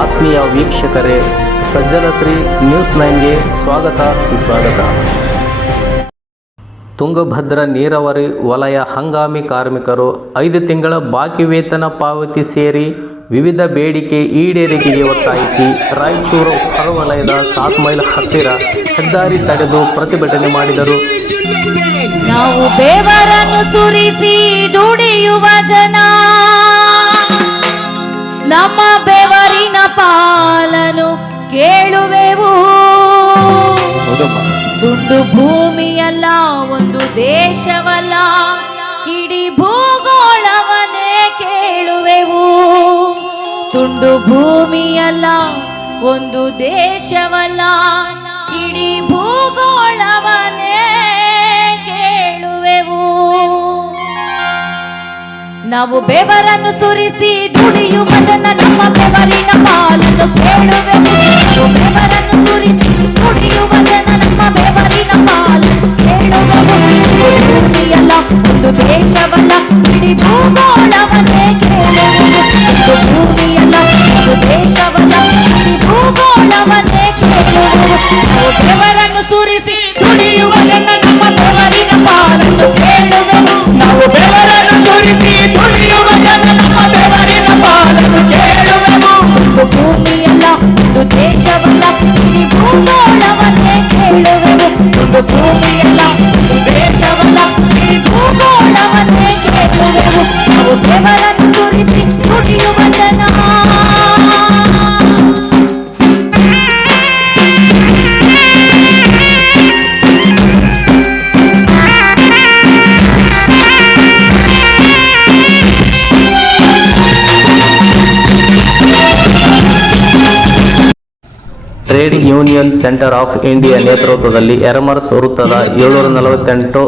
ಆತ್ಮೀಯ ವೀಕ್ಷಕರೇ, ಸಜ್ಜನ ಶ್ರೀ ನ್ಯೂಸ್ 9ಗೆ ಸ್ವಾಗತ ಸುಸ್ವಾಗತ. ತುಂಗಭದ್ರಾ ನೀರಾವರಿ ವಲಯ ಹಂಗಾಮಿ ಕಾರ್ಮಿಕರು 5 ತಿಂಗಳ ಬಾಕಿ ವೇತನ ಪಾವತಿ ಸೇರಿ ವಿವಿಧ ಬೇಡಿಕೆ ಈಡೇರಿಕೆಗೆ ಒತ್ತಾಯಿಸಿ ರಾಯಚೂರು ಹೊರವಲಯದ 7 ಮೈಲ್ ಹತ್ತಿರ ಹೆದ್ದಾರಿ ತಡೆದು ಪ್ರತಿಭಟನೆ ಮಾಡಿದರು. ನಾವು ಬೆವರನ್ನು ಸುರಿಸಿ ದುಡಿಯುವ ಜನ, ನಮ್ಮ ಬೆವರಿನ ಪಾಲನು ಕೇಳುವೆವು. ದುಂಡು ಭೂಮಿಯಲ್ಲ, ಒಂದು ದೇಶವಲ್ಲ, ಇಡೀ ಭೂಗೋಳವನ್ನೇ ಕೇಳುವೆವು. ತುಂಡು ಭೂಮಿಯಲ್ಲ, ಒಂದು ದೇಶವಲ್ಲ, ಇಡೀ ಭೂಗೋಳವನ್ನೇ ಕೇಳುವೆವು. ನಾವು ಬೆವರನ್ನು ಸುರಿಸಿ ದುಡಿಯುವ ಜನ, ನಮ್ಮ ಬೆವರಿನ ಪಾಲನ್ನು ಕೇಳುವೆವು. ಬೆವರನ್ನು ಸುರಿಸಿ ದುಡಿಯುವ ಜನ, ನಮ್ಮ ಬೆವರಿನ ಪಾಲನ್ನು ಕೇಳುವೆವು. ಭೂಮಿಯಲ್ಲ, ಒಂದು ದೇಶವಲ್ಲ, ಇಡೀ ಭೂಗೋಳವನ್ನೇ ಕೇಳುವೆವು. ಭೂಮಿಯಲ್ಲ, ಒಂದು ದೇಶವಲ್ಲ, ಇಡೀ ಭೂಗೋಳವನ್ನೇ ಕೇಳುವೆವು. ನಾವು ಬೆವರನ್ನು ಸುರಿಸಿ ದುಡಿಯುವ ಜನ, ನಮ್ಮ ಬೆವರಿನ ಪಾಲನ್ನು ಕೇಳುವೆವು. ನಾವು ಬೆವರನ್ನು ಸುರಿಸಿ ದುಡಿಯುವ ಜನ, ನಮ್ಮ ಬೆವರಿನ ಪಾಲನ್ನು ಕೇಳುವೆವು. ಭೂಮಿಯಲ್ಲ, ಒಂದು ದೇಶವಲ್ಲ, ಇಡೀ ಭೂಗೋಳವನ್ನೇ ಕೇಳುವೆವು. ಭೂಮಿಯಲ್ಲ, ಒಂದು ದೇಶವಲ್ಲ, ಇಡೀ ಭೂಗೋಳವನ್ನೇ ಕೇಳುವೆವು. ನಾವು ಬೆವರನ್ನು ಸುರಿಸಿ ದುಡಿಯುವ ಜನ. Trade union centre of India ನೇತೃತ್ವದಲ್ಲಿ ಯರಮರಸ್ ವೃತ್ತದ 748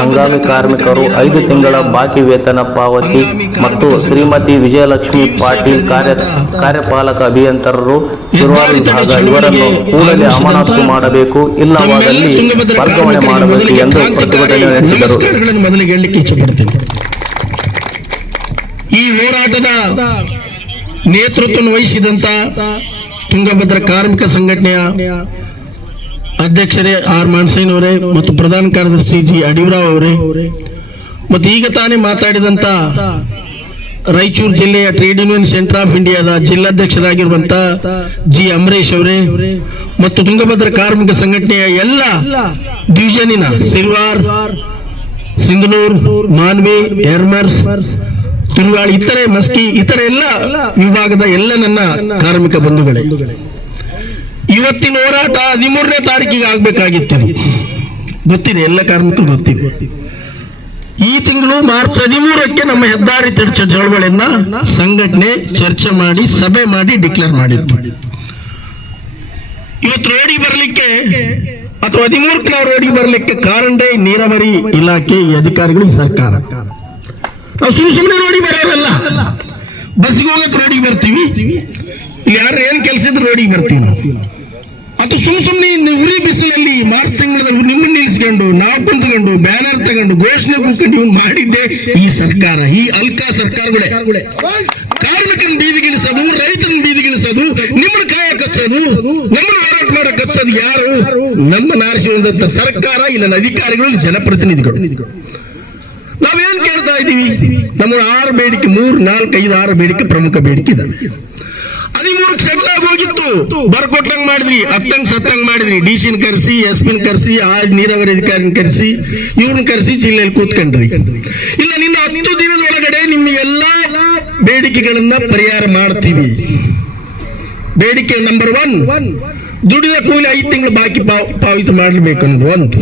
ಹಂಗಾಮಿ ಕಾರ್ಮಿಕರು 5 ತಿಂಗಳ ಬಾಕಿ ವೇತನ ಪಾವತಿ ಮತ್ತು ಶ್ರೀಮತಿ ವಿಜಯಲಕ್ಷ್ಮಿ ಪಾಟೀಲ್ ಕಾರ್ಯಪಾಲಕ ಅಭಿಯಂತರರು ಶಿರವಾರ ವಿಭಾಗ ಇವರನ್ನು ಕೂಡಲೇ ಅಮಾನತು ಮಾಡಬೇಕು, ಇಲ್ಲವಾದಲ್ಲಿ ವರ್ಗಾವಣೆ ಮಾಡಬೇಕು ಎಂದು ಪ್ರತಿಭಟನೆ ನಡೆಸಿದರು. ಮೊದಲಿಗೆ ಹೇಳಲಿಕ್ಕೆ ಇಚ್ಛೆಪಡ್ತೇನೆ, ಈ ಹೋರಾಟದ ನೇತೃತ್ವ ವಹಿಸಿದಂತ ತುಂಗಭದ್ರಾ ಕಾರ್ಮಿಕ ಸಂಘಟನೆಯ ಅಧ್ಯಕ್ಷರೇ ಆರ್ ಮಾನ್ಸೈನವರೇ ಮತ್ತು ಪ್ರಧಾನ ಕಾರ್ಯದರ್ಶಿ ಜಿ ಅಡಿವರಾವ್ ಅವರೇ ಮತ್ತು ಈಗ ತಾನೇ ಮಾತಾಡಿದಂತ ರಾಯಚೂರು ಜಿಲ್ಲೆಯ ಟ್ರೇಡ್ ಯೂನಿಯನ್ ಸೆಂಟರ್ ಆಫ್ ಇಂಡಿಯಾದ ಜಿಲ್ಲಾಧ್ಯಕ್ಷರಾಗಿರುವಂತ ಜಿ ಅಮರೇಶ್ ಅವರೇ ಮತ್ತು ತುಂಗಭದ್ರಾ ಕಾರ್ಮಿಕ ಸಂಘಟನೆಯ ಎಲ್ಲ ಡಿವಿಷನಿನ ಸಿಲ್ವಾರ್, ಸಿಂಧನೂರ್, ಮಾನ್ವಿ, ಯರಮರ್ಸ್, ತುರುವಾಳಿ, ಇತರೆ ಮಸ್ಕಿ, ಇತರೆ ಎಲ್ಲ ವಿಭಾಗದ ಎಲ್ಲ ನನ್ನ ಕಾರ್ಮಿಕ ಬಂಧುಗಳೇ, ಇವತ್ತಿನ ಹೋರಾಟ 13ನೇ ತಾರೀಕಿಗೆ ಆಗ್ಬೇಕಾಗಿತ್ತು. ಗೊತ್ತಿದೆ, ಎಲ್ಲ ಕಾರ್ಮಿಕರು ಗೊತ್ತಿದೆ. ಈ ತಿಂಗಳು ಮಾರ್ಚ್ 13ಕ್ಕೆ ನಮ್ಮ ಹೆದ್ದಾರಿ ತಡೆ ಚಳವಳಿಯನ್ನ ಸಂಘಟನೆ ಚರ್ಚೆ ಮಾಡಿ ಸಭೆ ಮಾಡಿ ಡಿಕ್ಲೇರ್ ಮಾಡಿತ್ತು. ಇವತ್ತು ರೋಡಿಗೆ ಬರಲಿಕ್ಕೆ ಅಥವಾ 13ಕ್ಕೆ ನಾವು ರೋಡಿಗೆ ಬರಲಿಕ್ಕೆ ಕಾರಣವೇ ನೀರಾವರಿ ಇಲಾಖೆ ಅಧಿಕಾರಿಗಳು, ಈ ಸರ್ಕಾರ. ನಾವು ಸುಮ್ಮನೆ ರೋಡಿಗೆ ಬರೋರಲ್ಲ, ಬಸ್ಗೆ ಹೋಗಕ್ಕೆ ರೋಡಿಗೆ ಬರ್ತೀವಿ, ಇಲ್ಲಿ ಯಾರು ಏನ್ ಕೆಲಸ ಇದ್ರೆ ರೋಡಿಗೆ ಬರ್ತೀವಿ ನಾವು. ಅದು ಸುಮ್ಮನೆ ಉರಿ ಬಿಸಿಲಲ್ಲಿ ಮಾರ್ಚ್ ತಿಂಗಳಲ್ಲಿ ನಿಮ್ಮನ್ನು ನಿಲ್ಲಿಸ್ಕೊಂಡು ನಾವು ಕುಂತ್ಕೊಂಡು ಬ್ಯಾನರ್ ತಗೊಂಡು ಘೋಷಣೆ ಕೂತ್ಕೊಂಡು ಇವ್ನು ಮಾಡಿದ್ದೆ ಈ ಸರ್ಕಾರ, ಈ ಅಲ್ಕಾ ಸರ್ಕಾರಗಳೇ. ಕಾರ್ಮಿಕನ ಬೀದಿಗಿಳಿಸೋದು, ರೈತರನ್ನ ಬೀದಿಗಿಳಿಸೋದು, ನಿಮ್ಮನ್ನು ಕಾಯ ಕಚ್ಚೋದು, ನಮ್ಮನ್ನು ಹೋರಾಟ ಮಾಡಕ್ ಕಚ್ಚೋದು ಯಾರು? ನಮ್ಮನ್ನು ಆರಿಸಿದಂತ ಸರ್ಕಾರ, ಇಲ್ಲಿನ ಅಧಿಕಾರಿಗಳು, ಜನಪ್ರತಿನಿಧಿಗಳು. ನಾವೇನ್ ಕೇಳ್ತಾ ಇದ್ದೀವಿ? ನಮ್ಮ 6 ಬೇಡಿಕೆ, 3, 4, 5, 6 ಬೇಡಿಕೆ, ಪ್ರಮುಖ ಬೇಡಿಕೆ ಇದಾವೆ. 13ಕ್ಕೆ ಸೆಟ್ಲ್ ಆಗಿ ಹೋಗಿತ್ತು, ಬರ್ಕೊಟ್ಟಂಗ್ ಮಾಡಿದ್ರಿ, ಅತ್ತಂಗ್ ಸತ್ತಂಗ್ ಮಾಡಿದ್ರಿ. ಡಿಸಿನ್ ಕರೆಸಿ, ಎಸ್ಪಿನ್ ಕರೆಸಿ, ಆ ನೀರಾವರಿ ಅಧಿಕಾರಿನ ಕರೆಸಿ, ಇವ್ರನ್ನ ಕರೆಸಿ ಜಿಲ್ಲೆಯಲ್ಲಿ ಕೂತ್ಕೊಂಡ್ರಿ. ಇಲ್ಲ, ನಿನ್ನ 10 ದಿನದ ಒಳಗಡೆ ನಿಮ್ಮ ಎಲ್ಲಾ ಬೇಡಿಕೆಗಳನ್ನ ಪರಿಹಾರ ಮಾಡ್ತೀವಿ. ಬೇಡಿಕೆ ನಂಬರ್ 1, ದುಡಿದ ಕೂಲಿ 5 ತಿಂಗಳು ಬಾಕಿ ಪಾವತಿ ಮಾಡಲೇಬೇಕು ಅನ್ನೋದು ಒಂದು.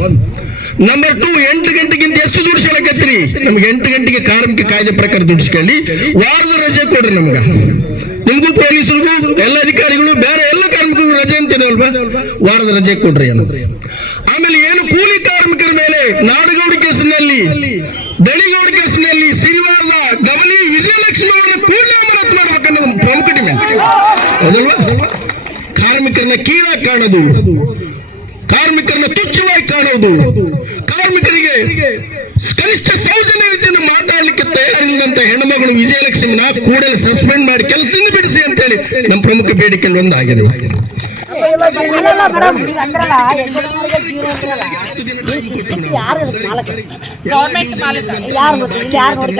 ನಂಬರ್ 2, 8 ಗಂಟೆಗಿಂತ ಹೆಚ್ಚು ದುಡಿಸಲಕತ್ರಿ, ನಮ್ಗೆ 8 ಗಂಟೆಗೆ ಕಾರ್ಮಿಕ ಕಾಯ್ದೆ ಪ್ರಕಾರ ದುಡಿಸ್ಕೊಳ್ಳಿ, ವಾರದ ರಜೆ ಕೊಡ್ರಿ ನಮ್ಗ. ನಿಮ್ಗೂ ಪೊಲೀಸರಿಗೂ ಎಲ್ಲ ಅಧಿಕಾರಿಗಳು ಬೇರೆ ಎಲ್ಲ ಕಾರ್ಮಿಕರಿಗೂ ರಜೆ ಅಂತಿದವಲ್ವಾ, ವಾರದ ರಜೆ ಕೊಡ್ರಿ ಅನ್ನೋದು. ಆಮೇಲೆ ಏನು ಕೂಲಿ ಕಾರ್ಮಿಕರ ಮೇಲೆ ನಾಡಗೌಡ ಕೇಸಿನಲ್ಲಿ, ದಳಿಗೌಡ ಕೇಸಿನಲ್ಲಿ ಸಿರಿವಾರದ ಗವಲಿ ವಿಜಯಲಕ್ಷ್ಮಿ ಅವರನ್ನು ಕೂಡಲೇ ಅಮಾನತು ಮಾಡ್ಬೇಕನ್ನೋ ಒಂದು ಪ್ರಮುಖ ಡಿಮ್ಯಾಂಡ್. ಹೌದಲ್ವಾ? ಕಾರಣ ಕಾರ್ಮಿಕರನ್ನ ಕೀಳಾಗಿ ಕಾಣೋದು, ಕಾರ್ಮಿಕರನ್ನ ತುಚ್ಛವಾಗಿ ಕಾಣೋದು, ಕಾರ್ಮಿಕರಿಗೆ ಕನಿಷ್ಠ ಸೌಜನ್ಯ ರೀತಿಯನ್ನು ಮಾತಾಡಲಿಕ್ಕೆ ತಯಾರಿಲ್ಲದಂತ ಹೆಣ್ಮಗಳು ವಿಜಯಲಕ್ಷ್ಮಿನ ಕೂಡಲೇ ಸಸ್ಪೆಂಡ್ ಮಾಡಿ ಕೆಲಸದಿಂದ ಬಿಡಿಸಿ ಅಂತ ಹೇಳಿ ನಮ್ಮ ಪ್ರಮುಖ ಬೇಡಿಕೆಯಲ್ಲಿ ಒಂದಾಗಿದೆ. ಗೌರ್ಮೆಂಟ್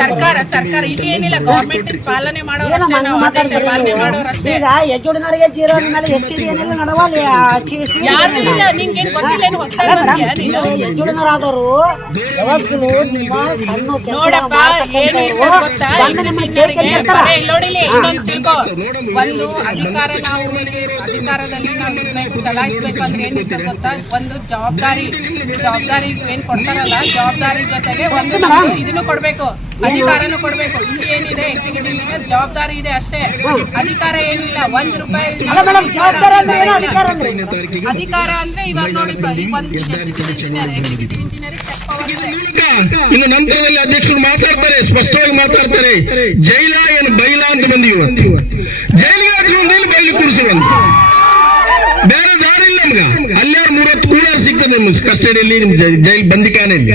ಸರ್ಕಾರ ಇದೇನಿಲ್ಲ, ಗೌರ್ಮೆಂಟ್ ಪಾಲನೆ ಮಾಡೋರು ಈಗ ಯಜುಡಿನವರಿಗೆ ಜೀರೋ ಮೇಲೆ ಎಷ್ಟಿದೆ ಯಾರಿಲ್ಲ, ನಿಂಗೆ ಯಜುಡಿನವರಾದವರು ಯಾವಾಗಲೂ ನೋಡಪ್ಪ ಏನು ಗೊತ್ತಾ, ನೋಡಿಲಿ ಇನ್ನೊಂದು ತಿಳ್ಕೊ, ಒಂದು ಅಧಿಕಾರ ನಾವು ಅಧಿಕಾರದಲ್ಲಿ ನಾವು ಚಲಾಯಿಸ್ಬೇಕು ಅಂದ್ರೆ ಏನಿತ್ತು ಗೊತ್ತಾ, ಒಂದು ಜವಾಬ್ದಾರಿ ಏನ್ ಕೊಡ್ತಾರಲ್ಲ, ಜವಾಬ್ದಾರಿ ಜೊತೆಗೆ ಒಂದು ಇದನ್ನು ಕೊಡ್ಬೇಕು, ಅಧಿಕಾರನು ಕೊಡ್ಬೇಕು. ಇಲ್ಲಿ ಏನಿದೆ ಎಕ್ಸಿಕ್ಯೂಟಿವ್ ಜವಾಬ್ದಾರಿ ಇದೆ ಅಷ್ಟೇ, ಅಧಿಕಾರ ಏನಿಲ್ಲ. 1 ರೂಪಾಯಿ ಅಧಿಕಾರ ಅಂದ್ರೆ ಇವಾಗ ನೋಡಿ ಇನ್ನು ನಂತರದಲ್ಲಿ ಅಧ್ಯಕ್ಷರು ಮಾತಾಡ್ತಾರೆ, ಸ್ಪಷ್ಟವಾಗಿ ಮಾತಾಡ್ತಾರೆ. ಜೈಲ ಏನು ಬೈಲ ಅಂತ ಬಂದಿ, ಇವತ್ತು ಜೈಲಿಗೆ ಹಾಕೊಂಡು ಬೈಲಿ ಕೂರಿಸುವಂತ ಬೇರೆ ದಾರಿ ಇಲ್ಲ ನಮ್ಗ. ಅಲ್ಲೇ 30 ಕೂಲರ್ ಸಿಗ್ತದೆ ನಿಮ್ ಕಸ್ಟಡಿಯಲ್ಲಿ, ನಿಮ್ ಜೈಲ್ ಬಂದಿಖಾನೆಯಲ್ಲಿ.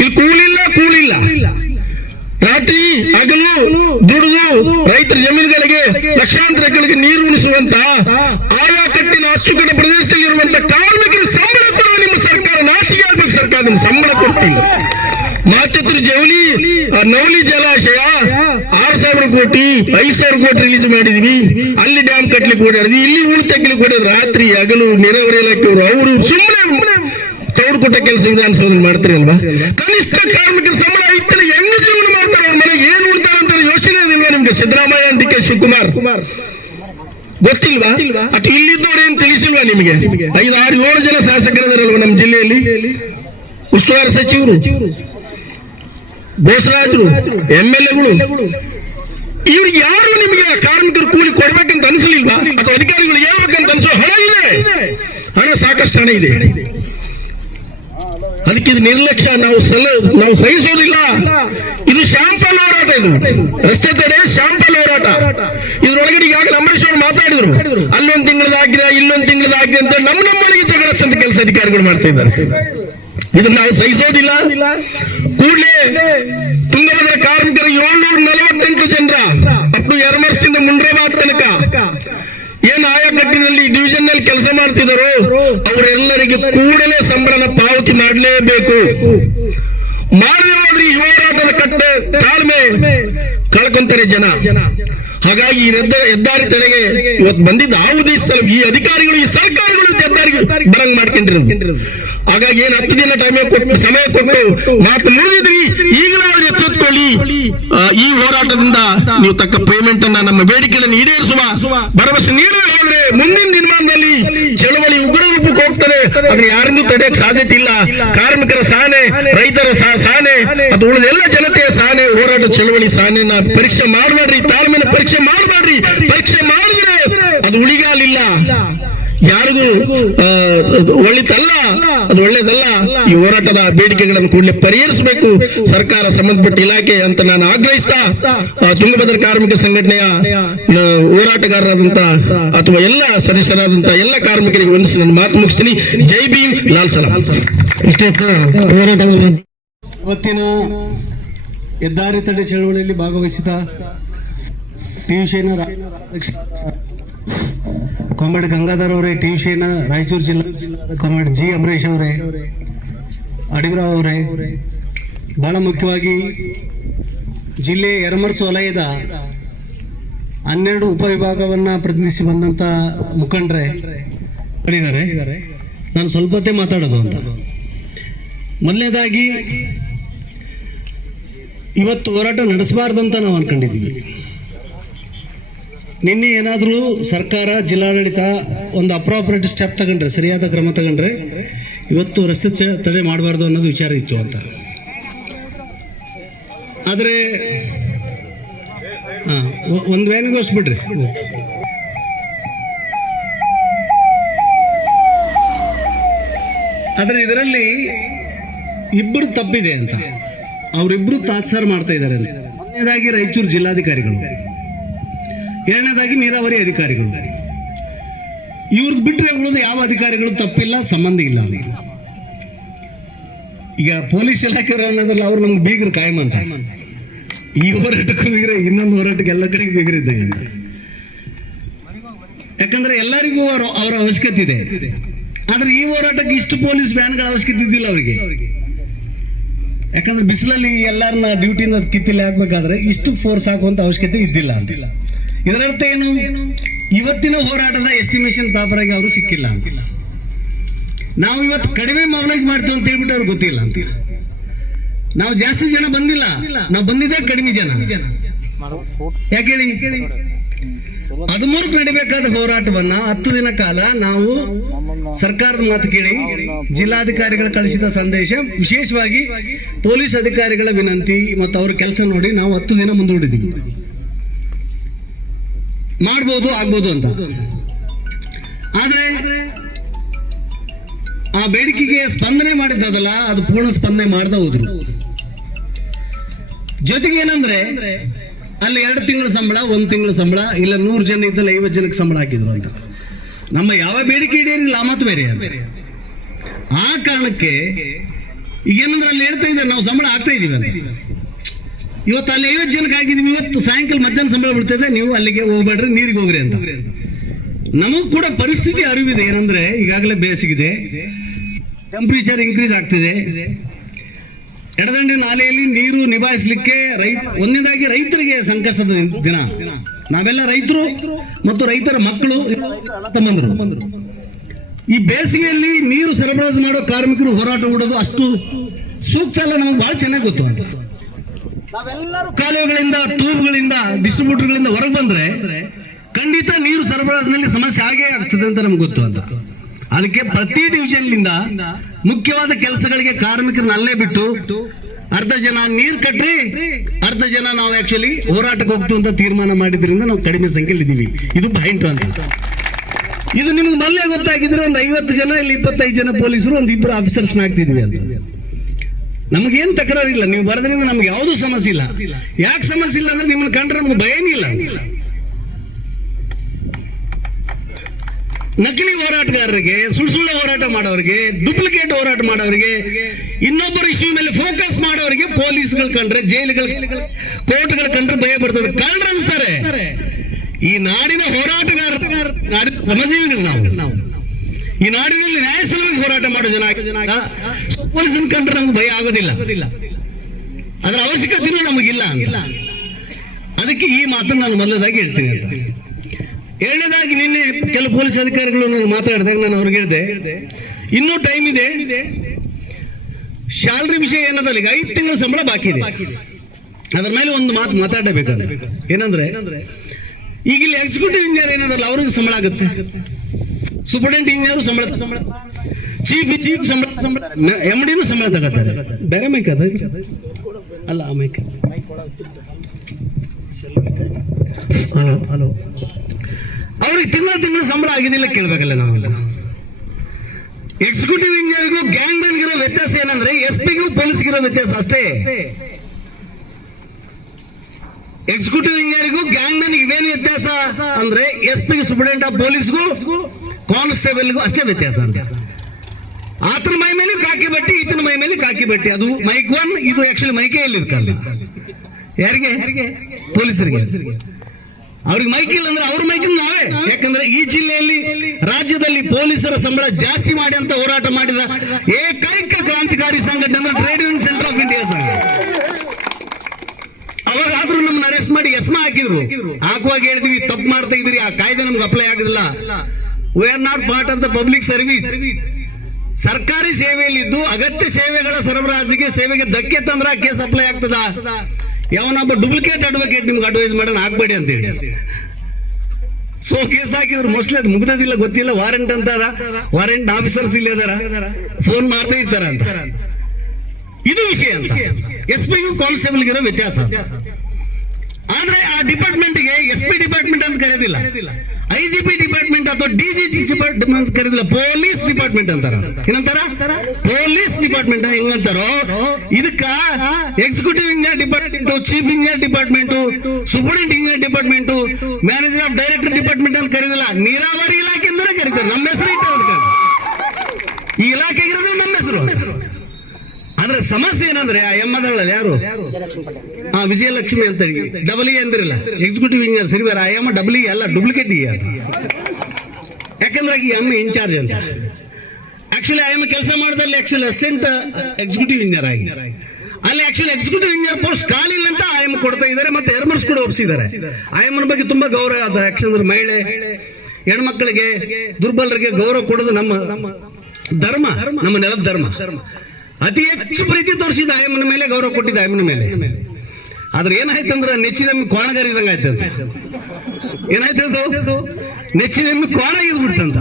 ಇಲ್ಲಿ ಕೂಲಿಲ್ಲ. ರಾತ್ರಿ ಹಗಲು ದುಡಿದು ರೈತರ ಜಮೀನುಗಳಿಗೆ ಲಕ್ಷಾಂತರ ಎಕರೆಗೆ ನೀರು ಉಣಿಸುವಂತ ಆಯಾ ಕಟ್ಟಿನ ಅಚ್ಚುಕಟ್ಟ ಪ್ರದೇಶದಲ್ಲಿ ಇರುವಂತ ಕಾರ್ಮಿಕರು ಸಂಬಳ ಕೊಡುವ ನಿಮ್ಮ ಸರ್ಕಾರ ನಾಚಿಕೆ ಆಗ್ಬೇಕು. ಸರ್ಕಾರ ನಿಮ್ಗೆ ಸಂಬಳ ಕೊಡ್ತಿಲ್ಲ. ಮಾಚಿತ್ರ ಜವಳಿ ನವಲಿ ಜಲಾಶಯ 6,000 ಕೋಟಿ 5,000 ಕೋಟಿ ರಿಲೀಸ್ ಮಾಡಿದ್ವಿ. ಅಲ್ಲಿ ಡ್ಯಾಮ್ ಕಟ್ಲಿಕ್ಕೆ ಓಡಾಡಿದ್ವಿ, ಇಲ್ಲಿ ಹೂಳು ತೆಗ್ಲಿಕ್ಕೆ ಓಡಾಡಿದ್ರು. ರಾತ್ರಿ ಹಗಲು ನೀರಾವರಿ ಇಲಾಖೆಯವರು ಅವರು ಸುಮ್ಮನೆ ತೌಡು ಕೊಟ್ಟ ಕೆಲಸ ವಿಧಾನಸೌಧದಲ್ಲಿ ಮಾಡ್ತಾರೆ ಅಲ್ವಾ? ಕನಿಷ್ಠ ಕಾರ್ಮಿಕರ ಸಂಬಳ ಐತಲ್ಲ, ಹೆಂಗ ಜೀವನ ಮಾಡ್ತಾರೆ, ಅವ್ರ ಮನೆಗೆ ಏನ್ ಉಳ್ತಾರೆ ಅಂತ ಯೋಚನೆ ಇಲ್ವಾ ನಿಮ್ಗೆ? ಸಿದ್ದರಾಮಯ್ಯ ಡಿ ಕೆ ಶಿವಕುಮಾರ್ ಗೊತ್ತಿಲ್ವಾ? ಅಥವಾ ಇಲ್ಲಿದ್ದವ್ರು ಏನ್ ತಿಳಿಸಿಲ್ವಾ ನಿಮಗೆ? 5, 6, 7 ಜನ ಶಾಸಕರಿದಾರಲ್ವ ನಮ್ಮ ಜಿಲ್ಲೆಯಲ್ಲಿ, ಉಸ್ತುವಾರಿ ಸಚಿವರು, ಬೋಸರಾಜರು, MLA ಗಳು. ಇವ್ರಿಗೆ ಯಾರು ನಿಮಗೆ ಕಾರ್ಮಿಕರು ಕೂಲಿ ಕೊಡ್ಬೇಕಂತ ಅನಿಸಲಿಲ್ವಾ? ಅಥವಾ ಅಧಿಕಾರಿಗಳು ಹೇಳ್ಬೇಕಂತ ಅನಿಸೋ? ಹಣ ಇದೆ, ಹಣ ಸಾಕಷ್ಟು ಹಣ ಇದೆ. ಅದಕ್ಕೆ ಇದು ನಿರ್ಲಕ್ಷ್ಯ ನಾವು ಸಹಿಸೋದಿಲ್ಲ. ಇದು ಶಾಂಪಲ್ ಹೋರಾಟ, ಇದು ರಸ್ತೆ ತಡೆ ಶಾಂಪಲ್ ಹೋರಾಟ. ಇದ್ರೊಳಗಡೆ ಈಗಾಗಲೇ ಅಂಬರೀಶ್ ಅವರು ಮಾತಾಡಿದ್ರು, ಅಲ್ಲೊಂದು ತಿಂಗಳದಾಗಿದೆ ಇಲ್ಲೊಂದು ತಿಂಗಳದಾಗಿದೆ ಅಂತ ನಮ್ಮೊಳಗೆ ಜಗಳ ಚಂದ ಕೆಲಸ ಅಧಿಕಾರಿಗಳು ಮಾಡ್ತಾ ಇದ್ದಾರೆ. ಇದನ್ನ ನಾವು ಸಹಿಸೋದಿಲ್ಲ. ಕೂಡಲೇ ತುಂಗಭದ್ರಾ ಕಾರ್ಮಿಕರ 748 ಜನರ ಅಪ್ ಯರಮರ್ಸ್ ಇಂದ ಮುಂಡ್ರಾಬಾದ್ ತನಕ ಏನು ಆಯಾಕಟ್ಟಿನಲ್ಲಿ ಡಿವಿಷನ್ ನಲ್ಲಿ ಕೆಲಸ ಮಾಡ್ತಿದ್ದಾರೋ ಅವರೆಲ್ಲರಿಗೆ ಕೂಡಲೇ ಸಂಬಳನ ಪಾವತಿ ಮಾಡಲೇಬೇಕು. ಮಾಡದೆ ಹೋದ್ರೆ ಈ ಹೋರಾಟದ ಕಟ್ಟ ತಾಳ್ಮೆ ಕಳ್ಕೊಂತಾರೆ ಜನ. ಹಾಗಾಗಿ ಈ ಹೆದ್ದಾರಿ ತಡೆಗೆ ಇವತ್ತು ಬಂದಿದ್ದ ಯಾವುದೇ ಈ ಅಧಿಕಾರಿಗಳು, ಈ ಸರ್ಕಾರಗಳು ಹೆದ್ದಾರಿಗೆ ಬರಂಗ್ ಮಾಡ್ಕೊಂಡಿರೋದು. ಹಾಗಾಗಿ ಏನು 10 ದಿನ ಸಮಯ ಕೊಟ್ಟು ಮಾತು ಮುರಿದಿದ್ರಿ, ಈಗಲೂ ಅವರು ಎಚ್ಚೆತ್ತುಕೊಳ್ಳಿ. ಈ ಹೋರಾಟದಿಂದ ನೀವು ತಕ್ಕ ಪೇಮೆಂಟ್ ಅನ್ನ, ನಮ್ಮ ಬೇಡಿಕೆಗಳನ್ನು ಈಡೇರಿಸುವ ಭರವಸೆ ನೀಡಲು ಹೋದ್ರೆ ಮುಂದಿನ ದಿನಮಾನದಲ್ಲಿ ಚಳವಳಿ ಉಗ್ರ ರೂಪಕ್ಕೆ ಹೋಗ್ತಾರೆ. ಆದ್ರೆ ಯಾರನ್ನೂ ತಡೆಯಕ್ಕೆ ಸಾಧ್ಯತೆ ಇಲ್ಲ. ಕಾರ್ಮಿಕರ ಸಾನೆ, ರೈತರ ಸಾನೆ, ಅದು ಉಳಿದ ಎಲ್ಲ ಜನತೆಯ ಸಾನೆ, ಹೋರಾಟ ಚಳವಳಿ ಸಾನೆನ ಪರೀಕ್ಷೆ ಮಾಡಬೇಡ್ರಿ, ತಾಳ್ಮೆನ ಪರೀಕ್ಷೆ ಮಾಡಬೇಡ್ರಿ. ಪರೀಕ್ಷೆ ಮಾಡಿದ್ರೆ ಅದು ಉಳಿಗಾಲಿಲ್ಲ, ಯಾರಿಗೂ ಒಳಿತಲ್ಲ, ಅದು ಒಳ್ಳೇದಲ್ಲ. ಈ ಹೋರಾಟದ ಬೇಡಿಕೆಗಳನ್ನು ಕೂಡಲೇ ಪರಿಹರಿಸಬೇಕು ಸರ್ಕಾರ, ಸಂಬಂಧಪಟ್ಟ ಇಲಾಖೆ ಅಂತ ನಾನು ಆಗ್ರಹಿಸ್ತಾ ತುಂಗಭದ್ರಾ ಕಾರ್ಮಿಕ ಸಂಘಟನೆಯ ಹೋರಾಟಗಾರರಾದಂತ ಅಥವಾ ಎಲ್ಲ ಸದಸ್ಯರಾದಂತಹ ಎಲ್ಲ ಕಾರ್ಮಿಕರಿಗೆ ವಂದಿಸಿ ನನ್ನ ಮಾತು ಮುಗಿಸ್ತೀನಿ. ಜೈ ಭೀಮ್, ಲಾಲ್ ಸಲಾಂ. ಇಷ್ಟೇ ಹೋರಾಟವನ್ನು ಇವತ್ತಿನ ಹೆದ್ದಾರಿ ತಡೆ ಚಳವಳಿಯಲ್ಲಿ ಭಾಗವಹಿಸಿದ ಟಿವಿ ಸೇನಾ ಕಾಮ್ರೇಡ್ ಗಂಗಾಧರ್ ಅವರೇ, ಟಿವಿ ಸೇನಾ ರಾಯಚೂರು ಜಿಲ್ಲಾ ಕಾಮ್ರೇಡ್ ಜಿ ಅಮರೇಶ್ ಅವರೇ, ಅಡಿಗರಾವ್ ಅವರೇ, ಬಹಳ ಮುಖ್ಯವಾಗಿ ಜಿಲ್ಲೆ ಯರಮರ್ಸ್ ವಲಯದ 12 ಉಪವಿಭಾಗವನ್ನ ಪ್ರತಿನಿಧಿಸಿ ಬಂದಂತ ಮುಖಂಡರೇ ಹೇಳಿದ್ದಾರೆ. ನಾನು ಸ್ವಲ್ಪ ಹೊತ್ತೇ ಮಾತಾಡೋದು ಅಂತ. ಮೊದಲನೇದಾಗಿ ಇವತ್ತು ಹೋರಾಟ ನಡೆಸಬಾರ್ದಂತ ನಾವು ಅನ್ಕೊಂಡಿದ್ದೀವಿ. ನಿನ್ನೆ ಏನಾದರೂ ಸರ್ಕಾರ, ಜಿಲ್ಲಾಡಳಿತ ಒಂದು ಅಪ್ರಾಪರೇಟ್ ಸ್ಟೆಪ್ ತಗೊಂಡ್ರೆ, ಸರಿಯಾದ ಕ್ರಮ ತಗೊಂಡ್ರೆ ಇವತ್ತು ರಸ್ತೆ ತಡೆ ಮಾಡಬಾರ್ದು ಅನ್ನೋದು ವಿಚಾರ ಇತ್ತು ಅಂತ. ಆದರೆ ಒಂದು ವ್ಯಾನ್ಗೋಸ್ಬಿಡ್ರಿ. ಆದರೆ ಇದರಲ್ಲಿ ಇಬ್ಬರು ತಪ್ಪಿದೆ ಅಂತ, ಅವರಿಬ್ಬರು ತಾತ್ಸಾರ ಮಾಡ್ತಾ ಇದ್ದಾರೆ ಅಂತ. ಮೊದಲನೇದಾಗಿ ರಾಯಚೂರು ಜಿಲ್ಲಾಧಿಕಾರಿಗಳು, ಎರಡನೇದಾಗಿ ನೀರಾವರಿ ಅಧಿಕಾರಿಗಳು. ಇವ್ರದ್ದು ಬಿಟ್ಟರೆ ಉಳಿದ ಯಾವ ಅಧಿಕಾರಿಗಳು ತಪ್ಪಿಲ್ಲ, ಸಂಬಂಧ ಇಲ್ಲ ಅವರಿಗೆ. ಈಗ ಪೊಲೀಸ್ ಇಲಾಖೆಯವರು ಅನ್ನೋದ್ರಲ್ಲ, ಅವ್ರು ನಮ್ಗೆ ಬೀಗರು ಕಾಯಂ ಅಂತ. ಈ ಹೋರಾಟಕ್ಕೂ ಬೀಗ್ರೆ, ಇನ್ನೊಂದು ಹೋರಾಟಕ್ಕೆ ಎಲ್ಲ ಕಡೆಗೆ ಬೀಗರಿದ್ದಂಗೆ ಅಂತ. ಯಾಕಂದ್ರೆ ಎಲ್ಲರಿಗೂ ಅವರ ಅವಶ್ಯಕತೆ ಇದೆ. ಆದ್ರೆ ಈ ಹೋರಾಟಕ್ಕೆ ಇಷ್ಟು ಪೊಲೀಸ್ ವ್ಯಾನ್ಗಳ ಅವಶ್ಯಕತೆ ಇದ್ದಿಲ್ಲ ಅವರಿಗೆ. ಯಾಕಂದ್ರೆ ಬಿಸಿಲಲ್ಲಿ ಎಲ್ಲರನ್ನ ಡ್ಯೂಟಿಯಿಂದ ಕಿತ್ತಲ್ಲಿ ಹಾಕ್ಬೇಕಾದ್ರೆ ಇಷ್ಟು ಫೋರ್ಸ್ ಹಾಕುವಂತ ಅವಶ್ಯಕತೆ ಇದ್ದಿಲ್ಲ ಅಂತಿಲ್ಲ. ಇದರರ್ಥ ಏನು? ಇವತ್ತಿನ ಹೋರಾಟದ ಎಸ್ಟಿಮೇಷನ್ ಪ್ರಾಪರಾಗಿ ಅವರು ಸಿಕ್ಕಿಲ್ಲ ಅಂತಿಲ್ಲ. ನಾವು ಇವತ್ತು ಕಡಿಮೆ ಮೊಬಲೈಸ್ ಮಾಡ್ತೀವಿ ಅಂತ ಹೇಳ್ಬಿಟ್ಟು ಅವ್ರಿಗೆ ಗೊತ್ತಿಲ್ಲ ಅಂತಿಲ್ಲ. ನಾವು ಜಾಸ್ತಿ ಜನ ಬಂದಿಲ್ಲ, ನಾವು ಬಂದಿದ್ದೇ ಕಡಿಮೆ ಜನ. ಯಾಕೆ ಹೇಳಿ? 13ಕ್ಕೆ ನಡಿಬೇಕಾದ ಹೋರಾಟವನ್ನ 10 ದಿನ ಕಾಲ ನಾವು ಸರ್ಕಾರದ ಮಾತು ಕೇಳಿ, ಜಿಲ್ಲಾಧಿಕಾರಿಗಳ ಕಳಿಸಿದ ಸಂದೇಶ, ವಿಶೇಷವಾಗಿ ಪೊಲೀಸ್ ಅಧಿಕಾರಿಗಳ ವಿನಂತಿ ಮತ್ತು ಅವ್ರ ಕೆಲಸ ನೋಡಿ ನಾವು 10 ದಿನ ಮುಂದೂಡಿದ್ದೀವಿ. ಮಾಡ್ಬೋದು, ಆಗ್ಬೋದು ಅಂತ. ಆದ್ರೆ ಆ ಬೇಡಿಕೆಗೆ ಸ್ಪಂದನೆ ಮಾಡಿದ್ದಲ್ಲ, ಅದು ಪೂರ್ಣ ಸ್ಪಂದನೆ ಮಾಡದ ಹೋದ್ರು. ಜೊತೆಗೆ ಏನಂದ್ರೆ, ಅಲ್ಲಿ 2 ತಿಂಗಳ ಸಂಬಳ, 1 ತಿಂಗಳ ಸಂಬಳ, ಇಲ್ಲ 100 ಜನ ಇದ್ದಲ್ಲಿ 50 ಜನಕ್ಕೆ ಸಂಬಳ ಹಾಕಿದ್ರು ಅಂತ. ನಮ್ಮ ಯಾವ ಬೇಡಿಕೆ ಈಡೇರಿಲ್ಲ, ಮಾತು ಬೇರೆ ಅಂತ. ಆ ಕಾರಣಕ್ಕೆ ಏನಂದ್ರೆ ಅಲ್ಲಿ ಹೇಳ್ತಾ ಇದ್ದಾರೆ, ನಾವು ಸಂಬಳ ಹಾಕ್ತಾ ಇದೀವಿ ಅಂತ. ಇವತ್ತು ಅಲ್ಲಿ 50 ಜನಕ್ಕೆ ಹಾಕಿದೀವಿ, ಇವತ್ತು ಸಾಯಂಕಾಲ ಮಧ್ಯಾಹ್ನ ಸಂಬಳ ಬಿಡ್ತದೆ, ನೀವು ಅಲ್ಲಿಗೆ ಹೋಗ್ಬೇಡ್ರಿ, ನೀರಿಗೆ ಹೋಗ್ರಿ ಅಂತ. ನಮಗೂ ಕೂಡ ಪರಿಸ್ಥಿತಿ ಅರಿವಿದೆ. ಏನಂದ್ರೆ ಈಗಾಗಲೇ ಬೇಸಿಗಿದೆ, ಟೆಂಪರೇಚರ್ ಇನ್ಕ್ರೀಸ್ ಆಗ್ತಿದೆ. ಎಡದಂಡೆ ನಾಲೆಯಲ್ಲಿ ನೀರು ನಿಭಾಯಿಸಲಿಕ್ಕೆ ಒಂದನೇದಾಗಿ ರೈತರಿಗೆ ಸಂಕಷ್ಟದ ದಿನ. ನಾವೆಲ್ಲ ರೈತರು ಮತ್ತು ರೈತರ ಮಕ್ಕಳು, ತಮ್ಮಂದರು. ಈ ಬೇಸಿಗೆಯಲ್ಲಿ ನೀರು ಸರಬರಾಜು ಮಾಡೋ ಕಾರ್ಮಿಕರು ಹೋರಾಟ ಹೂಡೋದು ಅಷ್ಟು ಸೂಕ್ತ ಅಲ್ಲ, ನಮಗೆ ಬಹಳ ಚೆನ್ನಾಗಿ ಗೊತ್ತು ಅಂತ. ನಾವೆಲ್ಲರೂ ಕಾಲುವೆಗಳಿಂದ, ತೂಬುಗಳಿಂದ, ಡಿಸ್ಟ್ರಿಬ್ಯೂಟರ್ಗಳಿಂದ ಹೊರಗೆ ಬಂದ್ರೆ ಖಂಡಿತ ನೀರು ಸರಬರಾಜಿನಲ್ಲಿ ಸಮಸ್ಯೆ ಆಗೇ ಆಗ್ತದೆ ಅಂತ ನಮ್ಗೆ ಗೊತ್ತು ಅಂತ. ಅದಕ್ಕೆ ಪ್ರತಿ ಡಿವಿಷನ್ಲಿಂದ ಮುಖ್ಯವಾದ ಕೆಲಸಗಳಿಗೆ ಕಾರ್ಮಿಕರನ್ನ ಅಲ್ಲೇ ಬಿಟ್ಟು ಅರ್ಧ ಜನ ನೀರು ಕಟ್ರಿ, ಅರ್ಧ ಜನ ನಾವು ಆಕ್ಚುಲಿ ಹೋರಾಟಕ್ಕೆ ಹೋಗ್ತು ಅಂತ ತೀರ್ಮಾನ ಮಾಡಿದ್ರಿಂದ ನಾವು ಕಡಿಮೆ ಸಂಖ್ಯೆಯಲ್ಲಿ ಇದ್ದೀವಿ. ಇದು ಪಾಯಿಂಟ್ ಅಂತ. ಇದು ನಿಮ್ಗೆ ಮೊದಲೇ ಗೊತ್ತಾಗಿದ್ರೆ ಒಂದು 50 ಜನ, ಇಲ್ಲಿ 25 ಜನ ಪೊಲೀಸರು, ಒಂದು 2 ಆಫೀಸರ್ಸ್ ಆಗ್ತಿದೀವಿ ಅಂತ. ನಮಗೇನು ತಕರಾರಿಲ್ಲ, ನೀವು ಬರೋದ್ರಿಂದ ನಮ್ಗೆ ಯಾವುದೂ ಸಮಸ್ಯೆ ಇಲ್ಲ. ಯಾಕೆ ಸಮಸ್ಯೆ ಇಲ್ಲ ಅಂದ್ರೆ ನಿಮ್ಮನ್ನ ಕಂಡ್ರೆ ನಮ್ಗೆ ಭಯನೇ ಇಲ್ಲ. ನಕಲಿ ಹೋರಾಟಗಾರರಿಗೆ, ಸುಳ್ಳು ಹೋರಾಟ ಮಾಡೋರಿಗೆ, ಡೂಪ್ಲಿಕೇಟ್ ಹೋರಾಟ ಮಾಡೋರಿಗೆ, ಇನ್ನೊಬ್ಬರ ಇಶ್ಯೂ ಮೇಲೆ ಫೋಕಸ್ ಮಾಡೋರಿಗೆ ಪೊಲೀಸ್ಗಳು ಕಂಡ್ರೆ, ಜೈಲುಗಳು, ಕೋರ್ಟ್ಗಳು ಕಂಡ್ರೆ ಭಯ ಬರ್ತದೆ. ಕಳ್ಳರು ಅನ್ಸ್ತಾರೆ. ಈ ನಾಡಿನ ಹೋರಾಟಗಾರ, ನಾಡಿನ ಶ್ರಮಜೀವಿಗಳು ನಾವು. ಈ ನಾಡಿನಲ್ಲಿ ನ್ಯಾಯಸಲವಾಗಿ ಹೋರಾಟ ಮಾಡೋ ಜನ ಪೊಲೀಸನ್ ಕಂಡ್ರೆ ನಮ್ಗೆ ಭಯ ಆಗೋದಿಲ್ಲ. ಅದರ ಅವಶ್ಯಕತೆನೂ ನಮಗಿಲ್ಲ ಅಂತ. ಅದಕ್ಕೆ ಈ ಮಾತನ್ನು ನಾನು ಮೊದಲದಾಗಿ ಹೇಳ್ತೀನಿ ಅಂತ. ಎರಡನೇದಾಗಿ, ನಿನ್ನೆ ಕೆಲವು ಪೊಲೀಸ್ ಅಧಿಕಾರಿಗಳು ನಾನು ಮಾತಾಡಿದಾಗ ನಾನು ಅವ್ರಿಗೆ ಹೇಳಿದೆ, ಇನ್ನೂ ಟೈಮ್ ಇದೆ. ಶಾಲರಿ ವಿಷಯ ಏನದಲ್ಲ, ಈಗ 5 ತಿಂಗಳ ಸಂಬಳ ಬಾಕಿ ಇದೆ. ಅದ್ರ ಮೇಲೆ ಒಂದು ಮಾತು ಮಾತಾಡಬೇಕಂತ. ಏನಂದ್ರೆ, ಈಗ ಇಲ್ಲಿ ಎಕ್ಸಿಕ್ಯೂಟಿವ್ ಇಂಜಿನಿಯರ್ ಏನದಲ್ಲ, ಅವ್ರಿಗೆ ಸಂಬಳ ಆಗುತ್ತೆ. ಸೂಪರ್ಡೆಂಟ್ ಇಂಜಿನಿಯರ್ ಸಂಬಳ, ಚೀಫ್ ಸಂಬಳ, MDನೂ ಸಂಬಳ ತಗೋತಾರೆ. ಬೇರೆ ಮೈಕ್ ಅದ ಅಲ್ಲ, ಆ ಮೈಕ್. ಹಲೋ, ಅವ್ರಿಗೆ ತಿಂಗಳ ಸಂಬಳ ಆಗಿದಿಲ್ಲ ಕೇಳ್ಬೇಕಲ್ಲ ನಾವೆಲ್ಲ. ಎಕ್ಸಿಕ್ಯೂಟಿವ್ ಇಂಜಿನಿಯರ್ಗೂ ಗ್ಯಾಂಗ್ಮನ್ಗಿರೋ ವ್ಯತ್ಯಾಸ ಏನಂದ್ರೆ, SP-ಗೂ ಪೊಲೀಸ್ಗಿರೋ ವ್ಯತ್ಯಾಸ ಅಷ್ಟೇ. ಎಕ್ಸಿಕ್ಯೂಟಿವ್ ಇಂಜಿನಿಯರ್ಗೂ ಗ್ಯಾಂಗ್ಮನ್ಗೆ ಇವೇನು ವ್ಯತ್ಯಾಸ ಅಂದ್ರೆ, SP-ಗೆ ಸೂಪರ್ಡೆಂಟ್ ಆಫ್ ಪೊಲೀಸ್ಗೂ ಕಾನ್ಸ್ಟೇಬಲ್ಗೂ ಅಷ್ಟೇ ವ್ಯತ್ಯಾಸ ಅಂತ. ಆತನ ಮೈ ಮೇಲೆ ಕಾಕಿ ಬಟ್ಟಿ, ಈತನ ಮೈ ಮೇಲೆ ಕಾಕಿ ಬಟ್ಟಿ. ಅದು ಮೈಕ್ 1, ಇದು ಆಕ್ಚುಲಿ ಮೈಕೇ ಇಲ್ಲ. ಯಾರಿಗೆ? ಪೊಲೀಸರಿಗೆ. ಅವ್ರಿಗೆ ಮೈಕ್ ಇಲ್ಲ ಅಂದ್ರೆ ಅವ್ರ ಮೈಕ್ ನಾವೇ. ಯಾಕಂದ್ರೆ ಈ ಜಿಲ್ಲೆಯಲ್ಲಿ, ರಾಜ್ಯದಲ್ಲಿ ಪೊಲೀಸರ ಸಂಬಳ ಜಾಸ್ತಿ ಮಾಡಿ ಅಂತ ಹೋರಾಟ ಮಾಡಿದ ಏಕೈಕ ಕ್ರಾಂತಿಕಾರಿ ಸಂಘಟನೆ ಅಂದ್ರೆ trade union centre of India ಸಂಘ. ಅವಾಗಾದ್ರೂ ನಮ್ಮನ್ನ ಅರೆಸ್ಟ್ ಮಾಡಿ ಎಸ್ಮಾ ಹಾಕಿದ್ರು. ಹಾಕುವಾಗ ಹೇಳಿದ್ವಿ, ತಪ್ಪು ಮಾಡ್ತಾ ಇದ್ರಿ, ಆ ಕಾಯ್ದೆ ನಮ್ಗೆ ಅಪ್ಲೈ ಆಗುದಿಲ್ಲ. We are not part of the public service. ಸರ್ಕಾರಿ ಸೇವೆಯಲ್ಲಿದ್ದು ಅಗತ್ಯ ಸೇವೆಗಳ ಸರಬರಾಜಿಗೆ, ಸೇವೆಗೆ ಧಕ್ಕೆ ತಂದ್ರ ಕೇಸ್ ಅಪ್ಲೈ ಆಗ್ತದ. ಯಾವನೊಬ್ಬ ಡೂಪ್ಲಿಕೇಟ್ ಅಡ್ವೊಕೇಟ್ ನಿಮ್ಗೆ ಅಡ್ವೈಸ್ ಮಾಡೋಣ ಆಗ್ಬೇಡಿ ಅಂತೇಳಿ ಸೊ ಕೇಸ್ ಹಾಕಿದ್ರು. ಮೋಸ್ಟ್ಲಿ ಅದು ಮುಗ್ದದಿಲ್ಲ, ಗೊತ್ತಿಲ್ಲ. ವಾರೆಂಟ್ ಅಂತ ಅದ, ವಾರೆಂಟ್ ಆಫೀಸರ್ಸ್ ಇಲ್ಲಿ ಅದಾರ, ಫೋನ್ ಮಾಡ್ತಾ ಇರ್ತಾರ ಅಂತ. ಇದು ವಿಷಯ ಅಂತ. SP-ಗೂ ಕಾನ್ಸ್ಟೇಬಲ್ಗಿರೋ ವ್ಯತ್ಯಾಸ. ಆದ್ರೆ ಆ ಡಿಪಾರ್ಟ್ಮೆಂಟ್ಗೆ SP ಡಿಪಾರ್ಟ್ಮೆಂಟ್ ಅಂತ ಕರೆಯೋದಿಲ್ಲ, IGP ಡಿಪಾರ್ಟ್ಮೆಂಟ್ ಅಥವಾ DGP ಡಿಪಾರ್ಟ್ಮೆಂಟ್ ಅಂತ ಕರೆದಿಲ್ಲ, ಪೊಲೀಸ್ ಡಿಪಾರ್ಟ್ಮೆಂಟ್ ಅಂತಾರ. ಏನಂತಾರ? Police department. ಹೆಂಗಂತಾರೋ ಇದಕ್ಕ executive engineer department, chief engineer department, superintendent engineer department, manager of director department ಅಂತ ಕರೆದಿಲ್ಲ, ನೀರಾವರಿ ಇಲಾಖೆ ಅಂದ್ರೆ ಕರೀತಾರೆ. ಇದ್ದಾರೆ, ನಮ್ಮ ಹೆಸರು ಇಟ್ಟಾರೆ ಅದಕ್ಕೆ. ಈ ಇಲಾಖೆಗೆ ಇರೋದು ನಮ್ಮ ಹೆಸರು. ಅಂದ್ರೆ ಸಮಸ್ಯೆ ಏನಂದ್ರೆ ಆ ಎಮ್ಮದಲ್ಲ ಯಾರು, ವಿಜಯಲಕ್ಷ್ಮಿ ಅಂತ ಹೇಳಿ ಡಬಲ್ ಇ ಅಂದಿರಲ್ಲ, ಎಕ್ಸಿಕ್ಯೂಟಿವ್ ಇಂಜಿನಿಯರ್ ಸರಿ ಬೇರೆ, ಆ ಎಮ್ಮ ಡಬಲ್ ಇ ಅಲ್ಲ, ಡೂಪ್ಲಿಕೇಟ್ ಇ ಅದು. ಯಾಕಂದ್ರೆ ಈ ಎಮ್ಮ ಇನ್ಚಾರ್ಜ್ ಅಂತ. ಆಕ್ಚುಲಿ ಆ ಎಮ್ಮ ಕೆಲಸ ಮಾಡಿದಲ್ಲಿ ಆಕ್ಚುಲಿ ಅಸಿಸ್ಟೆಂಟ್ ಎಕ್ಸಿಕ್ಯೂಟಿವ್ ಇಂಜಿನಿಯರ್ ಆಗಿ, ಅಲ್ಲಿ ಆಕ್ಚುಲಿ ಎಕ್ಸಿಕ್ಯೂಟಿವ್ ಇಂಜಿನಿಯರ್ ಪೋಸ್ಟ್ ಖಾಲಿಲ್ಲ ಅಂತ ಆ ಎಮ್ ಕೊಡ್ತಾ ಇದ್ದಾರೆ, ಮತ್ತೆ ಎರ್ಮರ್ಸ್ ಕೂಡ ಒಪ್ಪಿಸಿದ್ದಾರೆ. ಆ ಎಮ್ಮನ ಬಗ್ಗೆ ತುಂಬಾ ಗೌರವ ಅದ. ಯಾಕಂದ್ರೆ ಮಹಿಳೆ ಹೆಣ್ಮಕ್ಳಿಗೆ ದುರ್ಬಲರಿಗೆ ಗೌರವ ಕೊಡೋದು ನಮ್ಮ ಧರ್ಮ, ನಮ್ಮ ನೆಲದ ಧರ್ಮ. ಅತಿ ಹೆಚ್ಚು ಪ್ರೀತಿ ತೋರಿಸಿದ ಆ ಎಮ್ಮನ ಮೇಲೆ, ಗೌರವ ಕೊಟ್ಟಿದ್ದ ಆ ಎಮ್ಮನ ಮೇಲೆ. ಆದ್ರೆ ಏನಾಯ್ತಂದ್ರೆ ನೆಚ್ಚಿದಮ್ಮಿ ಕೋಣಗಾರಿದಂಗ ಆಯ್ತಂತ. ಏನಾಯ್ತದು, ನೆಚ್ಚಿದಮ್ಮಿ ಕೋಣ ಇದ್ಬಿಡ್ತಂತ.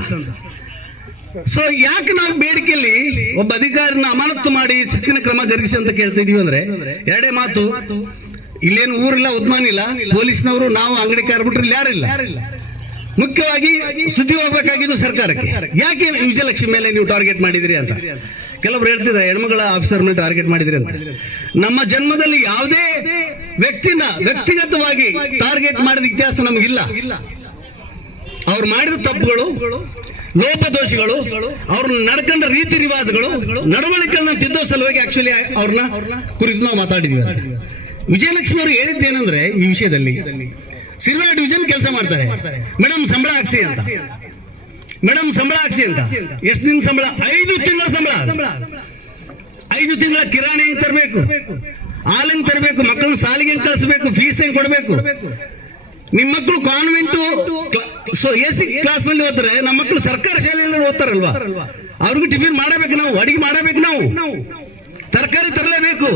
ಸೊ ಯಾಕೆ ನಾವು ಬೇಡಿಕೆಯಲ್ಲಿ ಒಬ್ಬ ಅಧಿಕಾರಿನ ಅಮಾನತು ಮಾಡಿ ಶಿಸ್ತಿನ ಕ್ರಮ ಜರುಗಿಸಿ ಅಂತ ಕೇಳ್ತಾ ಇದೀವಿ ಅಂದ್ರೆ ಎರಡೇ ಮಾತು. ಇಲ್ಲೇನು ಊರಿಲ್ಲ, ಉದ್ಮಾನ ಇಲ್ಲ, ಪೊಲೀಸ್ನವರು ನಾವು ಅಂಗಡಿಕಾರ ಬಿಟ್ರೆ ಇಲ್ಲಿ ಯಾರಿಲ್ಲ. ಮುಖ್ಯವಾಗಿ ಸುದ್ದಿ ಹೋಗ್ಬೇಕಾಗಿದ್ದು ಸರ್ಕಾರಕ್ಕೆ. ಯಾಕೆ ವಿಜಯಲಕ್ಷ್ಮಿ ಮೇಲೆ ನೀವು ಟಾರ್ಗೆಟ್ ಮಾಡಿದಿರಿ ಅಂತ ಕೆಲವರು ಹೇಳ್ತಿದ್ದಾರೆ, ಹೆಣ್ಮಗಳ ಆಫೀಸರ್ ಮೇಲೆ ಟಾರ್ಗೆಟ್ ಮಾಡಿದಿರಿ ಅಂತ. ನಮ್ಮ ಜನ್ಮದಲ್ಲಿ ಯಾವುದೇ ವ್ಯಕ್ತಿನ ವ್ಯಕ್ತಿಗತವಾಗಿ ಟಾರ್ಗೆಟ್ ಮಾಡಿದ ಇತಿಹಾಸ ನಮಗಿಲ್ಲ. ಅವ್ರು ಮಾಡಿದ ತಪ್ಪುಗಳು, ಲೋಪದೋಷಗಳು, ಅವ್ರನ್ನ ನಡ್ಕೊಂಡ ರೀತಿ ರಿವಾಜಗಳು, ನಡವಳಿಕೆಗಳನ್ನ ತಿದ್ದೋ ಸಲುವಾಗಿ ಆಕ್ಚುಲಿ ಅವ್ರನ್ನ ಕುರಿತು ನಾವು ಮಾತಾಡಿದ್ವಿ ಅಂತ. ವಿಜಯಲಕ್ಷ್ಮಿ ಅವರು ಹೇಳಿದ್ದೇನೆಂದ್ರೆ ಈ ವಿಷಯದಲ್ಲಿ ಸಿಲ್ವರ್ ಡಿವಿಷನ್ ಕೆಲಸ ಮಾಡ್ತಾರೆ, ಮೇಡಮ್ ಸಂಬಳ ಹಾಕ್ಸಿ ಅಂತ. ಮೇಡಮ್ ಸಂಬಳ ಹಾಕ್ಸಿ ಅಂತ. ಎಷ್ಟು ದಿನ ಸಂಬಳ? 5 ತಿಂಗಳ ಸಂಬಳ. 5 ತಿಂಗಳ ಕಿರಾಣಿ ಹೆಂಗ್ ತರಬೇಕು, ಹಾಲು ಹೆಂಗ್ ತರಬೇಕು, ಮಕ್ಕಳನ್ನ ಸಾಲಿಗೆ ಹೆಂಗ್ ಕಳಿಸ್ಬೇಕು, ಫೀಸ್ ಹೆಂಗ್ ಕೊಡ್ಬೇಕು. ನಿಮ್ಮ ಮಕ್ಕಳು ಕಾನ್ವೆಂಟು ಎಸಿ ಕ್ಲಾಸ್ ನಲ್ಲಿ ಓದ್ತಾರೆ, ನಮ್ಮ ಮಕ್ಕಳು ಸರ್ಕಾರ ಶಾಲೆಯಲ್ಲಿ ಓದ್ತಾರಲ್ವಾ, ಅವ್ರಿಗೂ ಟಿಫಿನ್ ಮಾಡಬೇಕು, ನಾವು ಅಡಿಗೆ ಮಾಡಬೇಕು, ನಾವು ತರಕಾರಿ ತರಲೇಬೇಕು,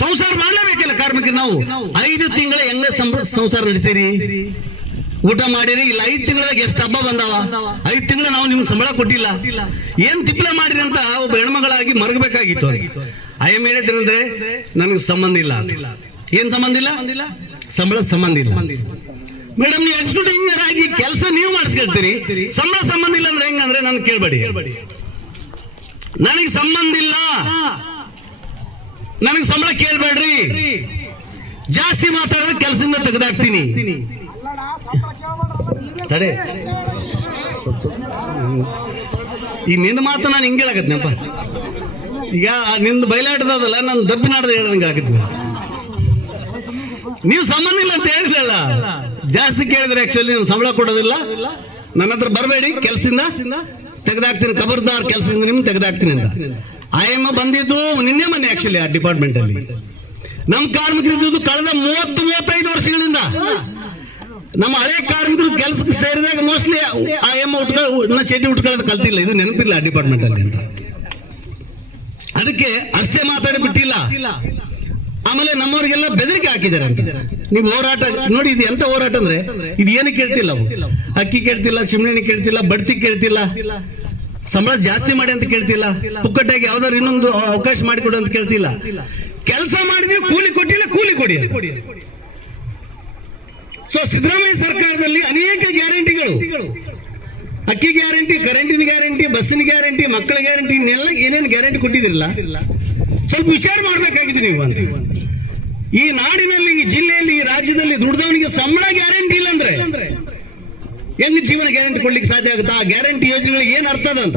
ಸಂಸಾರ ಮಾಡಲೇಬೇಕಲ್ಲ ಕಾರ್ಮಿಕರು. ನಾವು 5 ತಿಂಗಳ ಹೆಂಗ ಸಂಸಾರ ನಡೆಸಿರಿ, ಊಟ ಮಾಡಿರಿ ಇಲ್ಲ. 5 ತಿಂಗಳಾಗ ಎಷ್ಟು ಹಬ್ಬ ಬಂದಾವ? 5 ತಿಂಗಳ ನಾವು ನಿಮ್ಗೆ ಸಂಬಳ ಕೊಟ್ಟಿಲ್ಲ, ಏನ್ ತಿಪ್ಪಲೆ ಮಾಡಿರಿ ಅಂತ ಒಬ್ಬ ಹೆಣ್ಮಗಳಾಗಿ ಮರಗಬೇಕಾಗಿತ್ತು. ಐಎಂ ಹೇಳಿದ್ರಂದ್ರೆ ನನಗೆ ಸಂಬಂಧ ಇಲ್ಲ. ಏನ್ ಸಂಬಂಧ ಇಲ್ಲ? ಸಂಬಳ ಸಂಬಂಧ ಇಲ್ಲ. ಮೇಡಮ್ ನೀವು ಎಕ್ಸಿಕ್ಯೂಟಿವ್ ಇಂಜಿನಿಯರ್ ಆಗಿ ಕೆಲಸ ನೀವು ಮಾಡಿಸ್ಕೊಳ್ತೀರಿ, ಸಂಬಳ ಸಂಬಂಧ ಇಲ್ಲ ಅಂದ್ರೆ ಹೆಂಗಂದ್ರೆ ನನ್ ಕೇಳ್ಬೇಡಿ. ನನಗೆ ಸಂಬಂಧ ಇಲ್ಲ, ನನಗೆ ಸಂಬಳ ಕೇಳ್ಬೇಡ್ರಿ. ಜಾಸ್ತಿ ಮಾತಾಡಿದ್ರೆ ಕೆಲಸದಿಂದ ತೆಗೆದಾಕ್ತೀನಿ. ತಡೆ, ಈ ನಿನ್ನ ಮಾತು ನಾನು ಹಿಂಗೆ ಹೇಳಕತ್ನಪ್ಪ. ಈಗ ನಿಂದು ಬಯಲಾಟದಲ್ಲ, ನಾನು ದಬ್ಬಿನಾಡ್ದ ಹೇಳ್ದಂಗೆ ಹೇಳಕತ್ತೀನಿ. ನೀವು ಸಂಬಂಧ ಇಲ್ಲ ಅಂತ ಹೇಳಿದಲ್ಲ, ಜಾಸ್ತಿ ಕೇಳಿದ್ರೆ ಆಕ್ಚುಲಿ ನಾನು ಸಂಬಳ ಕೊಡೋದಿಲ್ಲ, ನನ್ನ ಹತ್ರ ಬರಬೇಡಿ, ಕೆಲಸದಿಂದ ತೆಗೆದಾಕ್ತೀನಿ, ಖಬರ್ದಾರ್ ಕೆಲಸದಿಂದ ನಿಮ್ಗೆ ತೆಗೆದಾಕ್ತೀನಿ ಅಂತ. ಐಎಂ ಬಂದಿದ್ದು ನಿನ್ನೆ ಮೊನ್ನೆ ಆಕ್ಚುಲಿ ಆ ಡಿಪಾರ್ಟ್ಮೆಂಟ್ ಅಲ್ಲಿ. ನಮ್ಮ ಕಾರ್ಮಿಕರಿದ್ದು ಕಳೆದ 30-35 ವರ್ಷಗಳಿಂದ. ನಮ್ಮ ಹಳೆ ಕಾರ್ಮಿಕರು ಕೆಲಸಕ್ಕೆ ಸೇರಿದಾಗ ಮೋಸ್ಟ್ಲಿ ಐಎಂ ಚೇಟಿ ಉಟ್ಕೊಳ್ಳೋದು ಕಲ್ತಿಲ್ಲ, ಇದು ನೆನಪಿಲ್ಲ ಆ ಡಿಪಾರ್ಟ್ಮೆಂಟ್ ಅಲ್ಲಿ ಅಂತ. ಅದಕ್ಕೆ ಅಷ್ಟೇ ಮಾತಾಡಿ ಬಿಟ್ಟಿಲ್ಲ. ಆಮೇಲೆ ನಮ್ಮವರಿಗೆಲ್ಲ ಬೆದರಿಕೆ ಹಾಕಿದ್ದಾರೆ ಅಂತ. ನೀವು ಹೋರಾಟ ನೋಡಿ, ಇದು ಎಂತ ಹೋರಾಟ ಅಂದ್ರೆ ಇದು ಏನು ಕೇಳ್ತಿಲ್ಲ, ಅಕ್ಕಿ ಕೇಳ್ತಿಲ್ಲ, ಸಿಮೆಣ್ಣೆ ಕೇಳ್ತಿಲ್ಲ, ಬಡ್ತಿ ಕೇಳ್ತಿಲ್ಲ, ಸಂಬಳ ಜಾಸ್ತಿ ಮಾಡಿ ಅಂತ ಕೇಳ್ತಿಲ್ಲ, ಪುಕ್ಕಟ್ಟಾಗಿ ಯಾವ್ದಾದ್ರು ಇನ್ನೊಂದು ಅವಕಾಶ ಮಾಡಿಕೊಡು ಅಂತ ಕೇಳ್ತಿಲ್ಲ. ಕೆಲಸ ಮಾಡಿದೀವಿ, ಕೂಲಿ ಕೊಟ್ಟಿಲ್ಲ, ಕೂಲಿ ಕೊಡಿ. ಸೊ ಸಿದ್ದರಾಮಯ್ಯ ಸರ್ಕಾರದಲ್ಲಿ ಅನೇಕ ಗ್ಯಾರಂಟಿಗಳು, ಅಕ್ಕಿ ಗ್ಯಾರಂಟಿ, ಕರೆಂಟಿನ ಗ್ಯಾರಂಟಿ, ಬಸ್ಸಿನ ಗ್ಯಾರಂಟಿ, ಮಕ್ಕಳ ಗ್ಯಾರಂಟಿ, ಇನ್ನೆಲ್ಲ ಏನೇನು ಗ್ಯಾರಂಟಿ ಕೊಟ್ಟಿದ್ರಲ್ಲ, ಸ್ವಲ್ಪ ವಿಚಾರ ಮಾಡ್ಬೇಕಾಗಿತ್ತು ನೀವು ಅಂತ. ಈ ನಾಡಿನಲ್ಲಿ, ಈ ಜಿಲ್ಲೆಯಲ್ಲಿ, ಈ ರಾಜ್ಯದಲ್ಲಿ ದುಡ್ದವನಿಗೆ ಸಂಬಳ ಗ್ಯಾರಂಟಿ ಇಲ್ಲ ಅಂದ್ರೆ ಹೆಂಗ್ ಜೀವನ ಗ್ಯಾರಂಟಿ ಕೊಡ್ಲಿಕ್ಕೆ ಸಾಧ್ಯ ಆಗುತ್ತೆ? ಆ ಗ್ಯಾರಂಟಿ ಯೋಜನೆಗಳಿಗೆ ಏನ್ ಅರ್ಥ ಅದಂತ.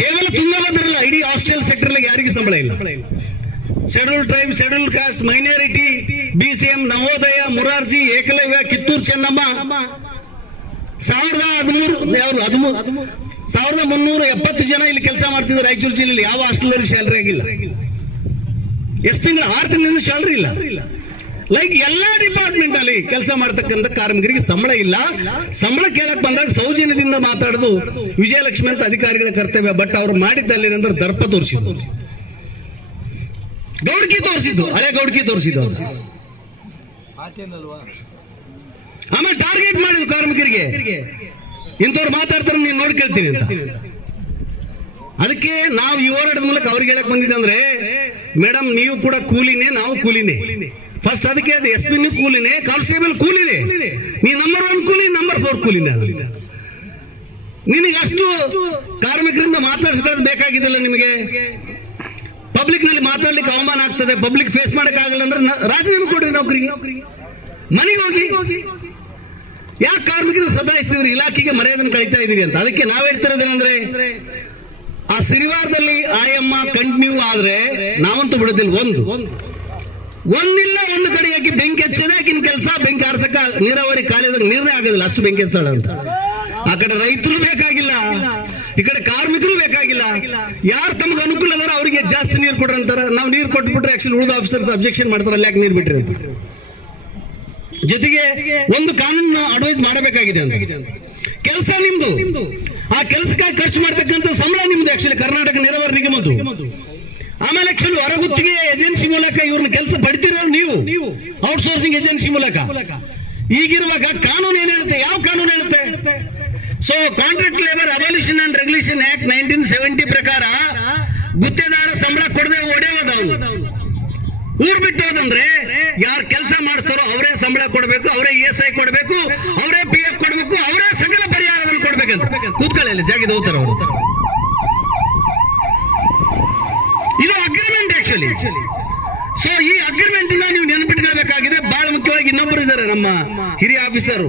ಕೇವಲ ತುಂಗಭದ್ರಲ್ಲ, ಇಡೀ ಹಾಸ್ಟೆಲ್ ಸೆಕ್ಟರ್ ಯಾರಿಗೂ ಸಂಬಳ ಇಲ್ಲ. Schedule tribe, schedule caste, minority, BCM, Navodaya, Morarji, Ekalavya, Kittur Chennamma 1370 ಜನ ಇಲ್ಲಿ ಕೆಲಸ ಮಾಡ್ತಿದ್ದಾರೆ ರಾಯಚೂರು ಜಿಲ್ಲೆಯಲ್ಲಿ. ಯಾವ ಹಾಸ್ಟೆಲ್ ಸ್ಯಾಲರಿ ಆಗಿಲ್ಲ. ಎಷ್ಟು ತಿಂಗಳು? 6 ತಿಂಗಳಿಂದ ಸ್ಯಾಲರಿ ಇಲ್ಲ. ಲೈಕ್ ಎಲ್ಲಾ ಡಿಪಾರ್ಟ್ಮೆಂಟ್ ಅಲ್ಲಿ ಕೆಲಸ ಮಾಡ್ತಕ್ಕಂಥ ಕಾರ್ಮಿಕರಿಗೆ ಸಂಬಳ ಇಲ್ಲ. ಸಂಬಳ ಕೇಳಕ್ ಬಂದಾಗ ಸೌಜನ್ಯದಿಂದ ಮಾತಾಡೋದು ವಿಜಯಲಕ್ಷ್ಮಿ ಅಂತ ಅಧಿಕಾರಿಗಳ ಕರ್ತವ್ಯ. ಬಟ್ ಅವ್ರು ಮಾಡಿದ್ದಲ್ಲಿ ಅಂದ್ರೆ ದರ್ಪ ತೋರಿಸಿದ್ದು, ಗೌಡ್ಕಿ ತೋರಿಸಿದ್ದು, ಹಳೆ ಗೌಡ್ಕಿ ತೋರಿಸಿದ್ದು. ಆಮೇಲೆ ಟಾರ್ಗೆಟ್ ಮಾಡಿದ್ರು ಕಾರ್ಮಿಕರಿಗೆ, ಇಂಥವ್ರು ಮಾತಾಡ್ತಾರೆ ನೀನು ನೋಡ್ಕೊಳ್ತೀನಿ ಅಂತ. ಅದಕ್ಕೆ ನಾವು ಈ ಹೋರಾಟದ ಮೂಲಕ ಅವ್ರಿಗೆ ಹೇಳಕ್ ಬಂದಿದ್ದಂದ್ರೆ, ಮೇಡಮ್ ನೀವು ಕೂಡ ಕೂಲಿನೇ, ನಾವು ಕೂಲಿನೇ. ಫಸ್ಟ್ ಅದಕ್ಕೆ ಅದು SP ಕೂಲಿನೇ, ಕಾನ್ಸ್ಟೇಬಲ್ ಕೂಲಿನೇ. ನೀ ನಂಬರ್ 1 ಕೂಲಿ, ನಂಬರ್ 4 ಕೂಲಿನೇ. ನಿನಗೆ ಅಷ್ಟು ಕಾರ್ಮಿಕರಿಂದ ಮಾತಾಡಿಸ್ಕೊಳ್ಳೋದು ಬೇಕಾಗಿದ್ದಿಲ್ಲ ನಿಮಗೆ. ಪಬ್ಲಿಕ್ ನಲ್ಲಿ ಮಾತಾಡ್ಲಿಕ್ಕೆ ಅವಮಾನ ಆಗ್ತದೆ, ಪಬ್ಲಿಕ್ ಫೇಸ್ ಮಾಡಕ್ ಆಗಲ್ಲ ಅಂದ್ರೆ ರಾಜೀನಾಮೆ ಕೊಡ್ರಿ ನೌಕರಿಗೆ, ಮನೆಗೆ ಹೋಗಿ. ಯಾಕೆ ಕಾರ್ಮಿಕರನ್ನು ಸತಾಯಿಸ್ತಿದ್ರಿ, ಇಲಾಖೆಗೆ ಮರ್ಯಾದನ್ನು ಕಳೀತಾ ಇದೀರಿ ಅಂತ. ಅದಕ್ಕೆ ನಾವ್ ಹೇಳ್ತಿರೋದೇನಂದ್ರೆ, ಆ ಸಿರಿವಾರದಲ್ಲಿ ಆಯಮ್ಮ ಕಂಟಿನ್ಯೂ ಆದ್ರೆ ನಾವಂತೂ ಬಿಡೋದಿಲ್ಲ. ಒಂದಿಲ್ಲ ಒಂದು ಕಡೆ ಯಾಕೆ ಬೆಂಕಿ ಹಚ್ಚದೆ ಆಕಿನ ಕೆಲಸ, ಬೆಂಕಿ ಆರ್ಸಕ್ಕ ನೀರಾವರಿ ಕಾಲದಾಗ ನೀರೇ ಆಗೋದಿಲ್ಲ, ಅಷ್ಟು ಬೆಂಕಿ ಹಚ್ತಾಳ ಅಂತ. ಆ ಕಡೆ ರೈತರು ಬೇಕಾಗಿಲ್ಲ, ಈ ಕಡೆ ಕಾರ್ಮಿಕರು ಬೇಕಾಗಿಲ್ಲ. ಯಾರು ತಮಗೆ ಅನುಕೂಲ ಅದಾರ ಅವರಿಗೆ ಜಾಸ್ತಿ ನೀರು ಕೊಡ್ರಿ ಅಂತಾರ. ನಾವು ನೀರು ಕೊಟ್ಬಿಟ್ರೆ ಆಕ್ಚುಲಿ ಉಳಿದ ಆಫೀಸರ್ಸ್ ಅಬ್ಜೆಕ್ಷನ್ ಮಾಡ್ತಾರೆ, ಅಲ್ಲಿ ಯಾಕೆ ನೀರು ಬಿಟ್ರಿ ಅಂತ. ಜೊತೆಗೆ ಒಂದು ಕಾನೂನು ಅಡ್ವೈಸ್ ಮಾಡಬೇಕಾಗಿದೆ ಅಂತ. ಕೆಲಸ ನಿಮ್ದು, ಆ ಕೆಲಸಕ್ಕಾಗಿ ಖರ್ಚು ಮಾಡ್ತಕ್ಕಂಥ ಸಂಬಳ ನಿಮ್ದು. ಆಕ್ಚುಲಿ ಕರ್ನಾಟಕ ನೀರಾವರಿ ನಿಗಮದ್ದು. ಆಮೇಲೆ ಆಕ್ಚುಲಿ ಹೊರಗುತ್ತಿಗೆ ಏಜೆನ್ಸಿ ಮೂಲಕ ಇವ್ರನ್ನ ಕೆಲಸ ಪಡ್ತಿರೋ ನೀವು, ಔಟ್ಸೋರ್ಸಿಂಗ್ ಏಜೆನ್ಸಿ ಮೂಲಕ. ಈಗಿರುವಾಗ ಕಾನೂನು ಏನ್ ಹೇಳುತ್ತೆ, ಯಾವ ಕಾನೂನು ಹೇಳುತ್ತೆ? So contract labour abolition and regulation act 1970 ಪ್ರಕಾರ ಗುತ್ತೇದಾರ ಸಂಬಳ ಕೊಡದೆ ಒಡೆಯೋದ ಅವನು. ಊರ್ ಬಿಟ್ಟು ಹೋದಂದ್ರೆ ಯಾರು ಕೆಲಸ ಮಾಡಿಸ್ತಾರೋ ಅವರೇ ಸಂಬಳ ಕೊಡಬೇಕು, ಅವರೇ ESI ಕೊಡಬೇಕು, ಅವರೇ PF ಕೊಡಬೇಕು, ಅವರೇ ಸಕಲ ಪರಿಹಾರವನ್ನು ಕೊಡ್ಬೇಕಂತ. ಕೂತ್ಕೊಳ್ಳಿ, ಜಾಗಿದ ಹೋಗ್ತಾರ ಅವರು. ಇದು ಅಗ್ರಿಮೆಂಟ್ ಆಕ್ಚುಲಿ. ಸೊ ಈ ಅಗ್ರಿಮೆಂಟ್ ನೀವು ನೆನಪಿಟ್ಕೊಳ್ಬೇಕಾಗಿದೆ. ಬಹಳ ಮುಖ್ಯವಾಗಿ ಇನ್ನೊಬ್ಬರು ಇದ್ದಾರೆ, ನಮ್ಮ ಹಿರಿಯ ಆಫೀಸರ್.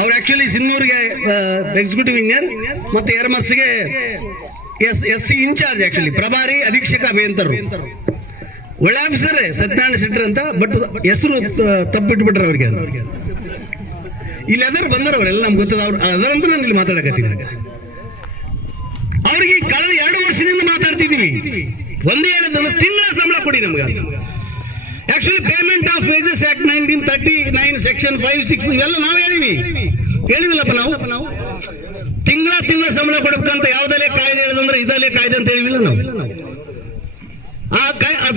ಅವ್ರು ಆಕ್ಚುಲಿ ಸಿನ್ನೂರಿಗೆ ಎಕ್ಸಿಕ್ಯೂಟಿವ್ ಇಂಜಿನಿಯರ್ ಮತ್ತೆ ಎರಮಸ್ಗೆ SC ಇನ್ಚಾರ್ಜ್, ಆಕ್ಚುಲಿ ಪ್ರಭಾರಿ ಅಧೀಕ್ಷಕ ಅಭಿಯಂತರು. ಒಳ್ಳೆ ಆಫೀಸರ್ ಸತ್ಯನಾರಾಯಣ ಶೆಟ್ಟರ್ ಅಂತ, ಬಟ್ ಹೆಸರು ತಪ್ಪಿಟ್ಬಿಟ್ರೆ ಅವ್ರಿಗೆ. ಇಲ್ಲಿ ಅದರ ಬಂದಾರ ಅವರೆಲ್ಲ ನಮ್ಗೆ ಗೊತ್ತದ. ಅವ್ರು ಅದರಂತ ನಾನು ಇಲ್ಲಿ ಮಾತಾಡಕತ್ತೀನಿ. ಅವ್ರಿಗೆ ಕಳೆದ 2 ವರ್ಷದಿಂದ ಮಾತಾಡ್ತಿದೀವಿ. ಒಂದೇ ಹೇಳೋದಂದ್ರೆ ತಿಂಗಳ ಸಂಬಳ ಕೊಡಿ ನಮ್ಗೆ. Actually payment of wages act 1939 section 5, 6 ಇವೆಲ್ಲ ನಾವು ಹೇಳಿವಿಲ್ಲಪ್ಪ ನಾವು. ತಿಂಗಳ ಸಂಬಳ ಕೊಡ್ಬೇಕಂತ ಯಾವ್ದಲ್ಲೇ ಕಾಯ್ದೆ ಹೇಳಿದಂದ್ರೆ ಇದಲ್ಲೇ ಕಾಯ್ದೆ ಅಂತ ಹೇಳಿವಿಲ್ಲ ನಾವು.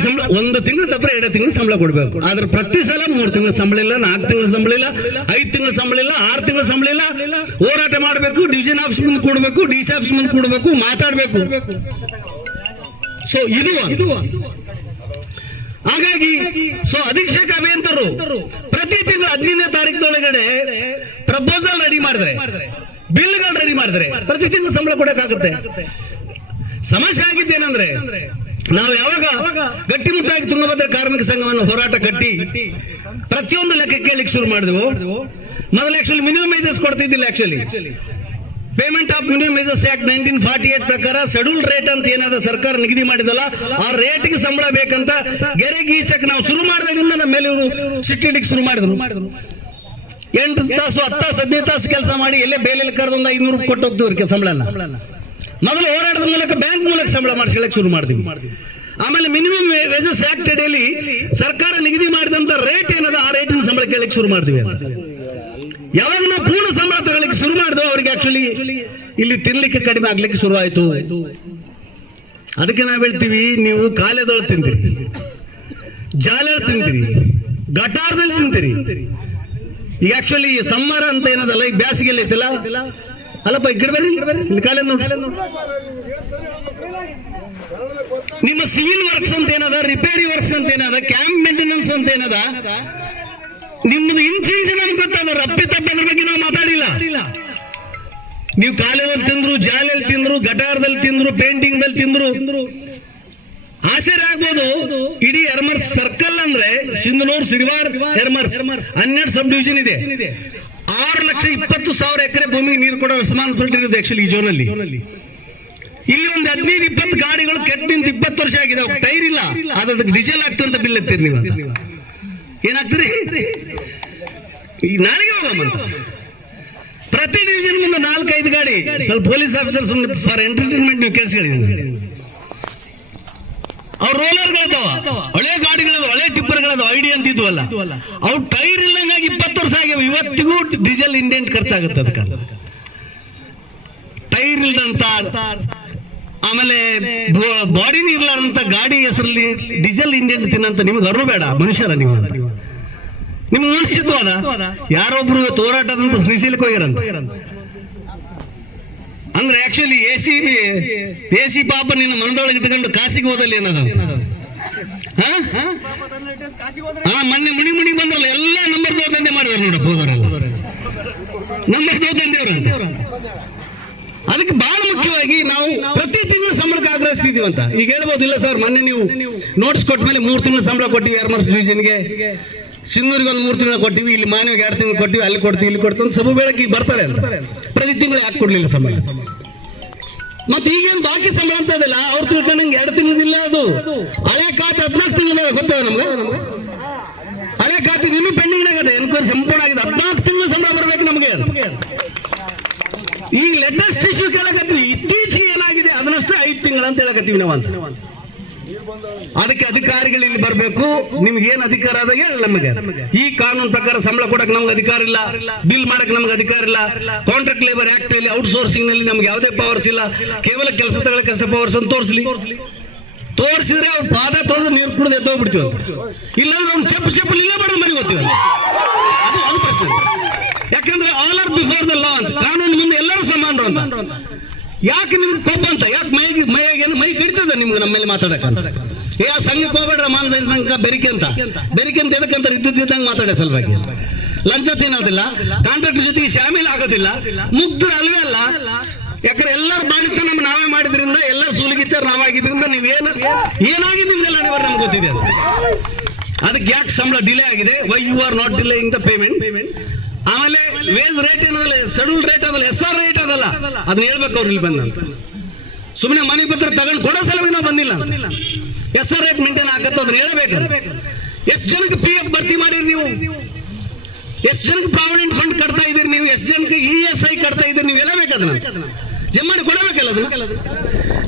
ಸಂಬಳ 1 ತಿಂಗಳು ತಪ್ಪರೆ 2 ತಿಂಗಳು ಸಂಬಳ ಕೊಡ್ಬೇಕು. ಆದ್ರೆ ಪ್ರತಿ ಸಲ 3 ತಿಂಗಳ ಸಂಬಳ ಇಲ್ಲ, 4 ತಿಂಗಳ ಸಂಬಳ ಇಲ್ಲ, 5 ತಿಂಗಳ ಸಂಬಳ ಇಲ್ಲ, 6 ತಿಂಗಳ ಸಂಬಳ ಇಲ್ಲ. ಹೋರಾಟ ಮಾಡಬೇಕು, ಡಿವಿಷನ್ ಆಫೀಸ್ ಮುಂದೆ ಕೂಡಬೇಕು, DC ಆಫೀಸ್ ಮುಂದೆ ಕೂಡಬೇಕು, ಮಾತಾಡಬೇಕು. ಸೊ ಇದು ಹಾಗಾಗಿ ಅಧೀಕ್ಷಕ ಅಭಿಯಂತರು ಪ್ರತಿ ತಿಂಗಳು 15ನೇ ತಾರೀಕಿನೊಳಗಡೆ ಪ್ರಪೋಸಲ್ ರೆಡಿ ಮಾಡಿದ್ರೆ, ಬಿಲ್ಗಳು ರೆಡಿ ಮಾಡಿದ್ರೆ ಪ್ರತಿ ತಿಂಗಳು ಸಂಬಳ ಕೊಡಕ್ಕಾಗುತ್ತೆ. ಸಮಸ್ಯೆ ಆಗಿದ್ದೇನೆಂದ್ರೆ, ನಾವು ಯಾವಾಗ ಗಟ್ಟಿಮುಟ್ಟಾಗಿ ತುಂಗಭದ್ರಾ ಕಾರ್ಮಿಕ ಸಂಘವನ್ನು ಹೋರಾಟ ಕಟ್ಟಿ ಪ್ರತಿಯೊಂದು ಲೆಕ್ಕ ಕೇಳಲಿಕ್ಕೆ ಶುರು ಮಾಡಿದೆವು. ಮೊದಲು ಆಕ್ಚುಲಿ ಮಿನಿಮಮ್ ವೇಜಸ್ ಕೊಡ್ತಿದ್ದಿಲ್ಲ. Actually payment of minimum wages act 1948 ಪ್ರಕಾರ ಶೆಡ್ಯೂಲ್ ರೇಟ್ ಅಂತ ಏನಾದ ಸರ್ಕಾರ ನಿಗದಿ ಮಾಡಿದಲ್ಲ, ಆ ರೇಟ್ಗೆ ಸಂಬಳ ಬೇಕಂತ ಗೆರೆ ಗೀಚಕ್ ನಾವು ಶುರು ಮಾಡಿದಾಗಿಂದ ನಮ್ಮ ಮೇಲೆ ಇವರು ಸಿಟ್ಟಿಡ್ಲಿಕ್ಕೆ ಶುರು ಮಾಡಿದ್ರು. 8 ತಾಸು 10 ತಾಸು 15 ತಾಸು ಕೆಲಸ ಮಾಡಿ ಎಲ್ಲೇ ಬೇಲೆಯಲ್ಲಿ ಕರೆದೊಂದು 500 ರೂಪಾಯಿ ಕೊಟ್ಟು ಹೋಗ್ತಿದ್ರು ಸಂಬಳನ. ಮೊದಲು ಹೋರಾಟದ ಮೂಲಕ ಬ್ಯಾಂಕ್ ಮೂಲಕ ಸಂಬಳ ಮಾಡಿಸ್ಕೊಳ್ಳಕ್ಕೆ ಶುರು ಮಾಡ್ತೀವಿ. ಆಮೇಲೆ ಮಿನಿಮಮ್ ವೇಜಸ್ ಆಕ್ಟ್ ಅಡಿಯಲ್ಲಿ ಸರ್ಕಾರ ನಿಗದಿ ಮಾಡಿದಂತ ರೇಟ್ ಏನದ ಆ ರೇಟಿನ ಸಂಬಳ ಕೇಳಲಿಕ್ಕೆ ಶುರು ಮಾಡ್ತೀವಿ ಅಂತ. ಯಾವಾಗ ನಾವು ಪೂರ್ಣ ಸಂಬಳ ತಗೊಳ್ಳಿಕ್ಕೆ ಶುರು ಮಾಡಿದ್ವು, ಅವ್ರಿಗೆ ಆಕ್ಚುಲಿ ಇಲ್ಲಿ ತಿನ್ಲಿಕ್ಕೆ ಕಡಿಮೆ ಆಗ್ಲಿಕ್ಕೆ ಶುರು ಆಯ್ತು. ಅದಕ್ಕೆ ನಾವು ಹೇಳ್ತೀವಿ, ನೀವು ಕಾಲೇದೊಳಗೆ ತಿಂತೀರಿ, ಜಾಲೆಯಲ್ಲಿ ತಿಂತೀರಿ, ಗಟಾರದಲ್ಲಿ ತಿಂತೀರಿ. ಈಗ ಆಕ್ಚುಲಿ ಸಮ್ಮರ್ ಅಂತ ಏನದಲ್ಲ, ಈ ಬ್ಯಾಸಿಗೆಲ್ಲ ಐತಿಲ್ಲ ಅಲ್ಲಪ್ಪ, ಈ ಕಡೆ ಬರ್ರಿ, ಇಲ್ಲಿ ಕಾಲೇಜ್ ನೋಡಿ. ನಿಮ್ಮ ಸಿವಿಲ್ ವರ್ಕ್ಸ್ ಅಂತ ಏನದ, ರಿಪೇರಿ ವರ್ಕ್ಸ್ ಅಂತ ಏನದ, ಕ್ಯಾಂಪ್ ಮೇಂಟೆನೆನ್ಸ್ ಅಂತ ಏನದ, ನಿಮ್ದು ಇಂಚಿಂಚು ನಮ್ಗೆ ಗೊತ್ತದ. ರಪ್ಪಿ ತಪ್ಪಿ ಅದ್ರ ಬಗ್ಗೆ ನಾವು ಮಾತಾಡಿಲ್ಲ. ನೀವು ಕಾಲೇಜಲ್ಲಿ ತಿಂದ್ರು, ಜಾಲೆಯಲ್ಲಿ ತಿಂದ್ರು, ಗಟಾರದಲ್ಲಿ ತಿಂದ್ರು, ಪೇಂಟಿಂಗ್ ದಲ್ಲಿ ತಿಂದ್ರು. ಆಶ್ಚರ್ಯ ಆಗ್ಬೋದು. ಇಡೀ ಯರಮರ್ಸ್ ಸರ್ಕಲ್ ಅಂದ್ರೆ ಸಿಂಧನೂರು, ಸಿರಿವಾರ್, ಯರಮರ್ಸ್ 12 ಸಬ್ ಡಿವಿಷನ್ ಇದೆ. 6,20,000 ಎಕರೆ ಭೂಮಿಗೆ ನೀರು ಕೊಡೋ ರೆಸ್ಪಾನ್ಸಿಬಿಲಿಟಿ ಇರುತ್ತೆ ಆಕ್ಚುಲಿ ಈ ಝೋನಲ್ಲಿ. ಇಲ್ಲಿ ಒಂದು 15-20 ಗಾಡಿಗಳು ಕೆಟ್ಟ ನಿಂತು 20 ವರ್ಷ ಆಗಿದೆ, ಟೈರ್ ಇಲ್ಲ. ಅದಕ್ಕೆ ಡೀಸೆಲ್ ಆಗ್ತಂತ ಬಿಲ್ ಎತ್ತೀರಿ ನೀವು. ಏನಾಗ್ತೀರಿ? ಈ ನಾಳೆಗೆ ಹೋಗಮ್ಮಂತ ಪ್ರತಿ ಡಿವಿಷನ್ ಮುಂದೆ 4-5 ಗಾಡಿ. ಸ್ವಲ್ಪ ಪೊಲೀಸ್ ಆಫೀಸರ್ಸ್ ಫಾರ್ ಎಂಟರ್ಟೈನ್ಮೆಂಟ್ ನೀವು ಕೇಳಿಸ್ಕೊಳ್ಳಿ. ಅವ್ರ ರೋಲರ್ಗಳದಾವ, ಹಳೆ ಗಾಡಿಗಳದ, ಹಳೆ ಟಿಪ್ಪರ್ಗಳದ, ಐಡಿ ಅಂತಿದ್ವಲ್ಲ, ಅವು ಟೈರ್ ಇಲ್ಲಂಗಾಗಿ 20 ವರ್ಷ ಆಗ್ಯಾವ. ಇವತ್ತಿಗೂ ಡೀಸೆಲ್ ಇಂಡೆಂಟ್ ಖರ್ಚಾಗುತ್ತೆ ಅದಕ್ಕೆ. ಟೈರ್ ಇಲ್ದಂತ, ಆಮೇಲೆ ಬಾಡಿನ ಇರ್ಲಾರಂತ ಗಾಡಿ ಹೆಸರಲ್ಲಿ ಡೀಸೆಲ್ ಇಂಡೆಂಟ್ ತಿನ್ನಂತ ನಿಮ್ಗೆ ಅರು ಬೇಡ ಮನುಷ್ಯರ ನೀವು ಅಂತ. ನಿಮ್ಗೆ ಮನುಷ್ಯತ್ವ ಅದ. ಯಾರೊಬ್ರು ಹೋರಾಟದಂತ ಶ್ರೀಶೈಲಕ್ಕೆ ಹೋಗ್ಯಾರಂತ. ಅಂದ್ರೆ ಆಕ್ಚುಲಿ ಎಸಿ ಪಾಪ ನಿನ್ನ ಮನದೊಳಗೆ ಇಟ್ಕೊಂಡು ಕಾಸಿಗೆ ಹೋದಲ್ಲಿ ಏನದಂತ. ಮೊನ್ನೆ ಮುಣಿ ಬಂದ್ರಲ್ಲ, ಎಲ್ಲ ನಂಬರ್ ದೋದಂದೆ ಮಾಡಿದಾರೆ ನೋಡಪ್ಪ, ಹೋದವರೆಲ್ಲ ನಂಬರ್ ದೋದಂದೇವ್ರ ಅಂತ. ಅದಕ್ಕೆ ಬಹಳ ಮುಖ್ಯವಾಗಿ ನಾವು ಪ್ರತಿ ತಿಂಗಳು ಸಂಬಳಕ್ಕೆ ಆಗ್ರಹಿಸ್ತಿದೀವಂತ. ಈಗ ಹೇಳ್ಬೋದು, ಇಲ್ಲ ಸರ್ ಮೊನ್ನೆ ನೀವು ನೋಟಿಸ್ ಕೊಟ್ಟ ಮೇಲೆ 3 ತಿಂಗಳು ಸಂಬಳ ಕೊಟ್ಟಿವಿ ಯರಮರ್ಸ್ ಡಿವಿಷನ್ಗೆ, ಸಿನ್ನೂರಿಗೆ ಒಂದು 3 ತಿಂಗಳು ಕೊಟ್ಟಿವಿ, ಇಲ್ಲಿ ಮಾನವಿಗೆ 2 ತಿಂಗಳು ಕೊಟ್ಟಿವಿ, ಅಲ್ಲಿ ಕೊಡ್ತೀವಿ, ಇಲ್ಲಿ ಕೊಡ್ತೀವಿ ಅಂತ ಸಭೆ ಬೆಳಕಿಗೆ ಬರ್ತಾರೆ ಅಂತ ಪ್ರತಿ ತಿಂಗಳು ಯಾಕೆ ಕೊಡ್ಲಿಲ್ಲ ಸಂಬಳ? ಮತ್ತೆ ಈಗೇನು ಬಾಕಿ ಸಂಬಳ ಅಂತ ಅದಲ್ಲ, ಅವ್ರು ತಿಳ್ಕೊಂಡಂಗೆ 2 ತಿಂಗಳದಿಲ್ಲ, ಅದು ಹಳೆ ಖಾತೆ 14 ತಿಂಗಳ ಗೊತ್ತದ ನಮ್ಗೆ. ಹಳೆ ಖಾತೆ ಇನ್ನೂ ಪೆಂಡಿಂಗ್ ಆಗದೆ, ಎನ್ಕ್ವೈರಿ ಸಂಪೂರ್ಣ ಆಗಿದೆ, 14 ತಿಂಗಳು ಸಂಬಳ ಬರ್ಬೇಕು ನಮಗೆ. ಈಗ ಲೇಟೆಸ್ಟ್ ಇಶ್ಯೂ ಕೇಳಕತ್ತೀವಿ, ಇತ್ತೀಚೆಗೆ ಏನಾಗಿದೆ ಅದನ್ನಷ್ಟೇ 5 ತಿಂಗಳು ಅಂತ ಹೇಳಕತ್ತೀವಿ ನಾವು ಅಂತ. ಅದಕ್ಕೆ ಅಧಿಕಾರಿಗಳು ಇಲ್ಲಿ ಬರಬೇಕು, ನಿಮ್ಗೆ ಏನ್ ಅಧಿಕಾರ ಅದ ಹೇಳಿ ನಮಗೆ. ಈ ಕಾನೂನು ಪ್ರಕಾರ ಸಂಬಳ ಕೊಡಕ್ಕೆ ನಮ್ಗೆ ಅಧಿಕಾರ ಇಲ್ಲ, ಬಿಲ್ ಮಾಡಕ್ಕೆ ನಮ್ಗೆ ಅಧಿಕಾರ ಇಲ್ಲ, ಕಾಂಟ್ರಾಕ್ಟ್ ಲೇಬರ್ ಆಕ್ಟ್ ಅಲ್ಲಿ ಔಟ್ಸೋರ್ಸಿಂಗ್ ನಲ್ಲಿ ನಮ್ಗೆ ಯಾವುದೇ ಪವರ್ಸ್ ಇಲ್ಲ, ಕೇವಲ ಕೆಲಸ ತಗೊಳ್ಳಕಷ್ಟೇ ಪವರ್ಸ್ ಅಂತ ತೋರಿಸಿದ್ರೆ ಅವ್ರು ಪಾದ ತೊಳೆದು ನೀರು ಕುಡಿದು ಎದ್ದೋಗ್ಬಿಡ್ತೀವಿ ಅಂತ. ಇಲ್ಲಾಂದ್ರೆ ಅವ್ನು ಚಪ್ಪು ಇಲ್ಲೇ ಬರೋ ಮನೆ ಗೊತ್ತೀವಿ, ಅದು ಪ್ರಶ್ನೆ. ಯಾಕಂದ್ರೆ all are before the law ಅಂತ, ಕಾನೂನು ಮುಂದೆ ಎಲ್ಲರೂ ಸಮಾನರು ಅಂತ. ಯಾಕೆ ನಿಮ್ಗೆ ಕೊಬ್ಬ ಅಂತ, ಯಾಕೆ ಮೈ ಕಡಿತದ ನಿಮ್ಗೆ ನಮ್ಮ ಮೇಲೆ ಮಾತಾಡಕಂತ? ಆ ಸಂಘಕ್ಕೆ ಹೋಗ್ಬೇಡ್ರ, ಮಾನಸ ಸಂಘ ಬೆರಿಕೆ ಅಂತ ಎದಕ್ಕಂತ ಇದ್ದಂಗೆ ಮಾತಾಡೋ ಸಲುವಾಗಿ. ಲಂಚ ತಿನ್ನೋದಿಲ್ಲ, ಕಾಂಟ್ರಾಕ್ಟರ್ ಜೊತೆಗೆ ಶಾಮೀಲ್ ಆಗೋದಿಲ್ಲ, ಮುಗ್ಧರು ಅಲ್ವೇ ಅಲ್ಲ. ಯಾಕಂದ್ರೆ ಎಲ್ಲರೂ ಮಾಡಿದ್ದ ನಮ್ಮ ನಾವೇ ಮಾಡಿದ್ರಿಂದ, ಎಲ್ಲರೂ ಸೂಲಿಗಿತ್ತಾರ ನಾವಾಗಿದ್ರಿಂದ ಏನಾಗಿದೆ ನಿಮ್ದೆಲ್ಲ ನಮ್ಗೆ ಗೊತ್ತಿದೆ ಅಂತ. ಅದಕ್ಕೆ ಯಾಕೆ ಸಂಬಳ ಡಿಲೇ ಆಗಿದೆ, why you are not delaying the payment. ಆಮೇಲೆ ವೇಜ್ ರೇಟ್ ಏನದಲ್ಲ, ಶೆಡ್ಯೂಲ್ ರೇಟ್ ಅದಲ್ಲ, SR ರೇಟ್ ಅದಲ್ಲ, ಅದನ್ನ ಹೇಳ್ಬೇಕು ಅವ್ರು ಇಲ್ಲಿ ಬಂದಂತ. ಸುಮ್ಮನೆ ಮನೆ ಪತ್ರ ತಗೊಂಡು ಕೊಡೋ ಸಲುವಾಗಿ ನಾವು ಬಂದಿಲ್ಲ ಅಂತ. SR ರೇಟ್ ಮೇಂಟೈನ್ ಆಗತ್ತ, ಅದನ್ನ ಹೇಳಬೇಕು. ಎಷ್ಟು ಜನಕ್ಕೆ PF ಭರ್ತಿ ಮಾಡಿರಿ ನೀವು, ಎಷ್ಟು ಜನಕ್ಕೆ ಪ್ರಾವಿಡೆಂಟ್ ಫಂಡ್ ಕಟ್ತಾ ಇದೀರಿ ನೀವು, ಎಷ್ಟು ಜನಕ್ಕೆ ESI ಕಟ್ತಾ ಇದೀರಿ ನೀವು, ಹೇಳಬೇಕು. ಅದನ್ನ ಜಮಾಡಿ ಕೊಡಬೇಕಲ್ಲ ಅದನ್ನ.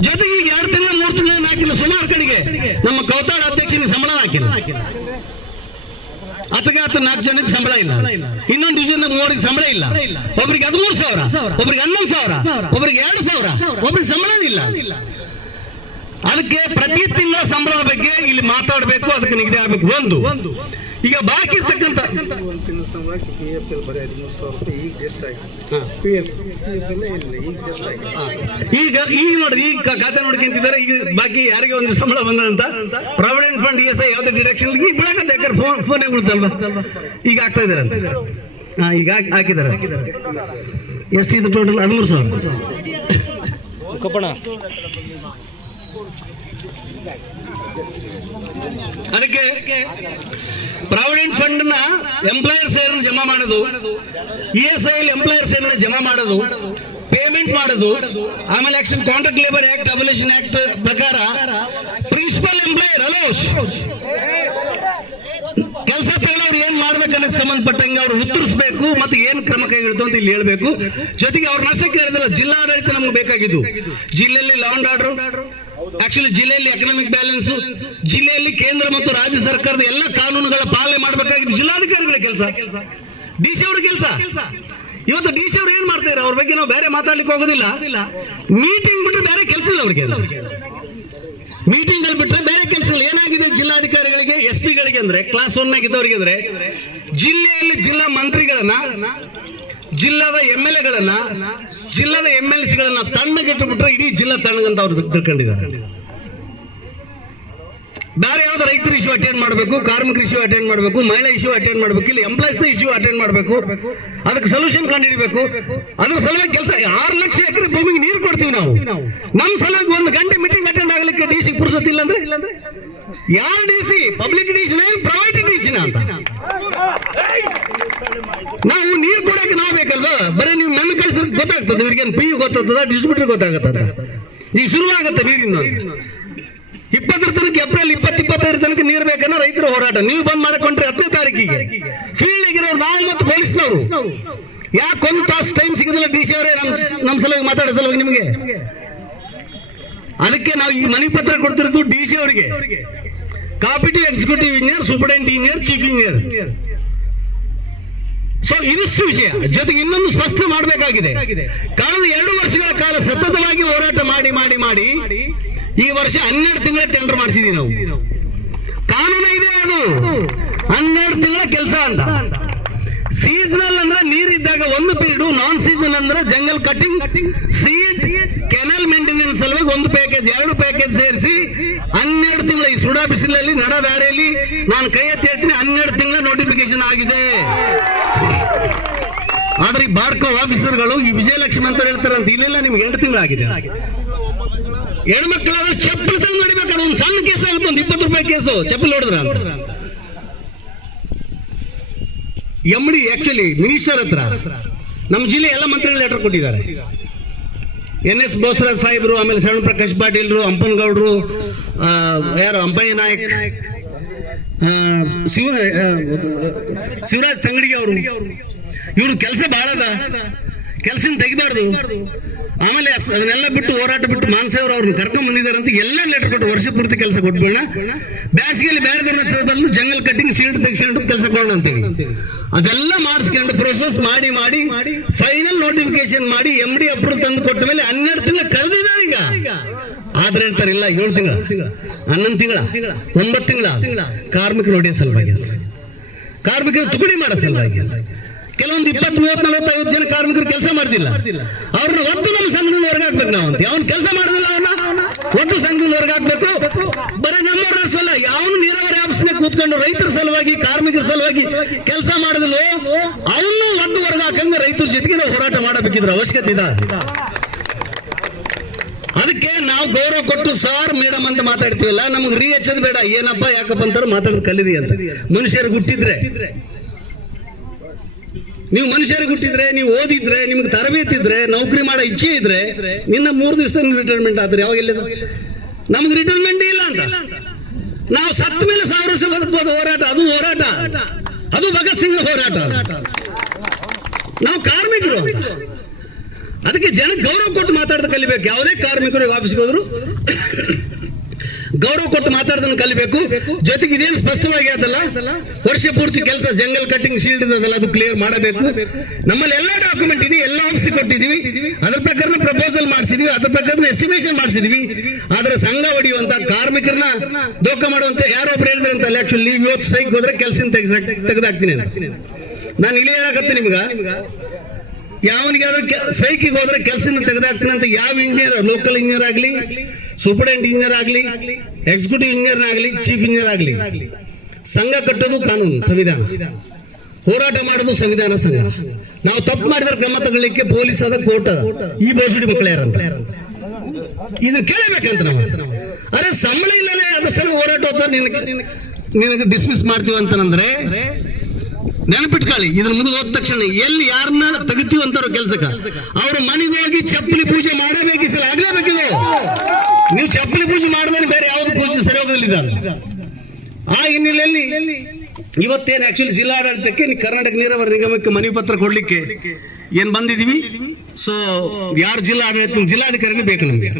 ಜೊತೆಗೆ ಈಗ 2 ತಿಂಗಳು 3 ತಿಂಗಳು ಹಾಕಿಲ್ಲ, ಸುಮಾರು ಕಡೆಗೆ ನಮ್ಮ ಕೌತಾಳ ಅಧ್ಯಕ್ಷನಿಗೆ ಸಂಬಳ ಹಾಕಿಲ್ಲ, ಅಥವಾ 4 ಜನಕ್ಕೆ ಸಂಬಳ ಇಲ್ಲ, ಇನ್ನೊಂದು ಡಿವಿಷನ್ 3 ಸಂಬಳ ಇಲ್ಲ, ಒಬ್ರಿಗೆ 13,000, ಒಬ್ರಿಗೆ 11,000, ಒಬ್ರಿಗೆ 2,000, ಒಬ್ರಿಗೆ ಸಂಬಳ ಇಲ್ಲ. ಅದಕ್ಕೆ ಪ್ರತಿ ತಿಂಗಳ ಸಂಬಳದ ಬಗ್ಗೆ ಇಲ್ಲಿ ಮಾತಾಡಬೇಕು, ಅದಕ್ಕೆ ನಿಗದಿ ಆಗಬೇಕು. ಒಂದು ಈಗ ಬಾಕಿ ಇರ್ತಕ್ಕಂಥ ಈಗ ನೋಡ್ರಿ, ಈಗ ಖಾತೆ ನೋಡ್ಕೊಂತಿದ್ದಾರೆ. ಈಗ ಬಾಕಿ ಯಾರಿಗೆ ಒಂದು ಸಂಬಳ ಬಂದಂತ ಪ್ರಾವಿಡೆಂಟ್ ಫಂಡ್ ESI ಯಾವ್ದು ಡಿಡಕ್ಷನ್ ಈಗ ಬಿಡಕಂತ, ಯಾಕಂದ್ರೆ ಫೋನ್ ಬಿಡುತ್ತಲ್ವಾ, ಈಗ ಆಗ್ತಾ ಇದಾರೆ ಅಂತ. ಈಗ ಹಾಕಿದ್ದಾರೆ. ಎಷ್ಟಿದೆ ಟೋಟಲ್? 13,000. ಅದಕ್ಕೆ ಪ್ರಾವಿಡೆಂಟ್ ಫಂಡ್ ನ ಎಂಪ್ಲಾಯರ್ ಸೇರ್ ಜಮಾ ಮಾಡೋದು, ESI ಎಂಪ್ಲಾಯರ್ ಸೇರ್ ಜಮಾ ಮಾಡೋದು, ಪೇಮೆಂಟ್ ಮಾಡೋದು, ಆಮೇಲೆ action contract labour act, abolition act ಪ್ರಕಾರ ಪ್ರಿನ್ಸಿಪಲ್ ಎಂಪ್ಲಾಯರ್ ಅಲೋಶ್ ಕೆಲಸ ತಗೊಳ್ಳೋರು ಏನ್ ಮಾಡ್ಬೇಕನ್ನೋಕೆ ಸಂಬಂಧಪಟ್ಟಂಗೆ ಅವ್ರು ಉತ್ತರಿಸಬೇಕು, ಮತ್ತೆ ಏನ್ ಕ್ರಮ ಕೈಗೊಳ್ತು ಅಂತ ಇಲ್ಲಿ ಹೇಳ್ಬೇಕು. ಜೊತೆಗೆ ಅವ್ರ ನಷ್ಟಕ್ಕೆ ಹೇಳಿದಲ್ಲ, ಜಿಲ್ಲಾಡಳಿತ ನಮ್ಗೆ ಬೇಕಾಗಿದ್ದು. ಜಿಲ್ಲೆಯಲ್ಲಿ ಲಾ ಅಂಡ್ ಆರ್ಡರ್, ಆಕ್ಚುಲಿ ಜಿಲ್ಲೆಯಲ್ಲಿ ಎಕನಾಮಿಕ್ ಬ್ಯಾಲೆನ್ಸ್, ಜಿಲ್ಲೆಯಲ್ಲಿ ಕೇಂದ್ರ ಮತ್ತು ರಾಜ್ಯ ಸರ್ಕಾರದ ಎಲ್ಲ ಕಾನೂನುಗಳ ಪಾಲನೆ ಮಾಡಬೇಕಾಗಿದ್ದು ಜಿಲ್ಲಾಧಿಕಾರಿಗಳ ಕೆಲಸ, DC ಅವ್ರ ಕೆಲಸ. ಇವತ್ತು DC ಅವ್ರು ಏನ್ ಮಾಡ್ತಾರೆ, ಅವ್ರ ಬಗ್ಗೆ ನಾವು ಬೇರೆ ಮಾತಾಡ್ಲಿಕ್ಕೆ ಹೋಗೋದಿಲ್ಲ. ಮೀಟಿಂಗ್ ಬಿಟ್ಟರೆ ಬೇರೆ ಕೆಲಸ ಇಲ್ಲ ಅವ್ರಿಗೆ, ಮೀಟಿಂಗ್ ಅಲ್ಲಿ ಬಿಟ್ಟರೆ ಬೇರೆ ಕೆಲಸ ಇಲ್ಲ. ಏನಾಗಿದೆ ಜಿಲ್ಲಾಧಿಕಾರಿಗಳಿಗೆ, SP ಗಳಿಗೆ ಅಂದ್ರೆ ಕ್ಲಾಸ್ 1 ಆಗಿದ್ದವರಿಗೆ ಅಂದ್ರೆ ಜಿಲ್ಲೆಯಲ್ಲಿ ಜಿಲ್ಲಾ ಮಂತ್ರಿಗಳನ್ನ, ಜಿಲ್ಲಾದ MLA ಗಳನ್ನ, ಜಿಲ್ಲಾದ MLC ಗಳನ್ನ ತಣ್ಣಗಿಟ್ಟುಬಿಟ್ರೆ ಇಡೀ ಜಿಲ್ಲಾ ತಣ್ಣಗಂತ ಅವ್ರು ತಿಳ್ಕೊಂಡಿದ್ದಾರೆ. ಬೇರೆ ಯಾವ್ದು ರೈತರ ಇಶ್ಯೂ ಅಟೆಂಡ್ ಮಾಡಬೇಕು, ಕಾರ್ಮಿಕರ ಇಶ್ಯೂ ಅಟೆಂಡ್ ಮಾಡಬೇಕು, ಮಹಿಳಾ ಇಶ್ಯೂ ಅಟೆಂಡ್ ಮಾಡಬೇಕು, ಇಲ್ಲಿ ಎಂಪ್ಲಾಯ್ಸ್ ಇಶ್ಯೂ ಅಟೆಂಡ್ ಮಾಡಬೇಕು, ಅದಕ್ಕೆ ಸೊಲ್ಯೂಷನ್ ಕಂಡುಹಿಡಬೇಕು. ಅದ್ರ ಸಲುವಾಗಿ ಕೆಲಸ. 6 ಲಕ್ಷ ಎಕರೆ ಭೂಮಿಗೆ ನೀರು ಕೊಡ್ತೀವಿ ನಾವು, ನಮ್ಮ ಸಲುವಾಗಿ 1 ಗಂಟೆ ಮೀಟಿಂಗ್ ಅಟೆಂಡ್ ಆಗಲಿಕ್ಕೆ DC ಪುರುಸೊತ್ತಿಲ್ಲ ಅಂದ್ರೆ ಯಾರು DC? Public DC private DC ಅಂತ. ನಾವು ನೀರು ಕೊಡಕ್ಕೆ ನಾವು ಬೇಕಲ್ವಾ? ಬರೀ ನೀವು ನನ್ನ ಕಳಿಸಿದ್ರೆ ಗೊತ್ತಾಗ್ತದೆ, ಇವ್ರಿಗೆ PU ಗೊತ್ತಾಗ್ತದ, ಡಿಸ್ಟ್ರಿಬ್ಯೂಟರ್ ಗೊತ್ತಾಗತ್ತದ. ಈಗ ಶುರುವಾಗತ್ತೆ ನೀರಿಂದ 20 ತನಕ, ಏಪ್ರಿಲ್ 20-25 ತನಕ ನೀರು ಬೇಕನ್ನ ರೈತರ ಹೋರಾಟ. ನೀವು ಬಂದ್ ಮಾಡಿಕೊಂಡ್ರೆ 10ನೇ ತಾರೀಕಿಗೆ ಫೀಲ್ಡ್ ಆಗಿರೋರು ನಾವು ಮತ್ತು ಪೊಲೀಸ್ನವರು. ಯಾಕೆ 1 ತಾಸು ಟೈಮ್ ಸಿಗೋದಿಲ್ಲ DC ಅವರೇ ನಮ್ಮ ಸಲುವಾಗಿ ಮಾತಾಡೋ ಸಲುವಾಗಿ ನಿಮಗೆ? ಅದಕ್ಕೆ ನಾವು ಈ ಮನವಿ ಪತ್ರ ಕೊಡ್ತಿರೋದು DC ಅವರಿಗೆ, copy to executive engineer, superintendent engineer, chief engineer. So ಇದಿಷ್ಟು ವಿಷಯ. ಜೊತೆಗೆ ಇನ್ನೊಂದು ಸ್ಪಷ್ಟ ಮಾಡಬೇಕಾಗಿದೆ, ಕಳೆದ 2 ವರ್ಷಗಳ ಕಾಲ ಸತತವಾಗಿ ಹೋರಾಟ ಮಾಡಿ ಈ ವರ್ಷ 12 ತಿಂಗಳ ಟೆಂಡರ್ ಮಾಡಿಸಿದೀವಿ ನಾವು. ಕಾನೂನು ಇದೆ, ಅದು 12 ತಿಂಗಳ ಕೆಲಸ ಅಂತ. ಸೀಸನಲ್ ಅಂದ್ರೆ ನೀರಿದ್ದಾಗ 1 ಪೀರಿಯಡ್, ನಾನ್ ಸೀಸನ್ ಅಂದ್ರೆ ಜಂಗಲ್ ಕಟಿಂಗ್, ಸೀಟ್, ಕೆನಲ್ ಮೇಂಟೆನೆನ್ಸ್ ಸಲುವಾಗಿ 1 ಪ್ಯಾಕೇಜ್, 2 ಪ್ಯಾಕೇಜ್ ಸೇರಿಸಿ 12 ತಿಂಗಳ ಈ ಸುಡಾ ಬಿಸಿಲಲ್ಲಿ ನಡದಾರಿಯಲ್ಲಿ ನಾನು ಕೈ ಎತ್ತಿ ಹೇಳ್ತೀನಿ, 12 ತಿಂಗಳ ನೋಟಿಫಿಕೇಶನ್ ಆಗಿದೆ. ಆದ್ರೆ ಈ ಬಾರ್ಕೋ ಆಫೀಸರ್ಗಳು ಈ ವಿಜಯಲಕ್ಷ್ಮಿ ಅಂತ ಹೇಳ್ತಾರಂತ, ಇಲ್ಲೆಲ್ಲ ನಿಮ್ಗೆ 8 ತಿಂಗಳಾಗಿದೆ. ಹೆಣ್ಮಕ್ಳಾದ್ರೆ ಚಪ್ಪಲ್ ತಂದು ನೋಡ್ಬೇಕಾದ್ರೆ ಒಂದು ಸಣ್ಣ ಕೇಸ್ ಆಗುತ್ತೆ, ಒಂದು 20 ರೂಪಾಯಿ ಕೇಸು ಚಪ್ಪಲ್ ಹೊಡೆದ್ರ ಅಂತ. MD ಆಕ್ಚುಲಿ ಮಿನಿಸ್ಟರ್ ಹತ್ರ ನಮ್ಮ ಜಿಲ್ಲೆ ಎಲ್ಲ ಮಂತ್ರಿಗಳು ಲೆಟರ್ ಕೊಟ್ಟಿದ್ದಾರೆ. NS ಬೋಸರಾಜ್ ಸಾಹೇಬರು, ಆಮೇಲೆ ಶರಣ ಪ್ರಕಾಶ್ ಪಾಟೀಲ್ರು, ಅಂಪನಗೌಡರು, ಯಾರು ಅಂಪಯ್ಯ ನಾಯಕ್, ಶಿವರಾಜ್ ತಂಗಡಿಗೆ ಅವರು, ಇವರು ಕೆಲಸ ಬಹಳ ಅದ, ಕೆಲಸ ತೆಗಿಬಾರ್ದು. ಆಮೇಲೆ ಅದನ್ನೆಲ್ಲ ಬಿಟ್ಟು ಹೋರಾಟ ಬಿಟ್ಟು ಮಾನಸೇವ್ರು ಅವ್ರನ್ನ ಕರ್ಕೊಂಡ್ ಬಂದಿದ್ದಾರೆ ಅಂತ ಎಲ್ಲ ಲೆಟರ್ ಕೊಟ್ಟು ವರ್ಷ ಪೂರ್ತಿ ಕೆಲಸ ಕೊಟ್ಬೇಡ, ಬೇಸಿಗೆಯಲ್ಲಿ ಬೇರೆ ಬದಲು ಜಂಗಲ್ ಕಟ್ಟಿಂಗ್ ಸೀಟ್ ತೆಗೆಸ್ಕೊಂಡು ಕೆಲಸ ಕೊಡೋಣ ಅಂತೇಳಿ ಅದೆಲ್ಲ ಮಾಡಿಸ್ಕೊಂಡು ಪ್ರೊಸೆಸ್ ಮಾಡಿ ಫೈನಲ್ ನೋಟಿಫಿಕೇಶನ್ ಮಾಡಿ MD ಅಪ್ರೂವಲ್ ತಂದು ಕೊಟ್ಟ ಮೇಲೆ 12 ತಿಂಗಳು ಕಳೆದಿದ್ದಾರೆ ಈಗ. ಆದ್ರೆ ಹೇಳ್ತಾರೆ ಇಲ್ಲ 7 ತಿಂಗಳ 11 ತಿಂಗಳ 9 ತಿಂಗಳ ಕಾರ್ಮಿಕರು ಹೊಡೆಯೋ ಸಲುವಾಗಿ, ಕಾರ್ಮಿಕರು ತುಕಡಿ ಮಾಡೋ ಸಲುವಾಗಿ ಕೆಲವೊಂದು 20, 30, 40, 50 ಜನ ಕಾರ್ಮಿಕರು ಕೆಲಸ ಮಾಡ್ತಿಲ್ಲ. ಅವ್ರನ್ನ ಒಟ್ಟು ನಮ್ಮ ಸಂಘದಿಂದ ಹೊರಗೆ ಹಾಕ್ಬೇಕು ನಾವು ಅಂತ. ಅವ್ನು ಕೆಲಸ ಮಾಡೋದಿಲ್ಲ, ಅವನ್ನ ಒಟ್ಟು ಸಂಘದಿಂದ ಹೊರಗೆ ಹಾಕ್ಬೇಕು. ಬರೀ ನಮ್ಮವ್ರ ಅಲ್ಲ, ಯಾವನು ನೀರಾವರಿ ಆಫೀಸ್ನಾಗ ಕೂತ್ಕೊಂಡು ರೈತರ ಸಲುವಾಗಿ ಕಾರ್ಮಿಕರ ಸಲುವಾಗಿ ಕೆಲಸ ಮಾಡೋದಿಲ್ಲ ಅವನು ಒಟ್ಟು ಹೊರಗೆ ಹಾಕಂಗ ರೈತರ ಜೊತೆಗೆ ನಾವು ಹೋರಾಟ ಮಾಡಬೇಕಿದ್ರ ಅವಶ್ಯಕತೆ ಇದೆ. ಅದಕ್ಕೆ ನಾವು ಗೌರವ ಕೊಟ್ಟು ಸಾರ್ ಮೇಡಮ್ ಅಂತ ಮಾತಾಡ್ತೀವಲ್ಲ, ನಮ್ಗೆ ರೀ ಹಚ್ಚದ್ ಬೇಡ. ಏನಪ್ಪ ಯಾಕಪ್ಪ ಅಂತಾರ ಮಾತಾಡೋದು ಕಲೀರಿ ಅಂತ. ಮನುಷ್ಯರು ಹುಟ್ಟಿದ್ರೆ, ನೀವು ಮನುಷ್ಯರಿಗೆ ಹುಟ್ಟಿದ್ರೆ, ನೀವು ಓದಿದ್ರೆ, ನಿಮ್ಗೆ ತರಬೇತಿ ಇದ್ರೆ, ನೌಕರಿ ಮಾಡೋ ಇಚ್ಛೆ ಇದ್ರೆ, ನಿನ್ನ 3 ದಿವಸ ರಿಟೈರ್ಮೆಂಟ್ ಆದ್ರೆ ಯಾವಾಗ ಎಲ್ಲಿದೆ? ನಮ್ಗೆ ರಿಟೈರ್ಮೆಂಟ್ ಇಲ್ಲ ಅಂತ. ನಾವು ಸತ್ತ ಮೇಲೆ 1000 ವರ್ಷ ಬದುಕಬಹುದು. ಹೋರಾಟ, ಅದು ಹೋರಾಟ, ಅದು ಭಗತ್ ಸಿಂಗ್ ಹೋರಾಟ. ನಾವು ಕಾರ್ಮಿಕರು, ಅದಕ್ಕೆ ಜನಕ್ಕೆ ಗೌರವ ಕೊಟ್ಟು ಮಾತಾಡೋದು ಕಲಿಬೇಕು. ಯಾವುದೇ ಕಾರ್ಮಿಕರು ಆಫೀಸ್ಗೆ ಹೋದ್ರು ಗೌರವ ಕೊಟ್ಟು ಮಾತಾಡೋದನ್ನು ಕಲಿಬೇಕು. ಜೊತೆಗೆ ಇದೇನು ಸ್ಪಷ್ಟವಾಗಿ ಅದಲ್ಲ, ವರ್ಷ ಪೂರ್ತಿ ಕೆಲಸ ಜಂಗಲ್ ಕಟ್ಟಿಂಗ್ ಶೀಲ್ಡ್ ಇದಲ್ಲ, ಅದು ಕ್ಲಿಯರ್ ಮಾಡಬೇಕು. ನಮ್ಮಲ್ಲಿ ಎಲ್ಲ ಡಾಕ್ಯುಮೆಂಟ್ ಇದೆ, ಎಲ್ಲ ಆಫೀಸಿಗೆ ಕೊಟ್ಟಿದ್ದೀವಿ, ಅದ್ರ ಪ್ರಕಾರ ಪ್ರಪೋಸಲ್ ಮಾಡಿಸಿದೀವಿ, ಅದ್ರ ಪ್ರಕಾರ ಎಸ್ಟಿಮೇಷನ್ ಮಾಡಿಸಿದೀವಿ. ಆದ್ರೆ ಸಂಘ ಹೊಡೆಯುವಂತ ಕಾರ್ಮಿಕರನ್ನ ದೋಖ ಮಾಡುವಂತ ಯಾರೊಬ್ರು ಹೇಳಿದ್ರೆ ಅಂತ ಆಕ್ಚುಲಿ ನೀವು ಇವತ್ತು ಸ್ಟ್ರೈಕ್ ಹೋದ್ರೆ ಕೆಲಸ ತೆಗೆದಾಕ್ತೀನಿ ಅಂತ ನಾನು ಇಲ್ಲಿ ಹೇಳಕತ್ತೀನಿ ನಿಮ್ಗ. ಯಾವನಿಗಾದ್ರೂ ಸ್ಟ್ರೈಕಿಗೆ ಹೋದ್ರೆ ಕೆಲಸದಿಂದ ತೆಗೆದಾಕ್ತೀನಿ ಅಂತ ಯಾವ ಇಂಜಿನಿಯರ್, ಲೋಕಲ್ ಇಂಜಿನಿಯರ್ ಆಗಲಿ, ಸೂಪರ್ಡೆಂಟ್ ಇಂಜಿನಿಯರ್ ಆಗಲಿ, ಎಕ್ಸಿಕ್ಯೂಟಿವ್ ಇಂಜಿನಿಯರ್ ಆಗಲಿ, ಚೀಫ್ ಇಂಜಿನಿಯರ್ ಆಗಲಿ, ಸಂಘ ಕಟ್ಟೋದು ಕಾನೂನು, ಸಂವಿಧಾನ. ಹೋರಾಟ ಮಾಡೋದು ಸಂವಿಧಾನ, ಸಂಘ. ನಾವು ತಪ್ಪು ಮಾಡಿದ್ರೆ ಕ್ರಮ ತಗೊಳ್ಳಿಕ್ಕೆ ಪೊಲೀಸ್ ಅದ, ಕೋರ್ಟ್ ಅದ. ಈ ಬೋಸುಡಿ ಮಕ್ಕಳು ಯಾರಂತ ಇದನ್ನ ಕೇಳಬೇಕಂತ ನಾವು. ಅರೆ ಸಂಬಳ ಇಲ್ಲದೆ ಅದ್ರ ಸಲ ಹೋರಾಟ ಹೋದ ನಿನಗೆ ಡಿಸ್ಮಿಸ್ ಮಾಡ್ತೀವಿ ಅಂತಂದ್ರೆ ನೆನಪಿಟ್ಕೊಳ್ಳಿ. ಇದ್ರ ಮುಂದೆ ಹೋದ ತಕ್ಷಣ ಎಲ್ಲಿ ಯಾರನ್ನ ತೆಗಿತೀವಂತಾರೋ ಕೆಲ್ಸಕ್ಕ ಅವ್ರ ಮನೆಗೆ ಹೋಗಿ ಚಪ್ಪಲಿ ಪೂಜೆ ಮಾಡಬೇಕು. ಸಲ ಆಗ್ಲೇಬೇಕಿದೆ. ನೀವು ಚಪ್ಪಲಿ ಪೂಜೆ ಮಾಡಿದ್ರೆ ಬೇರೆ ಯಾವ್ದು ಪೂಜೆ ಸರಿ ಹೋಗೋದಿಲ್ಲ. ಆ ಹಿನ್ನೆಲೆಯಲ್ಲಿ ಇವತ್ತೇನು ಆಕ್ಚುಲಿ ಜಿಲ್ಲಾಡಳಿತಕ್ಕೆ ಕರ್ನಾಟಕ ನೀರಾವರಿ ನಿಗಮಕ್ಕೆ ಮನವಿ ಪತ್ರ ಕೊಡ್ಲಿಕ್ಕೆ ಏನ್ ಬಂದಿದೀವಿ. ಸೊ ಯಾರು ಜಿಲ್ಲಾಧಿಕಾರಿಗಳು ಬೇಕು ನಮ್ಗೆ.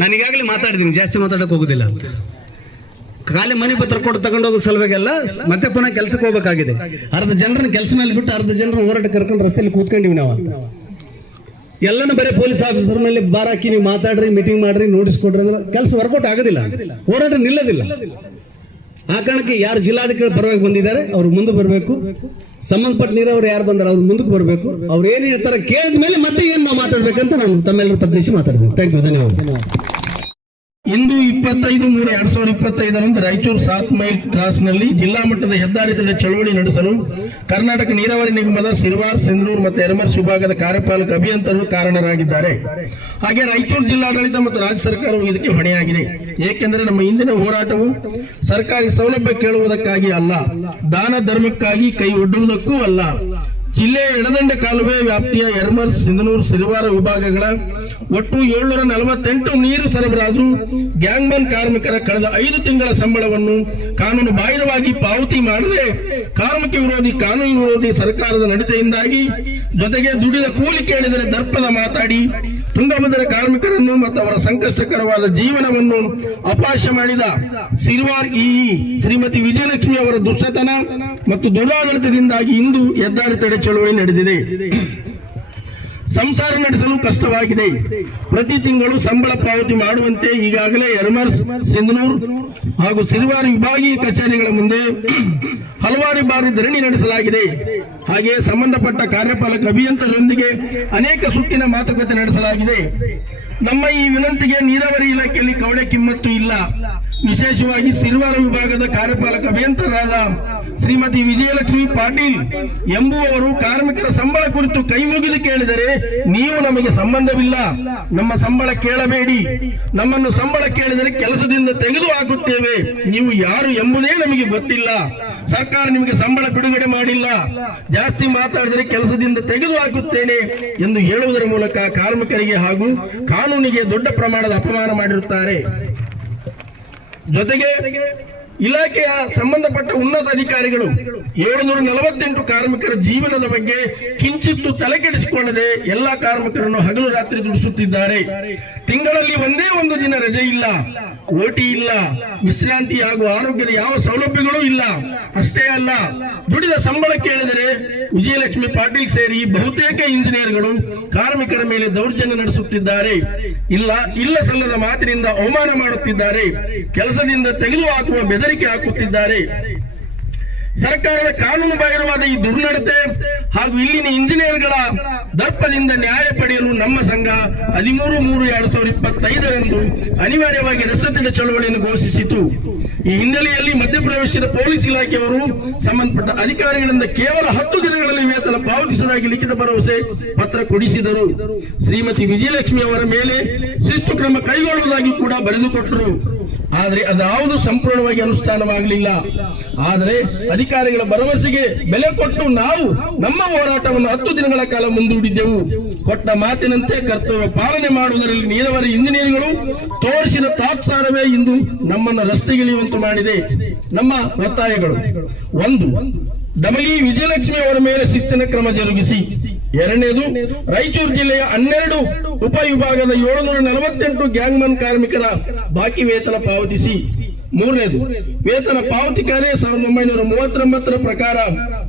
ನಾನು ಈಗಾಗಲೇ ಮಾತಾಡಿದ್ದೀನಿ, ಜಾಸ್ತಿ ಮಾತಾಡಕ್ ಹೋಗುದಿಲ್ಲ ಅಂತ. ಖಾಲಿ ಮನೆ ಪತ್ರ ಕೊಟ್ಟು ತಗೊಂಡೋಗೋ ಸಲುವಾಗೆಲ್ಲ ಮತ್ತೆ ಪುನಃ ಕೆಲಸಕ್ಕೆ ಹೋಗಬೇಕಾಗಿದೆ. ಅರ್ಧ ಜನರನ್ನ ಕೆಲಸ ಮೇಲೆ ಬಿಟ್ಟು ಅರ್ಧ ಜನರನ್ನ ಹೋರಾಟ ಕರ್ಕೊಂಡು ರಸ್ತೆಯಲ್ಲಿ ಕೂತ್ಕೊಂಡಿವಿ ನಾವು ಅಂತ. ಎಲ್ಲನೂ ಬರೀ ಪೊಲೀಸ್ ಆಫೀಸರ್ ಮೇಲೆ ಬಾರಾಕಿ ನೀವು ಮಾತಾಡ್ರಿ, ಮೀಟಿಂಗ್ ಮಾಡ್ರಿ, ನೋಟಿಸ್ ಕೊಡ್ರಿ ಅಂದ್ರೆ ಕೆಲಸ ವರ್ಕೌಟ್ ಆಗೋದಿಲ್ಲ, ಹೋರಾಟ ನಿಲ್ಲೋದಿಲ್ಲ. ಆ ಕಾರಣಕ್ಕೆ ಯಾರು ಜಿಲ್ಲಾಧಿಕಾರಿ ಪರವಾಗಿ ಬಂದಿದ್ದಾರೆ ಅವ್ರು ಮುಂದೆ ಬರಬೇಕು. ಸಂಬಂಧಪಟ್ಟ ನೀರಾವರಿ ಯಾರು ಬಂದಾರ ಅವ್ರು ಮುಂದಕ್ಕೆ ಬರಬೇಕು. ಅವ್ರು ಏನ್ ಹೇಳ್ತಾರೆ ಕೇಳಿದ ಮೇಲೆ ಮತ್ತೆ ಏನ್ ನಾವು ಮಾತಾಡ್ಬೇಕಂತ ನಾನು ತಮ್ಮೆಲ್ಲರ ಪದ್ಧತಿ ಮಾತಾಡ್ತೀನಿ. ಥ್ಯಾಂಕ್ ಯು, ಧನ್ಯವಾದ. ಇಂದು 25/3/2025 ರಾಯಚೂರು 7 ಮೈಲ್ ಕ್ರಾಸ್ನಲ್ಲಿ ಜಿಲ್ಲಾ ಮಟ್ಟದ ಹೆದ್ದಾರಿ ತಡೆ ಚಳವಳಿ ನಡೆಸಲು ಕರ್ನಾಟಕ ನೀರಾವರಿ ನಿಗಮದ ಸಿರ್ವಾರ್, ಸಿಂಧನೂರು ಮತ್ತು ಯರಮರ್ಸ್ ವಿಭಾಗದ ಕಾರ್ಯಪಾಲಕ ಅಭಿಯಂತರರು ಕಾರಣರಾಗಿದ್ದಾರೆ. ಹಾಗೆ ರಾಯಚೂರು ಜಿಲ್ಲಾಡಳಿತ ಮತ್ತು ರಾಜ್ಯ ಸರ್ಕಾರವು ಇದಕ್ಕೆ ಹೊಣೆಯಾಗಿದೆ. ಏಕೆಂದರೆ ನಮ್ಮ ಇಂದಿನ ಹೋರಾಟವು ಸರ್ಕಾರಿ ಸೌಲಭ್ಯ ಕೇಳುವುದಕ್ಕಾಗಿ ಅಲ್ಲ, ದಾನ ಧರ್ಮಕ್ಕಾಗಿ ಕೈ ಒಡ್ಡುವುದಕ್ಕೂ ಅಲ್ಲ. ಜಿಲ್ಲೆಯ ಎಡದಂಡೆ ಕಾಲುವೆ ವ್ಯಾಪ್ತಿಯ ಯರಮರ್ಸ್, ಸಿಂಧನೂರು, ಸಿರಿವಾರ ವಿಭಾಗಗಳ ಒಟ್ಟು 748 ನೀರು ಸರಬರಾಜು ಗ್ಯಾಂಗ್ಮನ್ ಕಾರ್ಮಿಕರ ಕಳೆದ 5 ತಿಂಗಳ ಸಂಬಳವನ್ನು ಕಾನೂನು ಬಾಹಿರವಾಗಿ ಪಾವತಿ ಮಾಡದೆ ಕಾರ್ಮಿಕ ವಿರೋಧಿ, ಕಾನೂನು ವಿರೋಧಿ ಸರ್ಕಾರದ ನಡತೆಯಿಂದಾಗಿ, ಜೊತೆಗೆ ದುಡಿದ ಕೂಲಿ ಕೇಳಿದರೆ ದರ್ಪದ ಮಾತಾಡಿ ತುಂಗಭದ್ರ ಕಾರ್ಮಿಕರನ್ನು ಮತ್ತು ಅವರ ಸಂಕಷ್ಟಕರವಾದ ಜೀವನವನ್ನು ಅಪಹಾಸ್ಯ ಮಾಡಿದ ಸಿರ್ವಾರ್ ಶ್ರೀಮತಿ ವಿಜಯಲಕ್ಷ್ಮಿ ಅವರ ದುಷ್ಟತನ ಮತ್ತು ದುರಾಡಳಿತದಿಂದಾಗಿ ಇಂದು ಹೆದ್ದಾರಿ ತಡೆ ಚಳವಳಿ ನಡೆದಿದೆ. ಸಂಸಾರ ನಡೆಸಲು ಕಷ್ಟವಾಗಿದೆ. ಪ್ರತಿ ತಿಂಗಳು ಸಂಬಳ ಪಾವತಿ ಮಾಡುವಂತೆ ಈಗಾಗಲೇ ಯರಮರ್ಸ್, ಸಿಂಧನೂರು ಹಾಗೂ ಸಿರಿವಾರ ವಿಭಾಗೀಯ ಕಚೇರಿಗಳ ಮುಂದೆ ಹಲವಾರು ಬಾರಿ ಧರಣಿ ನಡೆಸಲಾಗಿದೆ. ಹಾಗೆಯೇ ಸಂಬಂಧಪಟ್ಟ ಕಾರ್ಯಪಾಲಕ ಅಭಿಯಂತರರೊಂದಿಗೆ ಅನೇಕ ಸುತ್ತಿನ ಮಾತುಕತೆ ನಡೆಸಲಾಗಿದೆ. ನಮ್ಮ ಈ ವಿನಂತಿಗೆ ನೀರಾವರಿ ಇಲಾಖೆಯಲ್ಲಿ ಕವಡೆ ಕಿಮ್ಮತ್ತು ಇಲ್ಲ. ವಿಶೇಷವಾಗಿ ಸಿರಿವಾರ ವಿಭಾಗದ ಕಾರ್ಯಪಾಲಕ ಅಭಿಯಂತರರಾದ ಶ್ರೀಮತಿ ವಿಜಯಲಕ್ಷ್ಮಿ ಪಾಟೀಲ್ ಎಂಬುವವರು ಕಾರ್ಮಿಕರ ಸಂಬಳ ಕುರಿತು ಕೈ ಮುಗಿದು ಕೇಳಿದರೆ, ನೀವು ನಮಗೆ ಸಂಬಂಧವಿಲ್ಲ, ನಮ್ಮ ಸಂಬಳ ಕೇಳಬೇಡಿ, ನಮ್ಮನ್ನು ಸಂಬಳ ಕೇಳಿದರೆ ಕೆಲಸದಿಂದ ತೆಗೆದು ಹಾಕುತ್ತೇವೆ, ನೀವು ಯಾರು ಎಂಬುದೇ ನಮಗೆ ಗೊತ್ತಿಲ್ಲ, ಸರ್ಕಾರ ನಿಮಗೆ ಸಂಬಳ ಬಿಡುಗಡೆ ಮಾಡಿಲ್ಲ, ಜಾಸ್ತಿ ಮಾತಾಡಿದರೆ ಕೆಲಸದಿಂದ ತೆಗೆದು ಹಾಕುತ್ತೇನೆ ಎಂದು ಹೇಳುವುದರ ಮೂಲಕ ಕಾರ್ಮಿಕರಿಗೆ ಹಾಗೂ ಕಾನೂನಿಗೆ ದೊಡ್ಡ ಪ್ರಮಾಣದ ಅಪಮಾನ ಮಾಡಿರುತ್ತಾರೆ. ಜೊತೆಗೆ ಇಲಾಖೆಯ ಸಂಬಂಧಪಟ್ಟ ಉನ್ನತ ಅಧಿಕಾರಿಗಳು 748 ಕಾರ್ಮಿಕರ ಜೀವನದ ಬಗ್ಗೆ ಕಿಂಚಿತ್ತು ತಲೆಕೆಡಿಸಿಕೊಳ್ಳದೆ ಎಲ್ಲಾ ಕಾರ್ಮಿಕರನ್ನು ಹಗಲು ರಾತ್ರಿ ದುಡಿಸುತ್ತಿದ್ದಾರೆ. ತಿಂಗಳಲ್ಲಿ ಒಂದೇ ಒಂದು ದಿನ ರಜೆ ಇಲ್ಲ, ಓಟಿ ಇಲ್ಲ, ವಿಶ್ರಾಂತಿ ಹಾಗೂ ಆರೋಗ್ಯದ ಯಾವ ಸೌಲಭ್ಯಗಳೂ ಇಲ್ಲ. ಅಷ್ಟೇ ಅಲ್ಲ, ದುಡಿದ ಸಂಬಳ ಕೇಳಿದರೆ ವಿಜಯಲಕ್ಷ್ಮಿ ಪಾಟೀಲ್ ಸೇರಿ ಬಹುತೇಕ ಇಂಜಿನಿಯರ್ಗಳು ಕಾರ್ಮಿಕರ ಮೇಲೆ ದೌರ್ಜನ್ಯ ನಡೆಸುತ್ತಿದ್ದಾರೆ. ಇಲ್ಲ ಸಲ್ಲದ ಮಾತಿನಿಂದ ಅವಮಾನ ಮಾಡುತ್ತಿದ್ದಾರೆ, ಕೆಲಸದಿಂದ ತೆಗೆದುಹಾಕುವ ಬೆದರಿಕೆ ಹಾಕುತ್ತಿದ್ದಾರೆ. ಸರ್ಕಾರದ ಕಾನೂನು ಬಾಹಿರವಾದ ಈ ದುರ್ನಡತೆ ಹಾಗೂ ಇಲ್ಲಿನ ಇಂಜಿನಿಯರ್ಗಳ ದರ್ಪದಿಂದ ನ್ಯಾಯ ಪಡೆಯಲು ನಮ್ಮ ಸಂಘ 13/3/2025 ಅನಿವಾರ್ಯವಾಗಿ ರಸತಿಡ ಚಳವಳಿಯನ್ನು ಘೋಷಿಸಿತು. ಈ ಹಿನ್ನೆಲೆಯಲ್ಲಿ ಮಧ್ಯಪ್ರವೇಶಿಸಿದ ಪೊಲೀಸ್ ಇಲಾಖೆಯವರು ಸಂಬಂಧಪಟ್ಟ ಅಧಿಕಾರಿಗಳಿಂದ ಕೇವಲ 10 ದಿನಗಳಲ್ಲಿ ವೇತನ ಪಾವತಿಸುವುದಾಗಿ ಲಿಖಿತ ಭರವಸೆ ಪತ್ರ ಕೊಡಿಸಿದರು. ಶ್ರೀಮತಿ ವಿಜಯಲಕ್ಷ್ಮಿ ಅವರ ಮೇಲೆ ಶಿಸ್ತು ಕ್ರಮ ಕೈಗೊಳ್ಳುವುದಾಗಿ ಕೂಡ ಬರೆದುಕೊಟ್ಟರು. ಆದರೆ ಅದಾವುದು ಸಂಪೂರ್ಣವಾಗಿ ಅನುಷ್ಠಾನವಾಗಲಿಲ್ಲ. ಆದರೆ ಅಧಿಕಾರಿಗಳ ಭರವಸೆಗೆ ಬೆಲೆ ಕೊಟ್ಟು ನಾವು ನಮ್ಮ ಹೋರಾಟವನ್ನು 10 ದಿನಗಳ ಕಾಲ ಮುಂದೂಡಿದ್ದೆವು. ಕೊಟ್ಟ ಮಾತಿನಂತೆ ಕರ್ತವ್ಯ ಪಾಲನೆ ಮಾಡುವುದರಲ್ಲಿ ನೀರಾವರಿ ಇಂಜಿನಿಯರ್ಗಳು ತೋರಿಸಿದ ತಾತ್ಸಾರವೇ ಇಂದು ನಮ್ಮನ್ನು ರಸ್ತೆಗಿಳಿಯುವಂತೆ ಮಾಡಿದೆ. ನಮ್ಮ ಒತ್ತಾಯಗಳು: 1. ಡಮಗಿ ವಿಜಯಲಕ್ಷ್ಮಿ ಅವರ ಮೇಲೆ ಶಿಸ್ತಿನ ಕ್ರಮ ಜರುಗಿಸಿ. 2ನೇದು, ರಾಯಚೂರು ಜಿಲ್ಲೆಯ 12 ಉಪವಿಭಾಗದ 748 ಗ್ಯಾಂಗ್ಮನ್ ಕಾರ್ಮಿಕರ ಬಾಕಿ ವೇತನ ಪಾವತಿಸಿ. 3ನೇದು, ವೇತನ ಪಾವತಿ ಕಾರ್ಯ 1939 ಪ್ರಕಾರ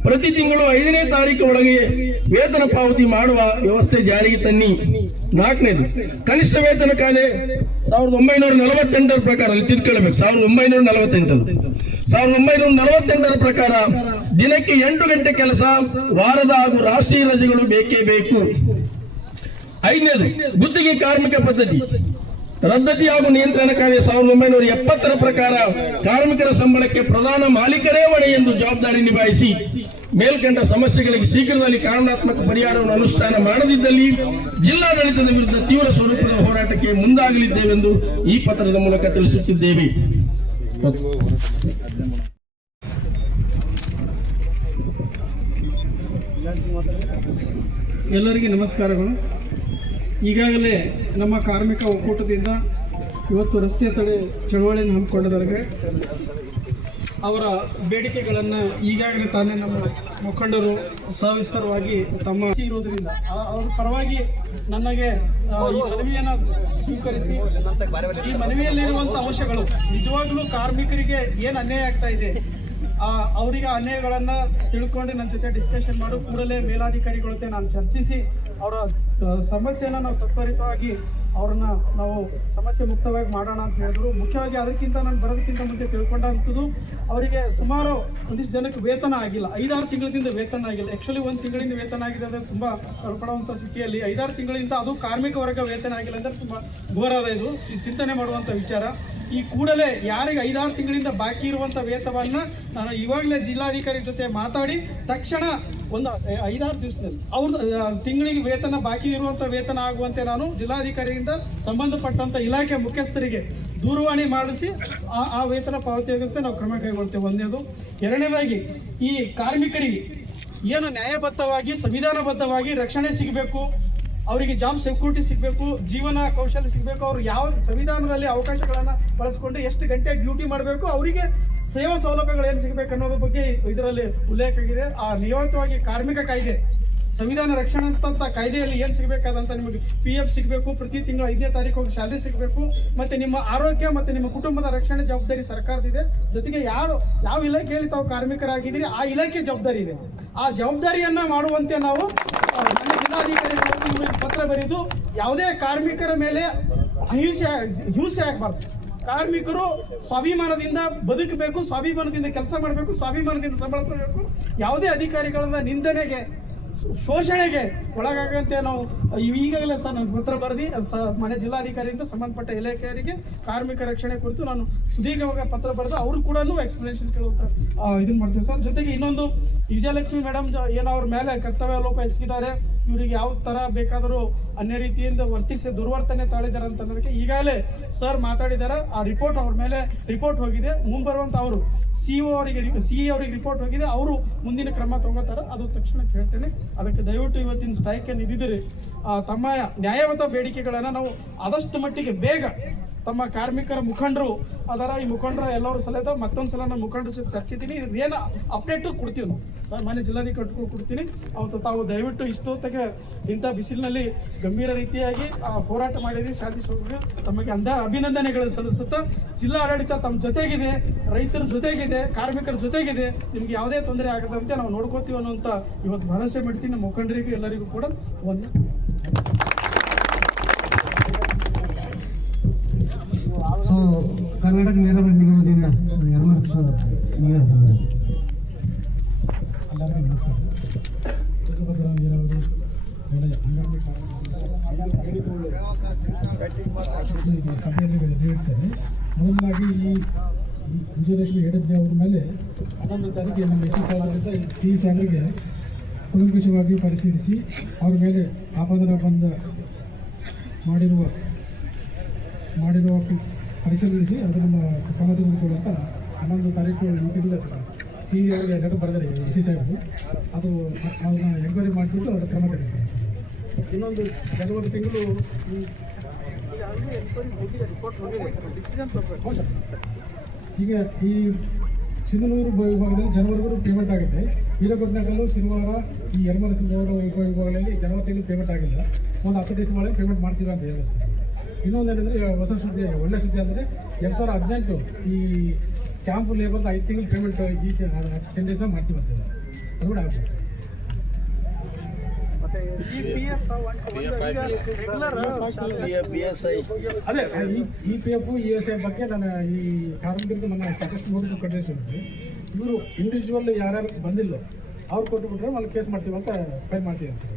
ಪ್ರತಿ ತಿಂಗಳು 5ನೇ ತಾರೀಕು ಒಳಗೆ ವೇತನ ಪಾವತಿ ಮಾಡುವ ವ್ಯವಸ್ಥೆ ಜಾರಿಗೆ ತನ್ನಿ. 4ನೇದು, ಕನಿಷ್ಠ ವೇತನ ಕಾಯ್ದೆ 1948 ಪ್ರಕಾರ ತಿಳ್ಕೊಳ್ಬೇಕು. 1948 ಪ್ರಕಾರ ದಿನಕ್ಕೆ 8 ಗಂಟೆ ಕೆಲಸ, ವಾರದ ಹಾಗೂ ರಾಷ್ಟ್ರೀಯ ರಜೆಗಳು ಬೇಕೇ ಬೇಕು. 5ನೇದು, ಗುತ್ತಿಗೆ ಕಾರ್ಮಿಕ ಪದ್ಧತಿ ರದ್ದತಿ ಹಾಗೂ ನಿಯಂತ್ರಣ ಕಾಯ್ದೆ 1970 ಪ್ರಕಾರ ಕಾರ್ಮಿಕರ ಸಂಬಳಕ್ಕೆ ಪ್ರಧಾನ ಮಾಲೀಕರೇ ಹೊಣೆ ಎಂದು ಜವಾಬ್ದಾರಿ ನಿಭಾಯಿಸಿ. ಮೇಲ್ಕಂಡ ಸಮಸ್ಯೆಗಳಿಗೆ ಶೀಘ್ರದಲ್ಲಿ ಕಾನೂನಾತ್ಮಕ ಪರಿಹಾರವನ್ನು ಅನುಷ್ಠಾನ ಮಾಡದಿದ್ದಲ್ಲಿ ಜಿಲ್ಲಾಡಳಿತದ ವಿರುದ್ಧ ತೀವ್ರ ಸ್ವರೂಪದ ಹೋರಾಟಕ್ಕೆ ಮುಂದಾಗಲಿದ್ದೇವೆಂದು ಈ ಪತ್ರದ ಮೂಲಕ ತಿಳಿಸುತ್ತಿದ್ದೇವೆ. ಎಲ್ಲರಿಗೂ ನಮಸ್ಕಾರಗಳು. ಈಗಾಗಲೇ ನಮ್ಮ ಕಾರ್ಮಿಕ ಒಕ್ಕೂಟದಿಂದ ಇವತ್ತು ರಸ್ತೆ ತಡೆ ಚಳವಳಿಯನ್ನು ಹಮ್ಮಿಕೊಂಡಿದ್ದಾರೆ. ಅವರ ಬೇಡಿಕೆಗಳನ್ನು ಈಗಾಗಲೇ ತಾನೇ ನಮ್ಮ ಮುಖಂಡರು ಸವಿಸ್ತರವಾಗಿ ತಮ್ಮ ಇರೋದ್ರಿಂದ ಅವರ ಪರವಾಗಿ ನನಗೆ ಈ ಮನವಿಯನ್ನು ಸ್ವೀಕರಿಸಿ, ಈ ಮನವಿಯಲ್ಲಿರುವಂಥ ಅಂಶಗಳು ನಿಜವಾಗಲೂ ಕಾರ್ಮಿಕರಿಗೆ ಏನು ಅನ್ಯಾಯ ಆಗ್ತಾ ಇದೆ, ಅವರಿಗೆ ಅನ್ಯಾಯಗಳನ್ನು ತಿಳ್ಕೊಂಡು ನನ್ನ ಜೊತೆ ಡಿಸ್ಕಷನ್ ಮಾಡು, ಕೂಡಲೇ ಮೇಲಾಧಿಕಾರಿಗಳ ಜೊತೆ ನಾನು ಚರ್ಚಿಸಿ ಅವರ ಸಮಸ್ಯೆಯನ್ನು ನಾವು ತ್ವರಿತವಾಗಿ ಅವ್ರನ್ನ ನಾವು ಸಮಸ್ಯೆ ಮುಕ್ತವಾಗಿ ಮಾಡೋಣ ಅಂತ ಹೇಳಿದ್ರು. ಮುಖ್ಯವಾಗಿ ಅದಕ್ಕಿಂತ ನಾನು ಬರೋದಕ್ಕಿಂತ ಮುಂಚೆ ತಿಳ್ಕೊಂಡಂಥದ್ದು, ಅವರಿಗೆ ಸುಮಾರು ಒಂದಿಷ್ಟು ಜನಕ್ಕೆ ವೇತನ ಆಗಿಲ್ಲ, 5-6 ತಿಂಗಳಿಂದ ವೇತನ ಆಗಿಲ್ಲ. ಆ್ಯಕ್ಚುಲಿ 1 ತಿಂಗಳಿಂದ ವೇತನ ಆಗಿದೆ ಅಂದರೆ ತುಂಬ ಕಳ್ಕೊಳ್ಳುವಂಥ ಸ್ಥಿತಿಯಲ್ಲಿ 5-6 ತಿಂಗಳಿಂದ ಅದು ಕಾರ್ಮಿಕ ವರ್ಗ ವೇತನ ಆಗಿಲ್ಲ ಅಂದರೆ ತುಂಬ ಘೋರಾದ ಇದು ಚಿಂತನೆ ಮಾಡುವಂಥ ವಿಚಾರ. ಈ ಕೂಡಲೇ ಯಾರಿಗೆ 5-6 ತಿಂಗಳಿಂದ ಬಾಕಿ ಇರುವಂಥ ವೇತನವನ್ನು ನಾನು ಇವಾಗಲೇ ಜಿಲ್ಲಾಧಿಕಾರಿ ಜೊತೆ ಮಾತಾಡಿ ತಕ್ಷಣ ಒಂದು 5-6 ದಿವಸದಲ್ಲಿ ಅವ್ರದ್ದು ತಿಂಗಳಿಗೆ ವೇತನ ಬಾಕಿ ಇರುವಂಥ ವೇತನ ಆಗುವಂತೆ ನಾನು ಜಿಲ್ಲಾಧಿಕಾರಿಯಿಂದ ಸಂಬಂಧಪಟ್ಟಂಥ ಇಲಾಖೆ ಮುಖ್ಯಸ್ಥರಿಗೆ ದೂರವಾಣಿ ಮಾಡಿಸಿ ಆ ವೇತನ ಪಾವತಿಯಾಗುತ್ತೆ ನಾವು ಕ್ರಮ ಕೈಗೊಳ್ತೇವೆ. ಒಂದೇದು. 2ನೇದಾಗಿ ಈ ಕಾರ್ಮಿಕರಿಗೆ ಏನು ನ್ಯಾಯಬದ್ಧವಾಗಿ ಸಂವಿಧಾನಬದ್ಧವಾಗಿ ರಕ್ಷಣೆ ಸಿಗಬೇಕು, ಅವರಿಗೆ ಜಾಬ್ ಸೆಕ್ಯೂರಿಟಿ ಸಿಗಬೇಕು, ಜೀವನ ಕೌಶಲ್ಯ ಸಿಗಬೇಕು, ಅವರು ಯಾವ ಸಂವಿಧಾನದಲ್ಲಿ ಅವಕಾಶಗಳನ್ನು ಬಳಸಿಕೊಂಡು ಎಷ್ಟು ಗಂಟೆ ಡ್ಯೂಟಿ ಮಾಡಬೇಕು, ಅವರಿಗೆ ಸೇವಾ ಸೌಲಭ್ಯಗಳು ಏನು ಸಿಗಬೇಕು ಅನ್ನೋದ್ರ ಬಗ್ಗೆ ಇದರಲ್ಲಿ ಉಲ್ಲೇಖ ಆಗಿದೆ. ಆ ನಿಯಮಿತವಾಗಿ ಕಾರ್ಮಿಕ ಕಾಯ್ದೆ ಸಂವಿಧಾನ ರಕ್ಷಣೆ ಅಂತ ಕಾಯ್ದೆಯಲ್ಲಿ ಏನು ಸಿಗಬೇಕಾದಂಥ ನಿಮಗೆ PF ಸಿಗಬೇಕು, ಪ್ರತಿ ತಿಂಗಳು 5ನೇ ತಾರೀಕು ಸ್ಯಾಲರಿ ಸಿಗಬೇಕು, ಮತ್ತು ನಿಮ್ಮ ಆರೋಗ್ಯ ಮತ್ತು ನಿಮ್ಮ ಕುಟುಂಬದ ರಕ್ಷಣೆ ಜವಾಬ್ದಾರಿ ಸರ್ಕಾರದಿದೆ. ಜೊತೆಗೆ ಯಾವ ಇಲಾಖೆಯಲ್ಲಿ ತಾವು ಕಾರ್ಮಿಕರಾಗಿದ್ದೀರಿ ಆ ಇಲಾಖೆ ಜವಾಬ್ದಾರಿ ಇದೆ. ಆ ಜವಾಬ್ದಾರಿಯನ್ನು ಮಾಡುವಂತೆ ನಾವು ನನ್ನ ಜಿಲ್ಲಾಧಿಕಾರಿಗಳಿಗೆ ಪತ್ರ ಬರೆದು ಯಾವುದೇ ಕಾರ್ಮಿಕರ ಮೇಲೆ ಹಿಂಸೆ ಆಗಬಾರ್ದು. ಕಾರ್ಮಿಕರು ಸ್ವಾಭಿಮಾನದಿಂದ ಬದುಕಬೇಕು, ಸ್ವಾಭಿಮಾನದಿಂದ ಕೆಲಸ ಮಾಡಬೇಕು, ಸ್ವಾಭಿಮಾನದಿಂದ ಸಂಬಳ ಕೊಡಬೇಕು. ಯಾವುದೇ ಅಧಿಕಾರಿಗಳನ್ನ ನಿಂದನೆಗೆ ಶೋಷಣೆಗೆ ಒಳಗಾಗಂತೆ ನಾವು ಈಗಾಗಲೇ ಸರ್ ನಾನು ಪತ್ರ ಬರೆದಿ ಮನೆ ಜಿಲ್ಲಾಧಿಕಾರಿಯಿಂದ ಸಂಬಂಧಪಟ್ಟ ಇಲಾಖೆಯವರಿಗೆ ಕಾರ್ಮಿಕ ರಕ್ಷಣೆ ಕುರಿತು ನಾನು ಸುದೀರ್ಘವಾಗಿ ಪತ್ರ ಬರೆದು ಅವರು ಕೂಡ ಎಕ್ಸ್ಪ್ಲನೇಷನ್ ಕೇಳುತ್ತಾ ಇದನ್ನ ಮಾಡ್ತೀವಿ ಸರ್. ಜೊತೆಗೆ ಇನ್ನೊಂದು ವಿಜಯಲಕ್ಷ್ಮಿ ಮೇಡಮ್ ಏನೋ ಅವ್ರ ಮೇಲೆ ಕರ್ತವ್ಯ ಲೋಪ ಎಸಗಿದ್ದಾರೆ, ಇವರಿಗೆ ಯಾವ ತರ ಬೇಕಾದರೂ ಅನ್ಯ ರೀತಿಯಿಂದ ವರ್ತಿಸಿ ದುರ್ವರ್ತನೆ ತಾಳಿದ್ದಾರೆ ಅಂತ ಅನ್ನೋದಕ್ಕೆ ಈಗಾಗಲೇ ಸರ್ ಮಾತಾಡಿದ್ದಾರೆ. ಆ ರಿಪೋರ್ಟ್ ಅವ್ರ ಮೇಲೆ ರಿಪೋರ್ಟ್ ಹೋಗಿದೆ, ಮುಂಬರುವಂತ ಅವರು ಸಿಇಒ ಅವರಿಗೆ ರಿಪೋರ್ಟ್ ಹೋಗಿದೆ, ಅವರು ಮುಂದಿನ ಕ್ರಮ ತಗೋತಾರೆ. ಅದು ತಕ್ಷಣ ಹೇಳ್ತೇನೆ. ಅದಕ್ಕೆ ದಯವಿಟ್ಟು ಇವತ್ತಿನ ಸ್ಟ್ರೈಕ್ ಏನು ಇದ್ದಿದ್ದೀರಿ ತಮ್ಮ ನ್ಯಾಯಯುತ ಬೇಡಿಕೆಗಳನ್ನು ನಾವು ಆದಷ್ಟು ಮಟ್ಟಿಗೆ ಬೇಗ ತಮ್ಮ ಕಾರ್ಮಿಕರ ಮುಖಂಡರು ಅದರ ಈ ಮುಖಂಡರ ಎಲ್ಲರೂ ಸಲದ ಮತ್ತೊಂದು ಸಲ ನಾನು ಮುಖಂಡರ ಜೊತೆ ಚರ್ಚಿತೀನಿ. ಏನು ಅಪ್ಡೇಟು ಕೊಡ್ತೀವಿ ನಾವು ಸರ್, ಮನೆ ಜಿಲ್ಲಾಧಿಕಾರಿ ಕೊಡ್ತೀನಿ. ಅವತ್ತು ತಾವು ದಯವಿಟ್ಟು ಇಷ್ಟೊತ್ತಿಗೆ ಇಂಥ ಬಿಸಿಲಿನಲ್ಲಿ ಗಂಭೀರ ರೀತಿಯಾಗಿ ಹೋರಾಟ ಮಾಡಿದ್ರಿ, ಸಾಧಿಸೋದು ತಮಗೆ ಅಭಿನಂದನೆಗಳು ಸಲ್ಲಿಸುತ್ತಾ, ಜಿಲ್ಲಾ ಆಡಳಿತ ತಮ್ಮ ಜೊತೆಗಿದೆ, ರೈತರ ಜೊತೆಗಿದೆ, ಕಾರ್ಮಿಕರ ಜೊತೆಗಿದೆ, ನಿಮ್ಗೆ ಯಾವುದೇ ತೊಂದರೆ ಆಗದಂತೆ ನಾವು ನೋಡ್ಕೋತೀವಿ ಅನ್ನೋಂಥ ಇವತ್ತು ಭರವಸೆ ಮಾಡ್ತೀನಿ. ನಮ್ಮ ಮುಖಂಡರಿಗೂ ಎಲ್ಲರಿಗೂ ಕೂಡ ಒಂದು ಸೊ ಕರ್ನಾಟಕ ನೀರಾವರಿ ನಿಗಮದಿಂದ ಯರಮರ್ಸ್ ನೀರು ಎಲ್ಲರಿಗೂ ನಮಸ್ಕಾರ. ತುಂಗಭದ್ರಾ ನೀರಾವರಿ ವಲಯ ಹಂಗಾಮಿ ಸಭೆಯಲ್ಲಿ ನೀಡುತ್ತೇನೆ. ಮೊದಲನಾಗಿ ಈ ವಿಜಯಲಕ್ಷ್ಮಿ ಹೆಡಬ್ಜಿ ಅವರ ಮೇಲೆ 11 ತಾರೀಕಿಗೆ ನಮ್ಮ ಸಿ ಸಾಗರಿಗೆ ಕೂಲಂಕಷವಾಗಿ ಪರಿಶೀಲಿಸಿ ಅವರ ಮೇಲೆ ಆಪಾದನೆ ಮಾಡಿರುವ ಪರಿಶೀಲಿಸಿ ಅದನ್ನು ಕ್ರಮ ತೆಗೆದುಕೊಳ್ಳುವಂತ 11 ತಾರೀಕು ಈ ತಿಂಗಳ ಸಿ ಅವರಿಗೆ ಲೆಟರ್ ಬರೆದರೆ ಸಿ ಸಾಹೇಬರು, ಅದು ಅದನ್ನು ಎಂಕ್ವೈರಿ ಮಾಡಿಬಿಟ್ಟು ಅದರ ಕ್ರಮ ತೆಗೆದುಕೊಳ್ಳಿ. ಇನ್ನೊಂದು 2 ತಿಂಗಳು ಈಗ ಈ ಸಿಂಧನೂರು ವಿಭಾಗದಲ್ಲಿ ಜನವರಿವರೆಗೂ ಪೇಮೆಂಟ್ ಆಗುತ್ತೆ. ಹಿರೇಕೊಟ್ನಾಕಲ್ಲು ಶನಿವಾರ ಈ ಯರಮರಸ್ ವಿಭಾಗಗಳಲ್ಲಿ ಜನವರಿ ತಿಂಗಳು ಪೇಮೆಂಟ್ ಆಗಿಲ್ಲ. ಒಂದು 10 ದಿವಸ ಮಾಡಿ ಪೇಮೆಂಟ್ ಮಾಡ್ತೀವಿ ಅಂತ ಹೇಳಿದ್ರು ಸರ್. ಇನ್ನೊಂದು ಏನಂದರೆ ಹೊಸ ಸುದ್ದಿ, ಒಳ್ಳೆ ಸುದ್ದಿ ಅಂದರೆ 2018 ಈ ಕ್ಯಾಂಪ್ ಲೇಬರ್ದು 5 ತಿಂಗಳು ಪೇಮೆಂಟ್ ಈ 10 ಡೇಸ್ನ ಮಾಡ್ತೀವಿ ಅಂತ ಅದು ಕೂಡ ಆಗುತ್ತೆ ಸರ್. ಅದೇ ಇ ಪಿ ಎಫ್ ESI ಬಗ್ಗೆ ನಾನು ಈ ಕಾರ್ಮಿಕರಿಗೆ ನನ್ನ ಸಾಕಷ್ಟು ನೋಟಿಸ್ ಕೊಟ್ಟಿದ್ದೀನಿ. ಇವರು ಇಂಡಿವಿಜುವಲ್ ಯಾರ್ಯಾರು ಬಂದಿಲ್ಲ ಅವ್ರು ಕೊಟ್ಟುಬಿಟ್ರೆ ಅಲ್ಲಿ ಕೇಸ್ ಮಾಡ್ತೀವಿ ಅಂತ ಫೈಲ್ ಮಾಡ್ತೀವಿ ಸರ್.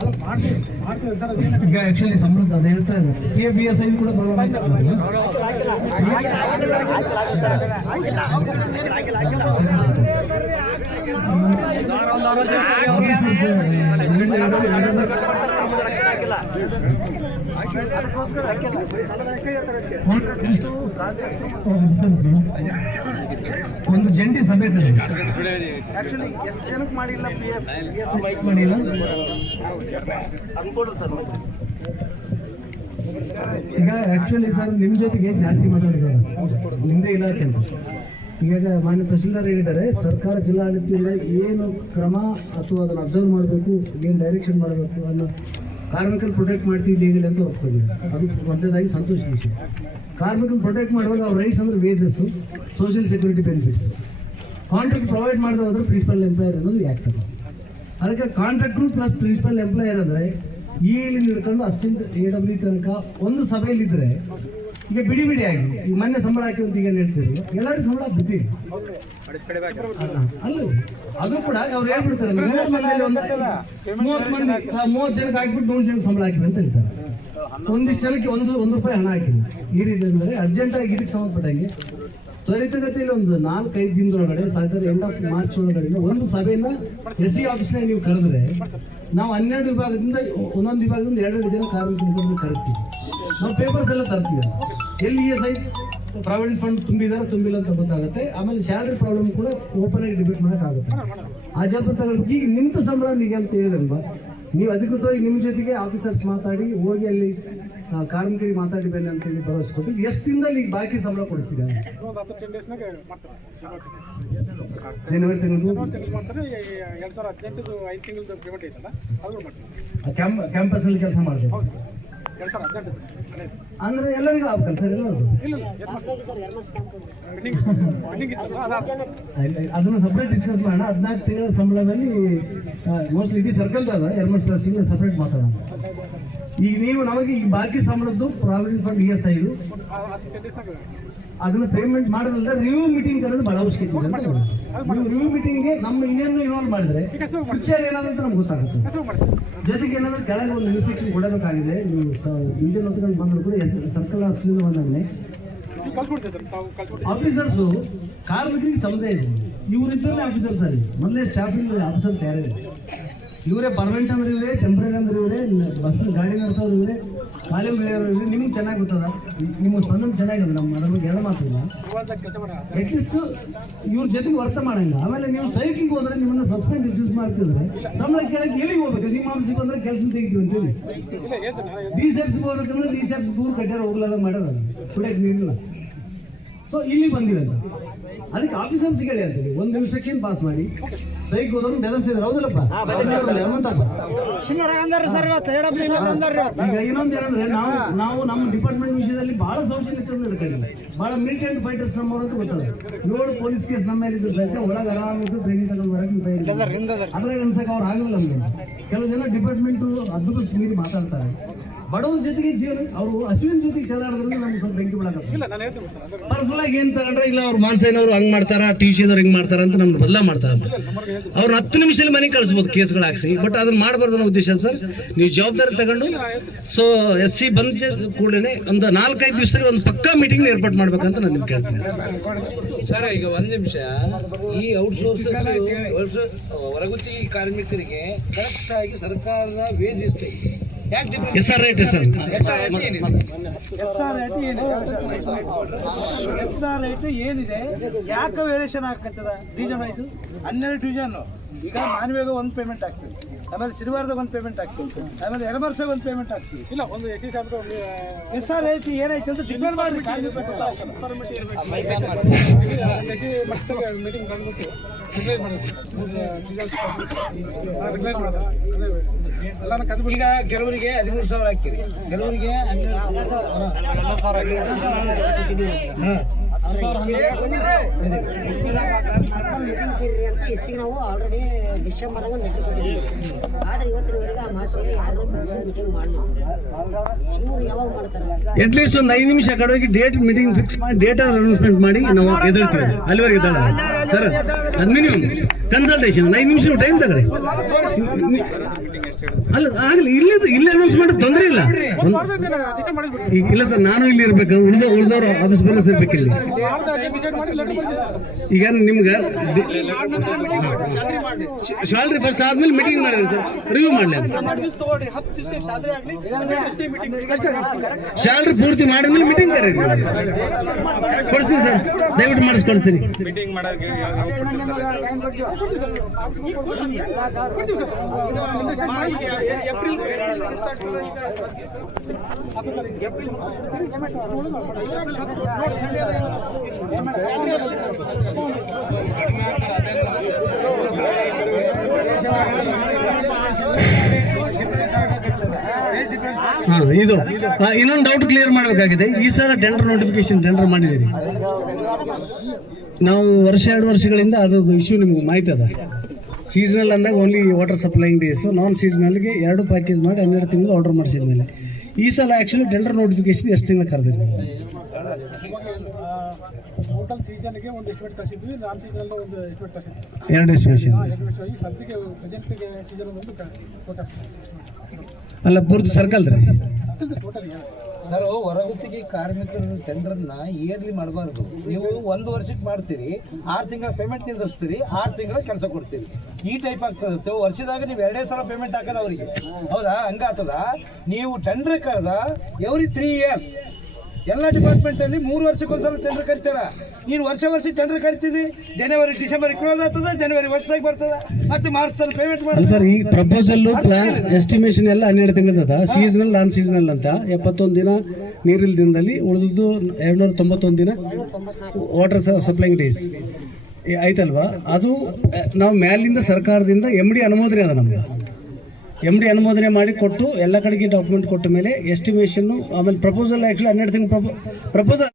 ಅಲ್ಲ ಮಾಡ್ತೀವಿ ಸರ್. ಅದೇನು ಈಗ ಆಕ್ಚುಲಿ ಸಮೃದ್ಧ ಅದು ಹೇಳ್ತಾ ಇದ್ದಾರೆ KBSI ಕೂಡ ಒಂದು ಜಂಟಿ ಸಭೆ ಆಕ್ಚುಲಿ ಎಷ್ಟು ಜನಕ್ಕೆ ಮಾಡಿಲ್ಲ ಮಾಡಿಲ್ಲ. ಈಗ ಆಕ್ಚುಲಿ ಸರ್ ನಿಮ್ಮ ಜೊತೆಗೆ ಜಾಸ್ತಿ ಮಾತಾಡಿದ್ದಾರೆ ನಿಮ್ಮದೇ ಇಲಾಖೆ ಅಂತ. ಈಗ ಮಾನ್ಯ ತಹಶೀಲ್ದಾರ್ ಹೇಳಿದ್ದಾರೆ ಸರ್ಕಾರ ಜಿಲ್ಲಾಡಳಿತದಿಂದ ಏನು ಕ್ರಮ ಅಥವಾ ಅದನ್ನು ಅಬ್ಸರ್ವ್ ಮಾಡಬೇಕು, ಏನು ಡೈರೆಕ್ಷನ್ ಮಾಡಬೇಕು ಅನ್ನೋ ಕಾರ್ಮಿಕರು ಪ್ರೊಟೆಕ್ಟ್ ಮಾಡ್ತೀವಿ ಲೀಗಲ್ ಅಂತ ಒಪ್ಕೊಂಡಿದ್ದಾರೆ. ಅದು ಮೊದಲನೇದಾಗಿ ಸಂತೋಷದ ವಿಷಯ. ಕಾರ್ಮಿಕರು ಪ್ರೊಟೆಕ್ಟ್ ಮಾಡುವಾಗ ಅವ್ರ ರೈಟ್ಸ್ ಅಂದರೆ wages, social security benefits. Contract provide ಮಾಡದೆ ಹೋದ್ರೆ ಪ್ರಿನ್ಸಿಪಲ್ ಎಂಪ್ಲಾಯರ್ ಅನ್ನೋದು ಆ್ಯಕ್ಟ್ ಅದು. ಅದಕ್ಕೆ ಕಾಂಟ್ರಾಕ್ಟ್ರು ಪ್ಲಸ್ ಪ್ರಿನ್ಸಿಪಲ್ ಎಂಪ್ಲಾಯರ್ ಅಂದರೆ ಇಲ್ಲಿ ಹಿಡ್ಕೊಂಡು ಅಸಿಸ್ಟೆಂಟ್ AW ತನಕ ಒಂದು ಸಭೆಯಲ್ಲಿದ್ದರೆ ಈಗ ಬಿಡಿ ಆಗಿ ಈಗ ಮೊನ್ನೆ ಸಂಬಳ ಹಾಕಿ ಅಂತ ಈಗ ಹೇಳ್ತೀರಿ, ಎಲ್ಲರಿಗೂ ಸಂಬಳ ಬಿದ್ದೀರಿ ಅಲ್ಲ. ಅದು ಕೂಡ ಅವ್ರು ಹೇಳ್ಬಿಡ್ತಾರೆ 30 ಜನಕ್ಕೆ ಹಾಕ್ಬಿಟ್ಟು 100 ಜನಕ್ಕೆ ಸಂಬಳ ಹಾಕಿವಿ ಅಂತ ಹೇಳ್ತಾರೆ. ಒಂದಿಷ್ಟು ಜನಕ್ಕೆ ಒಂದು ರೂಪಾಯಿ ಹಣ ಹಾಕಿಲ್ಲ. ಈ ರೀತಿ ಅಂದರೆ ಅರ್ಜೆಂಟಾಗಿ ಇದಕ್ಕೆ ಸಂಬಂಧಪಟ್ಟಂಗೆ ತ್ವರಿತಗತಿಯಲ್ಲಿ ಒಂದು 4-5 ದಿನದೊಳಗಡೆ ಸಾಧಾರಣ ಎಂಡ್ ಆಫ್ ಮಾರ್ಚ್ ಒಳಗಡೆ ಒಂದು ಸಭೆಯನ್ನ SC ಆಫೀಸ್ನಾಗ ನೀವು ಕರೆದ್ರೆ ನಾವು 12 ವಿಭಾಗದಿಂದ ಒಂದೊಂದು ವಿಭಾಗದಿಂದ 2 ಜನ ಕಾರ್ಮಿಕರನ್ನು ಕರೆಸ್ತೀವಿ. ನಾವು ಪೇಪರ್ಸ್ ಎಲ್ಲ ತರ್ತೀವಿ. ಎಲ್ಲಿ ESI ಪ್ರಾವಿಡೆಂಟ್ ಫಂಡ್ ತುಂಬಿಲ್ಲ ಅಂತ ಗೊತ್ತಾಗುತ್ತೆ. ಆಮೇಲೆ ಸ್ಯಾಲರಿ ಪ್ರಾಬ್ಲಮ್ ಕೂಡ ಓಪನ್ ಆಗಿ ಡಿಬೇಟ್ ಮಾಡೋಕ್ಕಾಗುತ್ತೆ. ಆ ಜವಾಬ್ದಾರಿ ಈಗ ನಿಂತು ಸಂಬಳ ನಿಮಗೆ ಅಂತ ಹೇಳಿದ್ರಲ್ವಾ, ನೀವು ಅಧಿಕೃತವಾಗಿ ನಿಮ್ಮ ಜೊತೆಗೆ ಆಫೀಸರ್ಸ್ ಮಾತಾಡಿ ಹೋಗಿ ಅಲ್ಲಿ ಕಾರ್ಮಿಕರಿಗೆ ಮಾತಾಡಿ ಬನ್ನಿ ಅಂತ ಹೇಳಿ ಭರವಸೆ ಕೊಟ್ಟು ಎಷ್ಟು ದಿನದಲ್ಲಿ ಈಗ ಬಾಕಿ ಸಂಬಳ ಕೊಡಿಸ್ತಿದ್ದಾರೆ? ಜನವರಿ ತಿಂಗಳು ಕ್ಯಾಂಪಸ್ ಅಲ್ಲಿ ಕೆಲಸ ಮಾಡಿದೆ ಅಂದ್ರೆ ಎಲ್ಲರಿಗೂ ಆಗ್ಬೇಕಲ್ಲ ಸರ್? ಅದನ್ನ ಸಪ್ರೇಟ್ ಡಿಸ್ಕಸ್ ಮಾಡೋಣ. 14 ತಿಂಗಳ ಸಂಬಳದಲ್ಲಿ ಮೋಸ್ಟ್ಲಿ ಇಡೀ ಸರ್ಕಲ್ ಅದ ಯರಮರ್ಸ್ ಸಪ್ರೇಟ್ ಮಾತಾಡೋಣ. ಈಗ ನೀವು ನಮಗೆ ಈಗ ಬಾಕಿ ಸಂಬಳದ್ದು ಪ್ರಾವಿಡೆಂಟ್ ಫಂಡ್ ESI ಇದು ಅದನ್ನ ಪೇಮೆಂಟ್ ಮಾಡೋದ್ರಿಂದ ರಿವ್ಯೂ ಮೀಟಿಂಗ್ ಕರೆದು ಬಹಳ ಅವಶ್ಯಕತೆ ಇದೆ ಅಂತ ಹೇಳಿ. ನೀವು ರಿವ್ಯೂ ಮೀಟಿಂಗ್ಗೆ ನಮ್ಮ ಇನ್ನೇನು ಇನ್ವಾಲ್ವ್ ಮಾಡಿದ್ರೆ ಪಿಕ್ಚರ್ ಏನಾದಂತ ನಮ್ಗೆ ಗೊತ್ತಾಗುತ್ತೆ. ಜೊತೆಗೆ ಏನಾದ್ರು ಕೆಳಗೆ ಒಂದು ಇನ್ಸ್ಟ್ರಕ್ಷನ್ ಕೊಡಬೇಕಾಗಿದೆ. ನೀವು ಡಿವಿಷನ್ ಹೊತ್ಕೊಂಡು ಬಂದ್ರು ಕೂಡ ಸರ್ಕಲ್ ಆಫೀಸಿಂದ ಬಂದಾಗಲೇ ಆಫೀಸರ್ಸು ಕಾರ್ಮಿಕರಿಗೆ ಸಮುದಾಯ ಇದೆ. ಇವರಿದ್ದರೇ ಆಫೀಸರ್ಸ್ ಅಲ್ಲಿ ಮೊದಲೇ ಸ್ಟಾಫಿಂಗ್ ಆಫೀಸರ್ಸ್ ಯಾರಿದೆ ಇವರೇ ಪರ್ಮನೆಂಟ್ ಅಂದ್ರೆ ಇವರೇ, ಟೆಂಪ್ರರಿ ಅಂದ್ರೆ ಇವರೇ, ಬಸ್ ಗಾಡಿ ನಡೆಸೋರು ಇವರೇ, ಕಾಲೇಜ್ ಬೆಳೆಯೋರು ಇವರೇ. ನಿಮ್ಗೆ ಚೆನ್ನಾಗಿ ಗೊತ್ತದ, ನಿಮ್ಮ ಸ್ಪಂದನೆ ಚೆನ್ನಾಗಿದೆ. ನಮ್ಮ ಅದ್ರ ಬಗ್ಗೆ ಹೇಳ ಮಾತಿಲ್ಲ. ಅಟ್ಲೀಸ್ಟ್ ಇವ್ರ ಜೊತೆಗೆ ವರ್ತ ಮಾಡಂಗ. ಆಮೇಲೆ ನೀವು ಸ್ಟ್ರೈಕಿಂಗ್ ಹೋದ್ರೆ ನಿಮ್ಮನ್ನ ಸಸ್ಪೆಂಡ್ ಡಿಸ್ಮಿಸ್ ಮಾಡ್ತಿದ್ರೆ ಸಂಬಳ ಕೇಳಕ್ಕೆ ಎಲ್ಲಿಗೆ ಹೋಗ್ಬೇಕು? ನಿಮ್ಮ ಆಫೀಸಿಗೆ ಬಂದ್ರೆ ಕೆಲಸ ತೆಗಿತೀವಿ ಅಂತೇಳಿ DCFC ಹೋಗ್ಬೇಕಂದ್ರೆ DCFC ದೂರ ಕಟ್ಟಾರ ಹೋಗ್ಲಾಗ ಮಾಡೋದು ಕುಡಿಯಕ್ಕೆ ನೀರಿಲ್ಲ. ಸೊ ಇಲ್ಲಿ ಬಂದಿವೆ ಅಂತ ಅದಕ್ಕೆ ಆಫೀಸರ್ಸ್ಗೆ ಹೇಳಿ ಅಂತೇಳಿ ಒಂದು ಇನ್ಸ್ಟ್ರಕ್ಷನ್ ಪಾಸ್ ಮಾಡಿ ಸೈಕ್ ಹೋದವ್ರು ಬೆದರ್ಸಿದ್ರು. ಹೌದಲ್ಲಪ್ಪ? ಈಗ ಇನ್ನೊಂದು ಏನಂದ್ರೆ ನಾವು ನಮ್ಮ ಡಿಪಾರ್ಟ್ಮೆಂಟ್ ವಿಷಯದಲ್ಲಿ ಬಹಳ ಸೌಜನ್ಯ ಇಟ್ಕೊಂಡಿದ್ದೀವಿ. ಬಹಳ ಮಿಲಿಟೆಂಟ್ ಫೈಟರ್ಸ್ ನಮ್ಮವ್ರು ಅಂತ ಗೊತ್ತದ. 7 ಪೊಲೀಸ್ ಕೇಸ್ ನಮ್ಮ ಮೇಲೆ ಇದ್ರು ಸಹಿತ ಒಳಗೆ ಆರಾಮಿದ್ದು ಟ್ರೈನಿಂಗ್ ತಗೊಂಡು ಬರಕ್ಕೆ ಅದ್ರಾಗ ಅನ್ಸಕ್ಕೆ ಅವ್ರು ಆಗಲ್ಲ. ನಮ್ಗೆ ಕೆಲವು ಜನ ಡಿಪಾರ್ಟ್ಮೆಂಟ್ ಅದ್ಭುತ ಮೀರಿ ಮಾತಾಡ್ತಾರೆ. ಬಡವ್ರ ಜೊತೆಗೆ ಜೀವನ ಅವರು ಹಸುವಿನ ಜೊತೆಗೆ ಚೆಲ್ಲಾಡಿದ್ರೆ ನಮ್ಗೆ ಸ್ವಲ್ಪ ಬೆಂಕಿ ಬಿಡಕತ್ತ. ಪರ್ಸನಲ್ ಆಗಿ ಏನ್ ತಗೊಂಡ್ರೆ ಇಲ್ಲ ಅವ್ರು ಮಾನ್ಸೇನವ್ರು ಹಂಗ್ ಮಾಡ್ತಾರ, TCದವ್ರು ಹಿಂಗ್ ಮಾಡ್ತಾರ ಅಂತ ನಮ್ಗೆ ಬದಲಾ ಮಾಡ್ತಾರ ಅಂತ. ಅವ್ರು 10 ನಿಮಿಷದಲ್ಲಿ ಮನೆಗೆ ಕಳಿಸ್ಬೋದು ಕೇಸ್ಗಳು ಹಾಕ್ಸಿ. ಬಟ್ ಅದನ್ನ ಮಾಡಬಾರ್ದು ಅನ್ನೋ ಉದ್ದೇಶ ಸರ್. ನೀವು ಜವಾಬ್ದಾರಿ ತಗೊಂಡು ಸೊ SC ಬಂದ ಕೂಡಲೇ ಒಂದು 4-5 ದಿವಸದಲ್ಲಿ ಒಂದು ಪಕ್ಕಾ ಮೀಟಿಂಗ್ ಏರ್ಪಾಟ್ ಮಾಡ್ಬೇಕಂತ ನಾನು ನಿಮ್ಗೆ ಕೇಳ್ತೀನಿ ಸರ್. ಈಗ ಒಂದ್ ನಿಮಿಷ, ಈ ಔಟ್ಸೋರ್ಸಸ್ ಹೊರಗುತ್ತಿಗೆ ಕಾರ್ಮಿಕರಿಗೆ ಕರೆಕ್ಟ್ ಆಗಿ ಸರ್ಕಾರದ ವೇಜ್ ಎಷ್ಟೇ? SR rate sir. SR rate ಏನಿದೆ? ಯಾಕೆ ವೇರಿಯೇಷನ್ ಆಗ್ತದ? Division wise 12 division. ಈಗ ಮಾನ್ವೇಗ ಒಂದು ಪೇಮೆಂಟ್ ಆಗ್ತದೆ, ಆಮೇಲೆ ಸಿರಿವಾರದಾಗ ಒಂದು ಪೇಮೆಂಟ್ ಆಗ್ತದೆ, ಆಮೇಲೆ ಎರಮರ್ಸಾಗ ಒಂದು ಪೇಮೆಂಟ್ ಆಗ್ತದೆ. ಇಲ್ಲ ಒಂದು SR ರೇಟ್ ಏನೈತೆ ಅಂತ ಡಿಪೆಂಡ್ ಮಾಡಿ ಈಗ ಕೆಲವರಿಗೆ 13,000 ಹಾಕ್ತೀರಿ, ಕೆಲವರಿಗೆ 12,000 ನಾವು ಆಲ್ರೆಡಿ ಡಿಸೆಂಬರ್ ಆದ್ರೆ ಇವತ್ತಿನವರೆಗೆ ಆ ಮಾಸಿಗೆ ಯಾರು ಮೀಟಿಂಗ್ ಮಾಡಲಿಲ್ಲ. ಇವ್ರು ಯಾವಾಗ ಮಾಡ್ತಾರೆ? ಅಟ್ಲೀಸ್ಟ್ ಒಂದು 5 ನಿಮಿಷ ಕಡೆಗೆ ಡೇಟ್ ಮೀಟಿಂಗ್ ಫಿಕ್ಸ್ ಮಾಡಿ ಡೇಟಾ ಅನೌನ್ಸ್ಮೆಂಟ್ ಮಾಡಿ ನಾವು ಎದುರ್ತೀವಿ. ಅಲ್ಲಿವರೆಗೆ ಇದ್ದಾಳೆ ಸರ್. ಅದು ಮಿನಿಮಮ್ ಕನ್ಸಲ್ಟೇಷನ್ 5 ನಿಮಿಷ ಟೈಮ್ ತಗೊಳ್ಳಿ. ಅಲ್ಲ ಆಗಲಿ, ಇಲ್ಲೇ ಅನೌನ್ಸ್ ಮಾಡಿ ತೊಂದರೆ ಇಲ್ಲ. ಇಲ್ಲ ಸರ್, ನಾನು ಇಲ್ಲಿ ಇರ್ಬೇಕು, ಉಳಿದವ್ರು ಆಫೀಸ್ ಬರೋಸ್ ಇರ್ಬೇಕಿಲ್ಲ. ಈಗ ನಿಮ್ಗೆ ಸ್ಯಾಲ್ರಿ ಫಸ್ಟ್ ಆದ್ಮೇಲೆ ಮೀಟಿಂಗ್ ಮಾಡಿದ್ರಿ ಸರ್, ರಿವ್ಯೂ ಮಾಡಲಿ. ಸ್ಯಾಲ್ರಿ ಪೂರ್ತಿ ಮಾಡಿದ್ಮೇಲೆ ಮೀಟಿಂಗ್ ಕರೀರಿ. ಕೊಡ್ತೀನಿ ಸರ್, ದಯವಿಟ್ಟು ಮಾಡಿಸ್ಕೊಡ್ತೀನಿ. ಇದು ಇನ್ನೊಂದು ಡೌಟ್ ಕ್ಲಿಯರ್ ಮಾಡಬೇಕಾಗಿದೆ. ಈ ಸಲ ಟೆಂಡರ್ ನೋಟಿಫಿಕೇಶನ್ ಟೆಂಡರ್ ಮಾಡಿದ್ದೀರಿ ನಾವು ವರ್ಷ 2 ವರ್ಷಗಳಿಂದ. ಅದು ಇಶ್ಯೂ ನಿಮ್ಗೆ ಮಾಹಿತಿ ಅದ. ಸೀಸನಲ್ ಅಂದಾಗ ಓನ್ಲಿ ವಾಟರ್ ಸಪ್ಲೈಯಿಂಗ್ ಡೇಸ್, ನಾನ್ ಸೀಸನಲ್ಗೆ 2 ಪ್ಯಾಕೇಜ್ ಮಾಡಿ 12 ತಿಂಗಳು ಆರ್ಡರ್ ಮಾಡಿಸಿದ ಮೇಲೆ ಈ ಸಲ ಆ್ಯಕ್ಚುಲಿ ಟೆಂಡರ್ ನೋಟಿಫಿಕೇಶನ್ ಎಷ್ಟು ತಿಂಗಳು ಕರೆದಿರಿ? ಟೋಟಲ್ ಸೀಸನ್ಗೆ ಒಂದು ಎಸ್ಟಿಮೇಟ್ ಕಳಿಸಿದ್ವಿ, ನಾನ್ ಸೀಸನ್ ಒಂದು ಎಸ್ಟಿಮೇಟ್ ಕಳಿಸಿದ್ವಿ. 2 ಎಸ್ಟಿಮೇಷನ್ ಸದ್ಯಕ್ಕೆ ಪ್ರೆಸೆಂಟ್ ಸೀಸನ್ ಒಂದು ಅಲ್ಲ, ಪೂರ್ತಿ ಸರ್ಕಲ್ ರೀ ಟೋಟಲ್. ಸರ್, ಹೊರಗುತ್ತಿಗೆ ಕಾರ್ಮಿಕರ ಟೆಂಡರ್ನ ಇಯರ್ಲಿ ಮಾಡಬಾರ್ದು. ನೀವು 1 ವರ್ಷಕ್ಕೆ ಮಾಡ್ತೀರಿ, 6 ತಿಂಗಳ ಪೇಮೆಂಟ್ ನಿಂದಿರ್ಸ್ತೀರಿ, 6 ತಿಂಗಳ ಕೆಲಸ ಕೊಡ್ತೀರಿ. ಈ ಟೈಪ್ ಆಗ್ತದೆ. ವರ್ಷದಾಗ ನೀವು 2 ಸಲ ಪೇಮೆಂಟ್ ಹಾಕೋದು ಅವರಿಗೆ, ಹೌದಾ? ಹಂಗಾಗ್ತದ. ನೀವು ಟೆಂಡರ್ ಕರೆದ ಎವ್ರಿ 3 ಇಯರ್ಸ್ ಎಲ್ಲ ಡಿಪಾರ್ಟ್ಮೆಂಟ್ ಅಲ್ಲಿ 3 ವರ್ಷಕ್ಕೊಂದ್ಸಲ ಟೆಂಡರ್ ಕರಿತಾರ. ನೀನು ವರ್ಷ ಟೆಂಡರ್ ಕರಿತಿದ್ದಿ, ಜನವರಿ ಡಿಸೆಂಬರ್ ಕ್ಲೋಸ್ ಆಗ್ತದ, ಜನವರಿ ವರ್ಷದಾಗ ಬರ್ತದ, ಮತ್ತೆ ಮಾರ್ಚ್ ಪೇಮೆಂಟ್ ಮಾಡಿ. ಸರ್, ಈ ಪ್ರಪೋಸಲ್ ಪ್ಲಾನ್ ಎಸ್ಟಿಮೇಷನ್ ಎಲ್ಲ 12 ತಿಂಗಳದ. ಸೀಸನಲ್ ನಾನ್ ಸೀಸನಲ್ ಅಂತ 71 ದಿನ ನೀರಿಲ್ ದಿನದಲ್ಲಿ, ಉಳಿದಿದ್ದು 291 ದಿನ ವಾಟರ್ ಸಪ್ಲೈಂಗ್ ಡೇಸ್ ಆಯ್ತಲ್ವಾ? ಅದು ನಾವು ಮ್ಯಾಲಿಂದ ಸರ್ಕಾರದಿಂದ MD ಅನುಮೋದನೆ ಅದ. ನಮ್ಗೆ MD ಅನುಮೋದನೆ ಮಾಡಿ ಕೊಟ್ಟು ಎಲ್ಲ ಕಡೆಗೆ ಡಾಕ್ಯುಮೆಂಟ್ ಕೊಟ್ಟ ಮೇಲೆ ಎಸ್ಟಿಮೇಷನ್ನು, ಆಮೇಲೆ ಪ್ರಪೋಸಲ್ ಆ್ಯಕ್ಚುಲಿ 12 ತಿಂಗಳು ಪ್ರಪೋಸಲ್